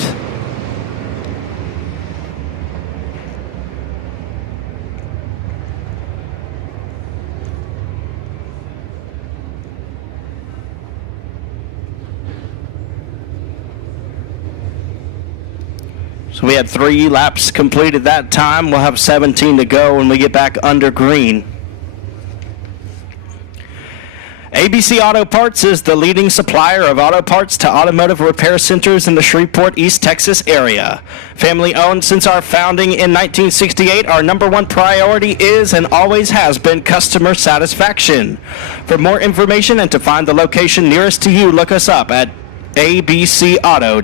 So we had 3 laps completed that time. We'll have 17 to go when we get back under green. ABC Auto Parts is the leading supplier of auto parts to automotive repair centers in the Shreveport, East Texas area. Family owned since our founding in 1968, our #1 priority is and always has been customer satisfaction. For more information and to find the location nearest to you, look us up at abcauto.com.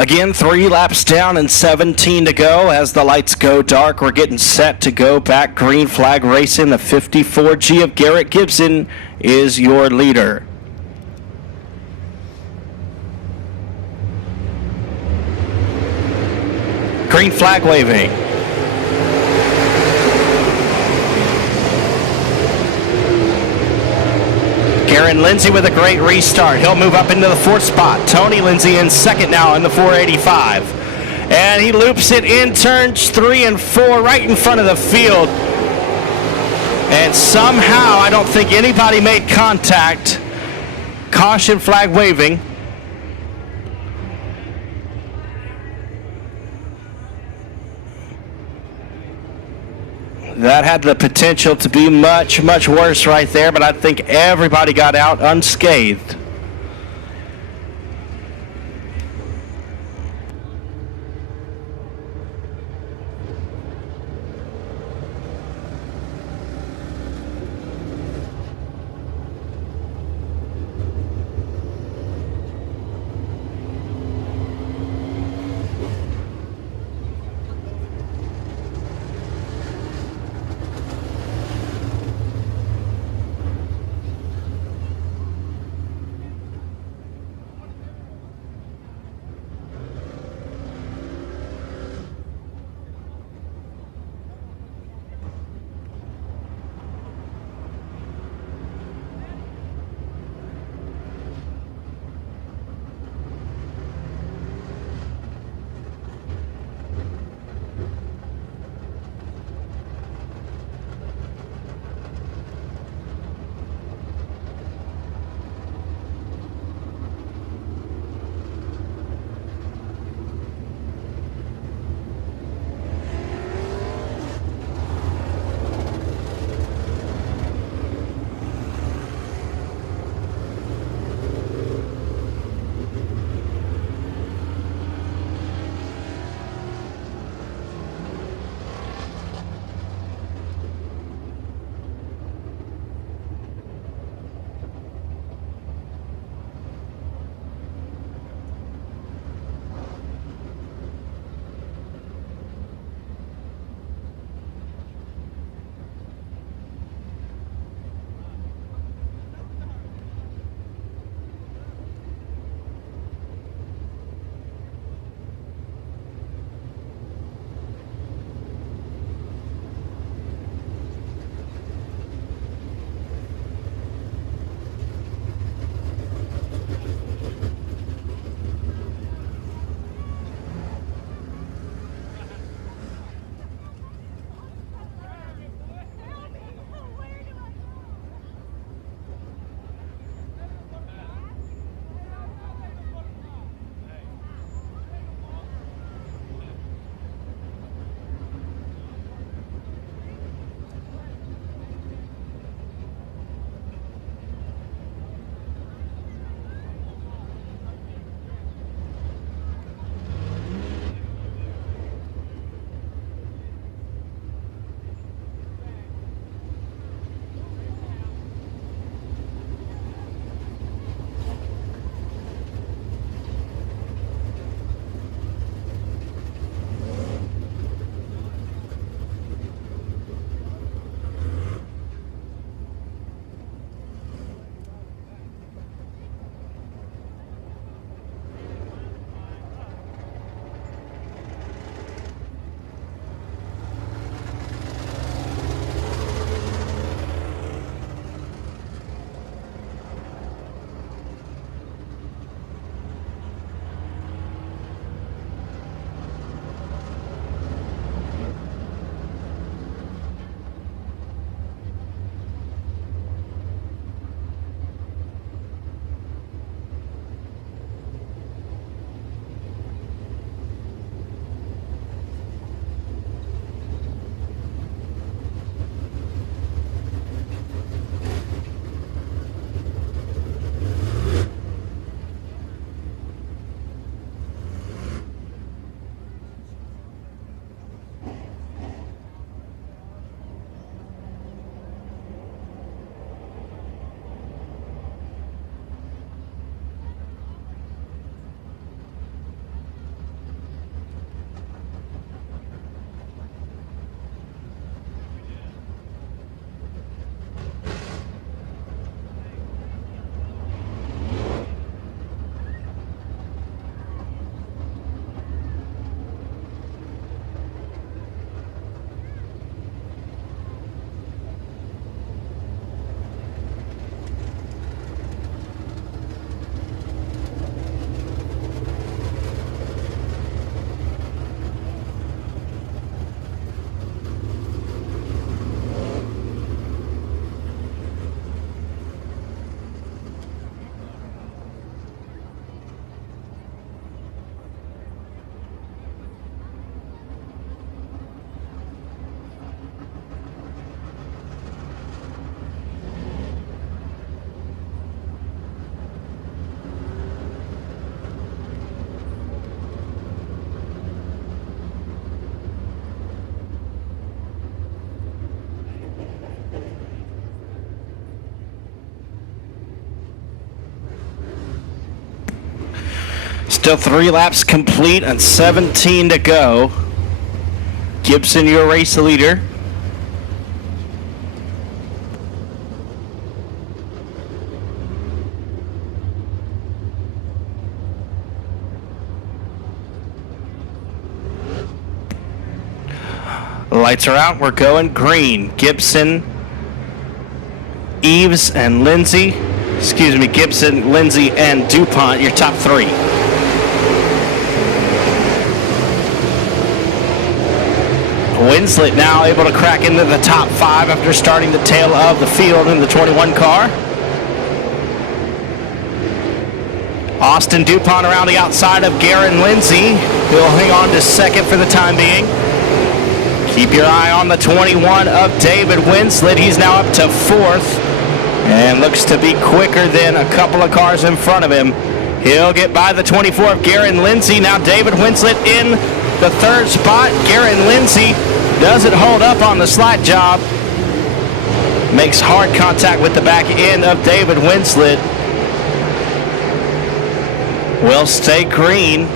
Again, 3 laps down and 17 to go. As the lights go dark, we're getting set to go back. Green flag racing. The 54G of Garrett Gibson is your leader. Green flag waving. Aaron Lindsay with a great restart. He'll move up into the 4th spot. Tony Lindsay in 2nd now in the 485. And he loops it in turns 3 and 4 right in front of the field. And somehow, I don't think anybody made contact. Caution flag waving. That had the potential to be much, much worse right there, but I think everybody got out unscathed. Still 3 laps complete and 17 to go. Gibson, your race leader. Lights are out. We're going green. Gibson, Eves, and Lindsay. Excuse me, Gibson, Lindsay, and DuPont, your top 3. Winslet now able to crack into the top 5 after starting the tail of the field in the 21 car. Austin DuPont around the outside of Garen Lindsay. He'll hang on to second for the time being. Keep your eye on the 21 of David Winslet. He's now up to 4th and looks to be quicker than a couple of cars in front of him. He'll get by the 24 of Garen Lindsay. Now David Winslet in the 3rd spot. Garen Lindsay doesn't hold up on the slide job. Makes hard contact with the back end of David Winslet. Will stay green.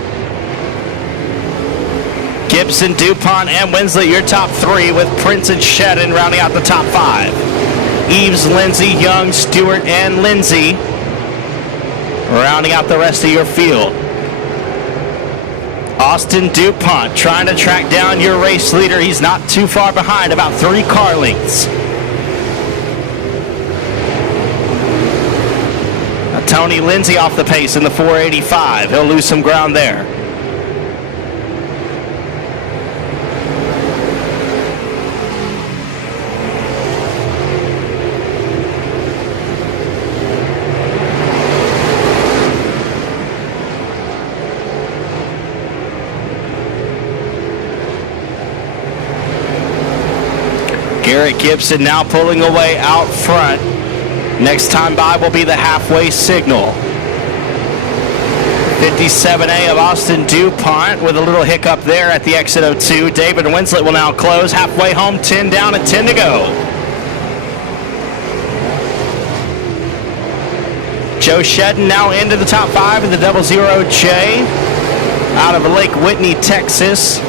Gibson, DuPont, and Winslet, your top 3, with Prince and Shedden rounding out the top 5. Eves, Lindsay, Young, Stewart, and Lindsay rounding out the rest of your field. Austin DuPont trying to track down your race leader. He's not too far behind, about 3 car lengths. Now, Tony Lindsay off the pace in the 485. He'll lose some ground there. Garrett Gibson now pulling away out front. Next time by will be the halfway signal. 57A of Austin DuPont with a little hiccup there at the exit of 2. David Winslet will now close. Halfway home, 10 down and 10 to go. Joe Shedden now into the top 5 in the 00J out of Lake Whitney, Texas.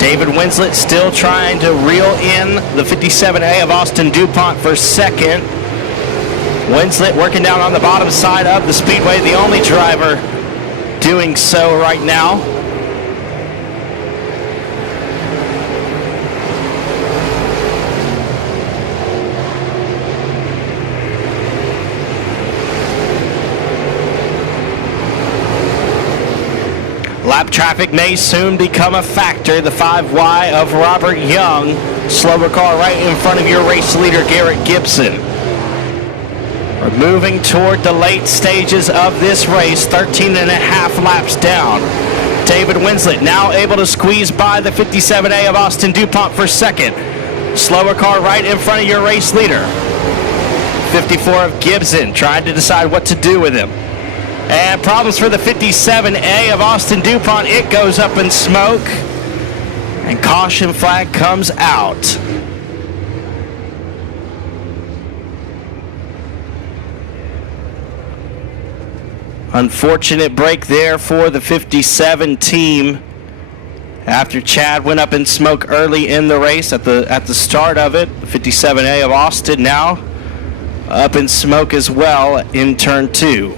David Winslet still trying to reel in the 57A of Austin DuPont for second. Winslet working down on the bottom side of the Speedway, the only driver doing so right now. Lap traffic may soon become a factor. The 5Y of Robert Young. Slower car right in front of your race leader, Garrett Gibson. We're moving toward the late stages of this race, 13 and a half laps down. David Winslet now able to squeeze by the 57A of Austin DuPont for second. Slower car right in front of your race leader. 54 of Gibson trying to decide what to do with him. And problems for the 57A of Austin DuPont. It goes up in smoke. And caution flag comes out. Unfortunate break there for the 57 team. After Chad went up in smoke early in the race at the start of it. The 57A of Austin now up in smoke as well in turn 2.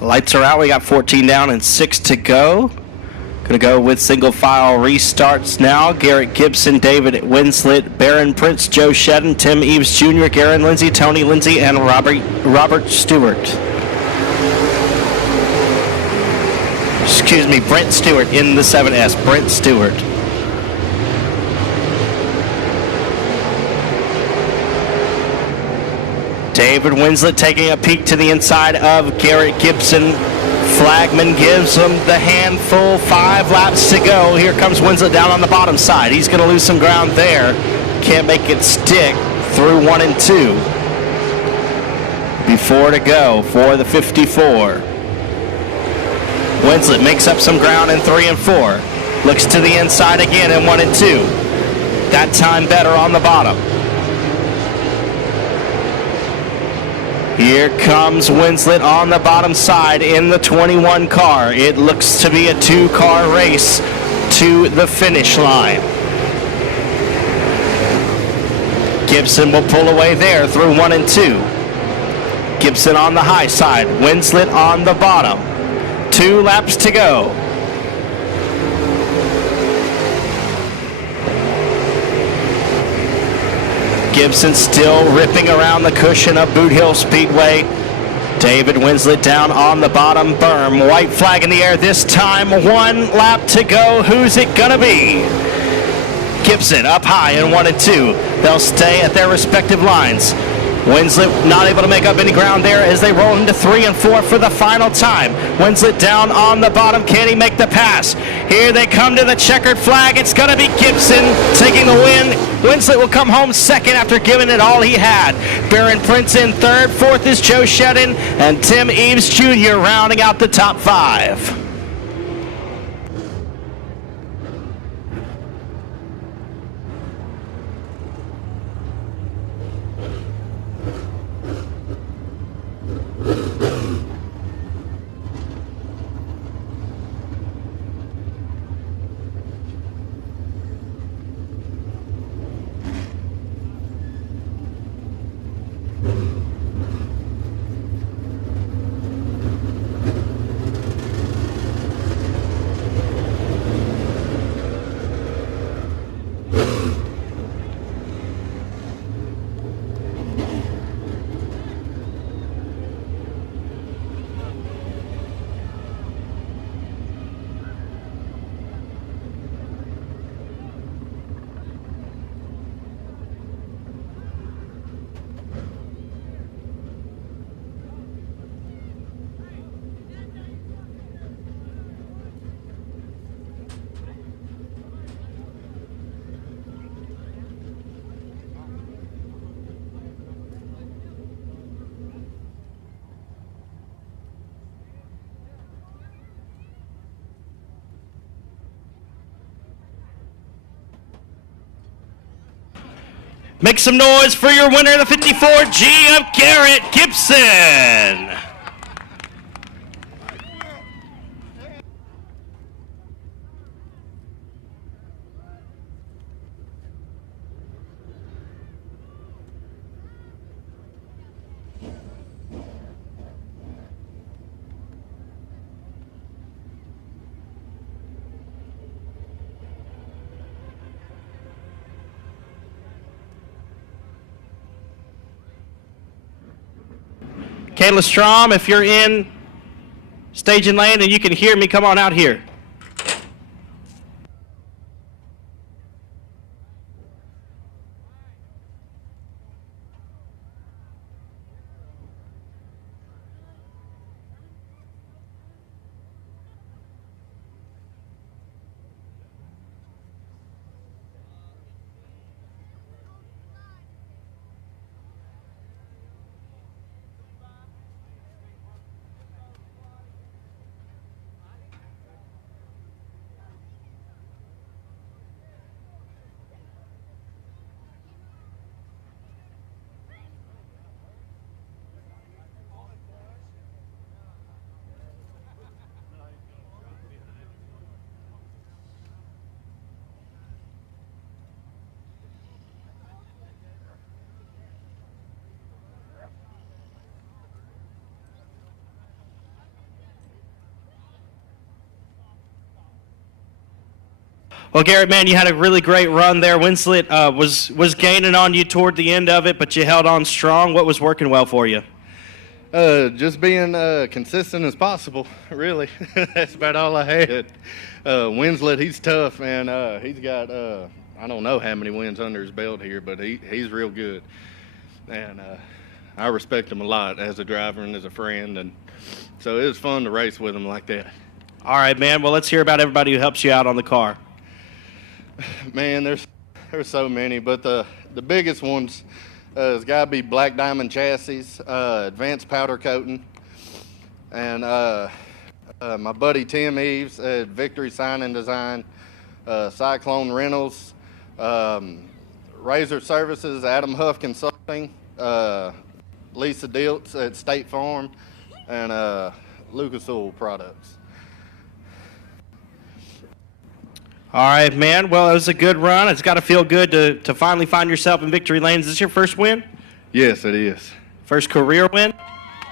Lights are out. We got 14 down and 6 to go. Going to go with single file restarts now. Garrett Gibson, David Winslet, Barron Prince, Joe Shedden, Tim Eves Jr., Garen Lindsay, Tony Lindsay, and Robert Stewart. Excuse me, Brent Stewart in the 7S. Brent Stewart. David Winslet taking a peek to the inside of Garrett Gibson. Flagman gives him the handful. 5 laps to go. Here comes Winslet down on the bottom side. He's going to lose some ground there. Can't make it stick through 1 and 2. Before to go for the 54. Winslet makes up some ground in 3 and 4. Looks to the inside again in 1 and 2. That time better on the bottom. Here comes Winslet on the bottom side in the 21 car. It looks to be a 2-car race to the finish line. Gibson will pull away there through 1 and 2. Gibson on the high side, Winslet on the bottom. 2 laps to go. Gibson still ripping around the cushion of Boothill Speedway. David Winslet down on the bottom berm. White flag in the air this time. 1 lap to go. Who's it gonna be? Gibson up high in 1 and 2. They'll stay at their respective lines. Winslet not able to make up any ground there as they roll into 3 and 4 for the final time. Winslet down on the bottom. Can he make the pass? Here they come to the checkered flag. It's going to be Gibson taking the win. Winslet will come home second after giving it all he had. Barron Prince in third. Fourth is Joe Shedden and Tim Eves Jr. rounding out the top 5. Make some noise for your winner, the 54G of Garrett Gibson. Kayla Strom, if you're in stage and lane and you can hear me, come on out here. Well, Garrett, man, you had a really great run there. Winslet was gaining on you toward the end of it, but you held on strong. What was working well for you? Just being consistent as possible, really. That's about all I had. Winslet, he's tough, man. He's got, I don't know how many wins under his belt here, but he's real good. And I respect him a lot as a driver and as a friend. And so it was fun to race with him like that. All right, man. Well, let's hear about everybody who helps you out on the car. Man, there's so many, but the biggest ones has got to be Black Diamond Chassis, advanced powder coating, and my buddy Tim Eves at Victory Sign and Design, Cyclone Rentals, Razor Services, Adam Huff Consulting, Lisa Diltz at State Farm, and Lucas Oil Products. All right, man. Well, it was a good run. It's got to feel good to finally find yourself in victory lane. Is this your first win? Yes, it is. First career win?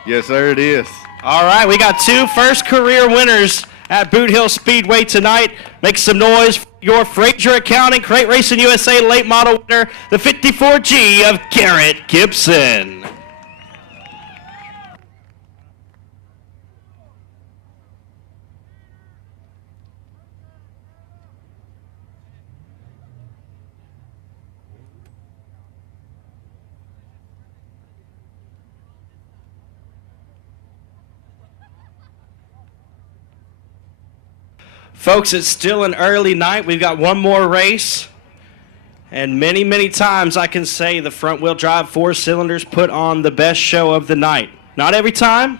Yes, sir, it is. All right, we got 2 first career winners at Boothill Speedway tonight. Make some noise for your Frazier Accounting Crate Racing USA late model winner, the 54G of Garrett Gibson. Folks, it's still an early night. We've got one more race. And many, many times I can say the front-wheel drive 4 cylinders put on the best show of the night. Not every time,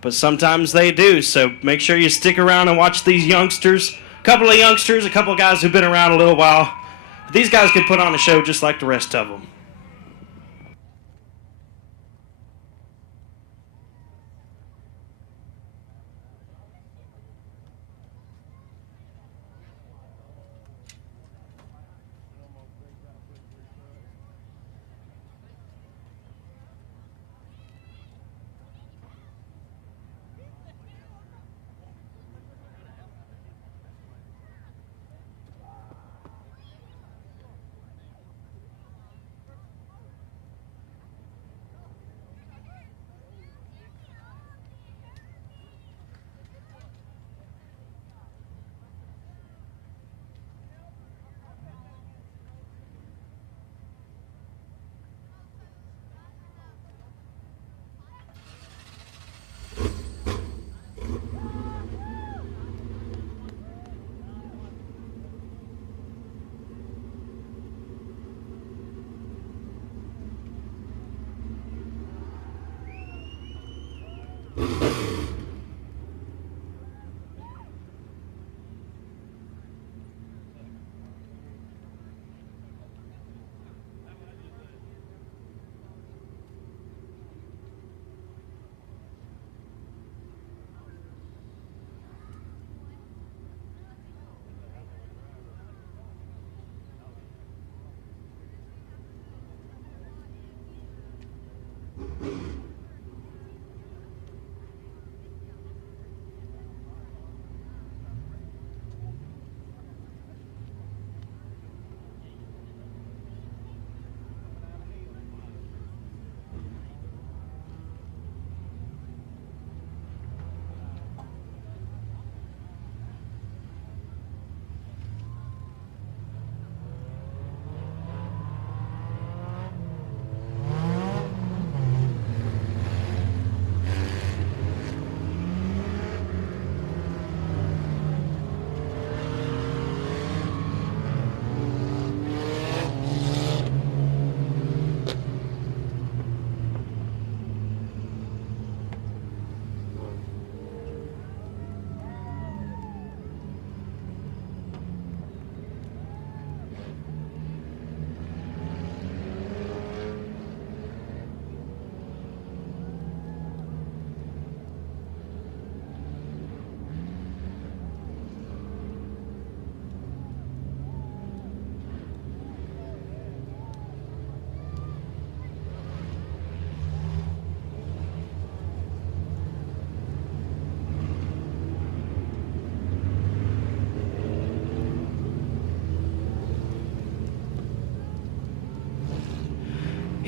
but sometimes they do. So make sure you stick around and watch these youngsters. A couple of youngsters, a couple of guys who've been around a little while. These guys can put on a show just like the rest of them.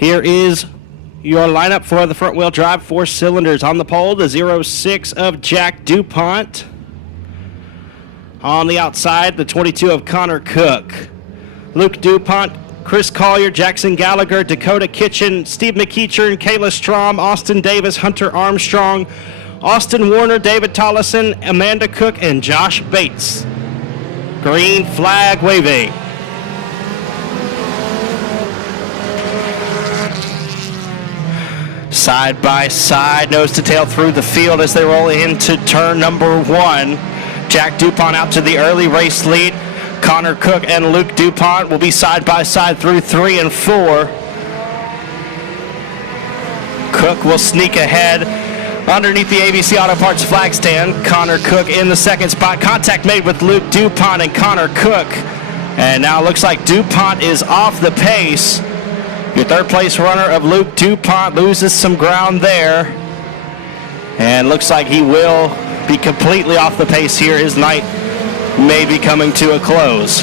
Here is your lineup for the front wheel drive 4 cylinders. On the pole, the 06 of Jack DuPont. On the outside, the 22 of Connor Cook. Luke DuPont, Chris Collier, Jackson Gallagher, Dakota Kitchen, Steve McEachern, Kayla Strom, Austin Davis, Hunter Armstrong, Austin Warner, David Tollison, Amanda Cook, and Josh Bates. Green flag waving. Side by side, nose to tail through the field as they roll into turn number 1. Jack DuPont out to the early race lead. Connor Cook and Luke DuPont will be side by side through 3 and 4. Cook will sneak ahead underneath the ABC Auto Parts flag stand. Connor Cook in the second spot. Contact made with Luke DuPont and Connor Cook. And now it looks like DuPont is off the pace. Your third place runner of Luke DuPont loses some ground there. And looks like he will be completely off the pace here. His night may be coming to a close.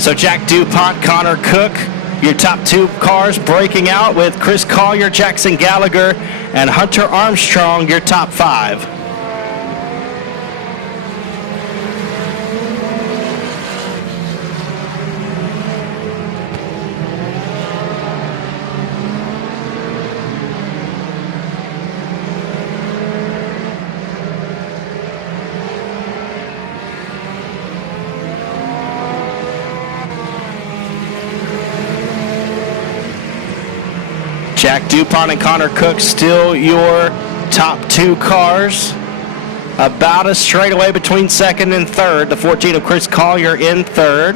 So Jack DuPont, Connor Cook, your top 2 cars breaking out with Chris Collier, Jackson Gallagher, and Hunter Armstrong, your top 5. Jack DuPont and Connor Cook still your top 2 cars. About a straightaway between second and third. The 14 of Chris Collier in third.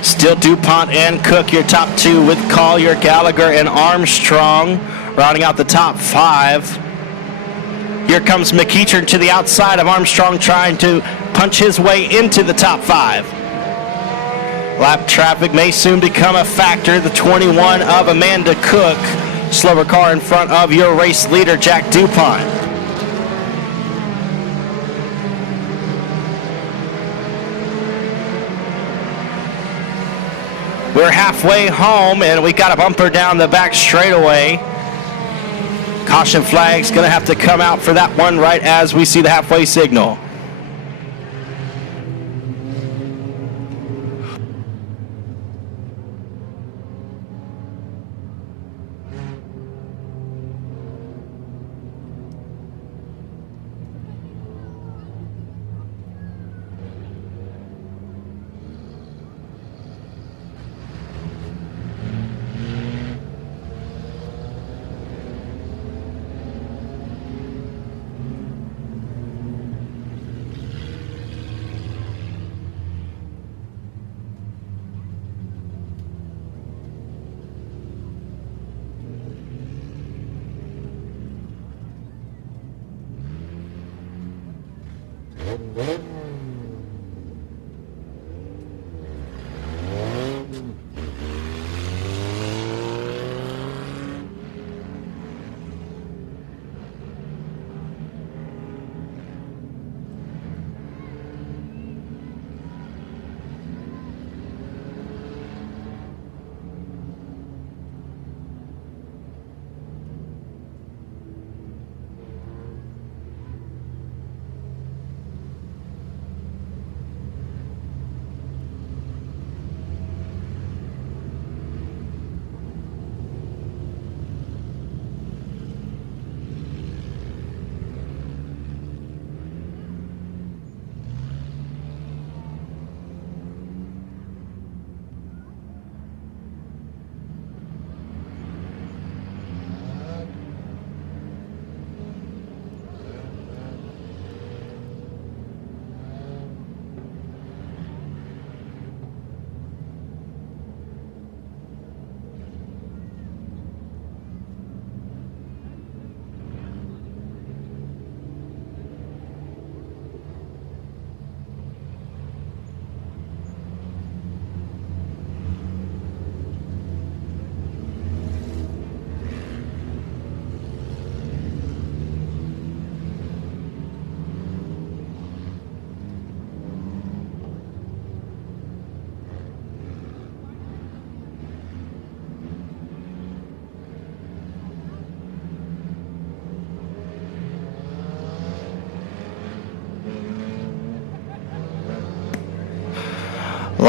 Still DuPont and Cook, your top 2 with Collier, Gallagher, and Armstrong, rounding out the top 5. Here comes McEachern to the outside of Armstrong, trying to punch his way into the top 5. Lap traffic may soon become a factor. The 21 of Amanda Cook, slower car in front of your race leader, Jack DuPont. We're halfway home, and we got a bumper down the back straightaway. Caution flag's going to have to come out for that one right as we see the halfway signal.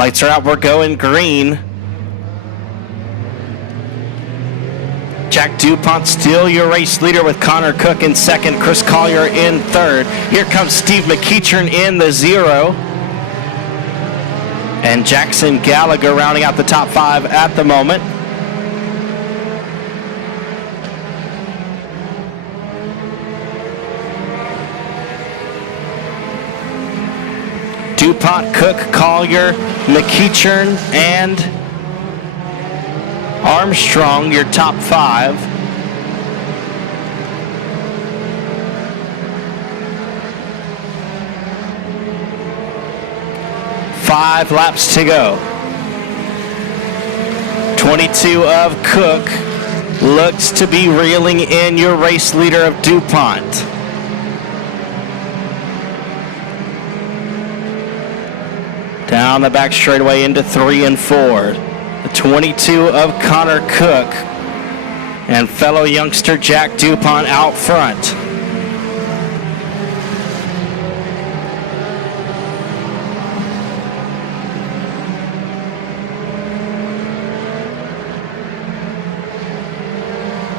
Lights are out, we're going green. Jack DuPont still your race leader with Connor Cook in second, Chris Collier in third. Here comes Steve McEachern in the 0. And Jackson Gallagher rounding out the top 5 at the moment. DuPont, Cook, Collier, McEachern, and Armstrong, your top 5. Five laps to go. 22 of Cook looks to be reeling in your race leader of DuPont. Down the back straightaway into 3 and 4. The 22 of Connor Cook and fellow youngster Jack DuPont out front.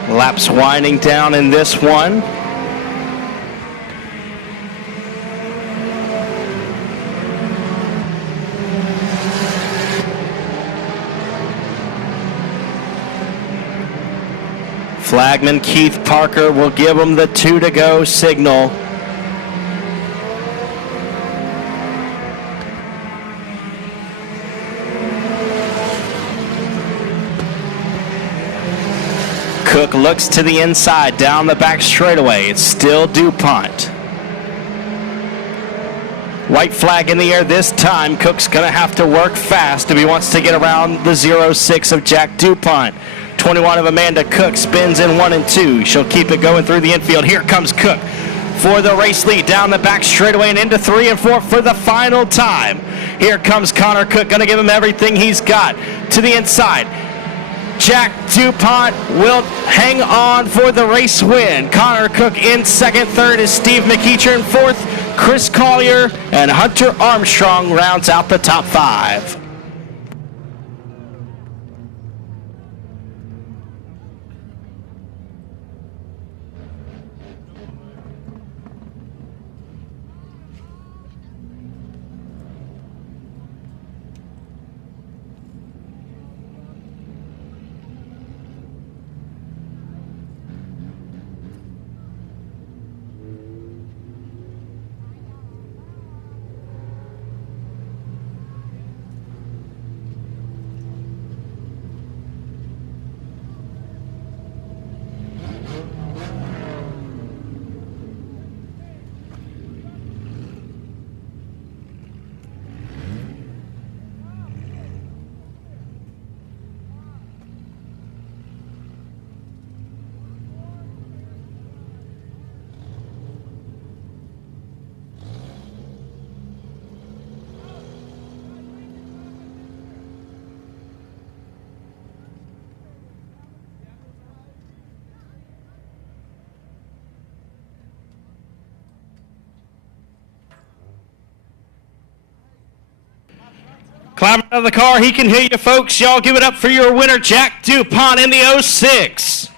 Laps winding down in this one. Flagman Keith Parker will give him the 2 to go signal. Cook looks to the inside, down the back straightaway. It's still DuPont. White flag in the air this time. Cook's going to have to work fast if he wants to get around the 0-6 of Jack DuPont. 21 of Amanda Cook spins in 1 and 2. She'll keep it going through the infield. Here comes Cook for the race lead, down the back straightaway and into 3 and 4 for the final time. Here comes Connor Cook, going to give him everything he's got. To the inside, Jack DuPont will hang on for the race win. Connor Cook in second. Third is Steve McEachern. Fourth, Chris Collier, and Hunter Armstrong rounds out the top 5. Climbing out of the car, he can hear you, folks. Y'all give it up for your winner, Jack DuPont in the 06.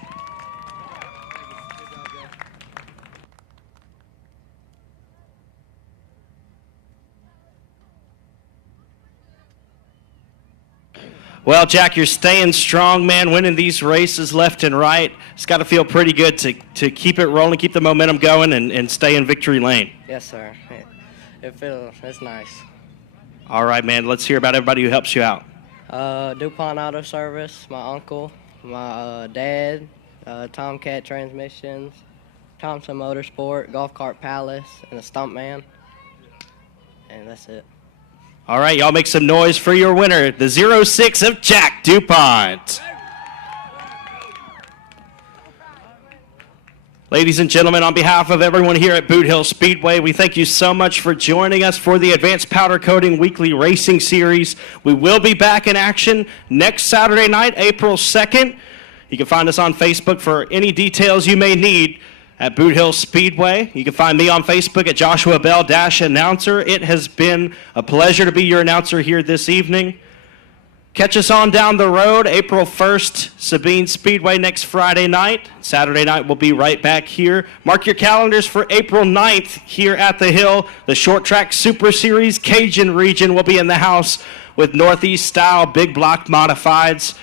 Well, Jack, you're staying strong, man, winning these races left and right. It's got to feel pretty good to keep it rolling, keep the momentum going, and stay in victory lane. Yes, sir. It's nice. All right, man, let's hear about everybody who helps you out. DuPont Auto Service, my uncle, my dad, Tomcat Transmissions, Thompson Motorsport, Golf Cart Palace, and the Stuntman. And that's it. All right, y'all make some noise for your winner, the 06 of Jack DuPont. Ladies and gentlemen, on behalf of everyone here at Boothill Speedway, we thank you so much for joining us for the Advanced Powder Coating Weekly Racing Series. We will be back in action next Saturday night, April 2nd. You can find us on Facebook for any details you may need. at Boothill Speedway. You can find me on Facebook at Joshua Bell Announcer. It has been a pleasure to be your announcer here this evening. Catch us on down the road, April 1st, Sabine Speedway next Friday night. Saturday night, we'll be right back here. Mark your calendars for April 9th here at the Hill. The Short Track Super Series Cajun region will be in the house with Northeast style big block modifieds.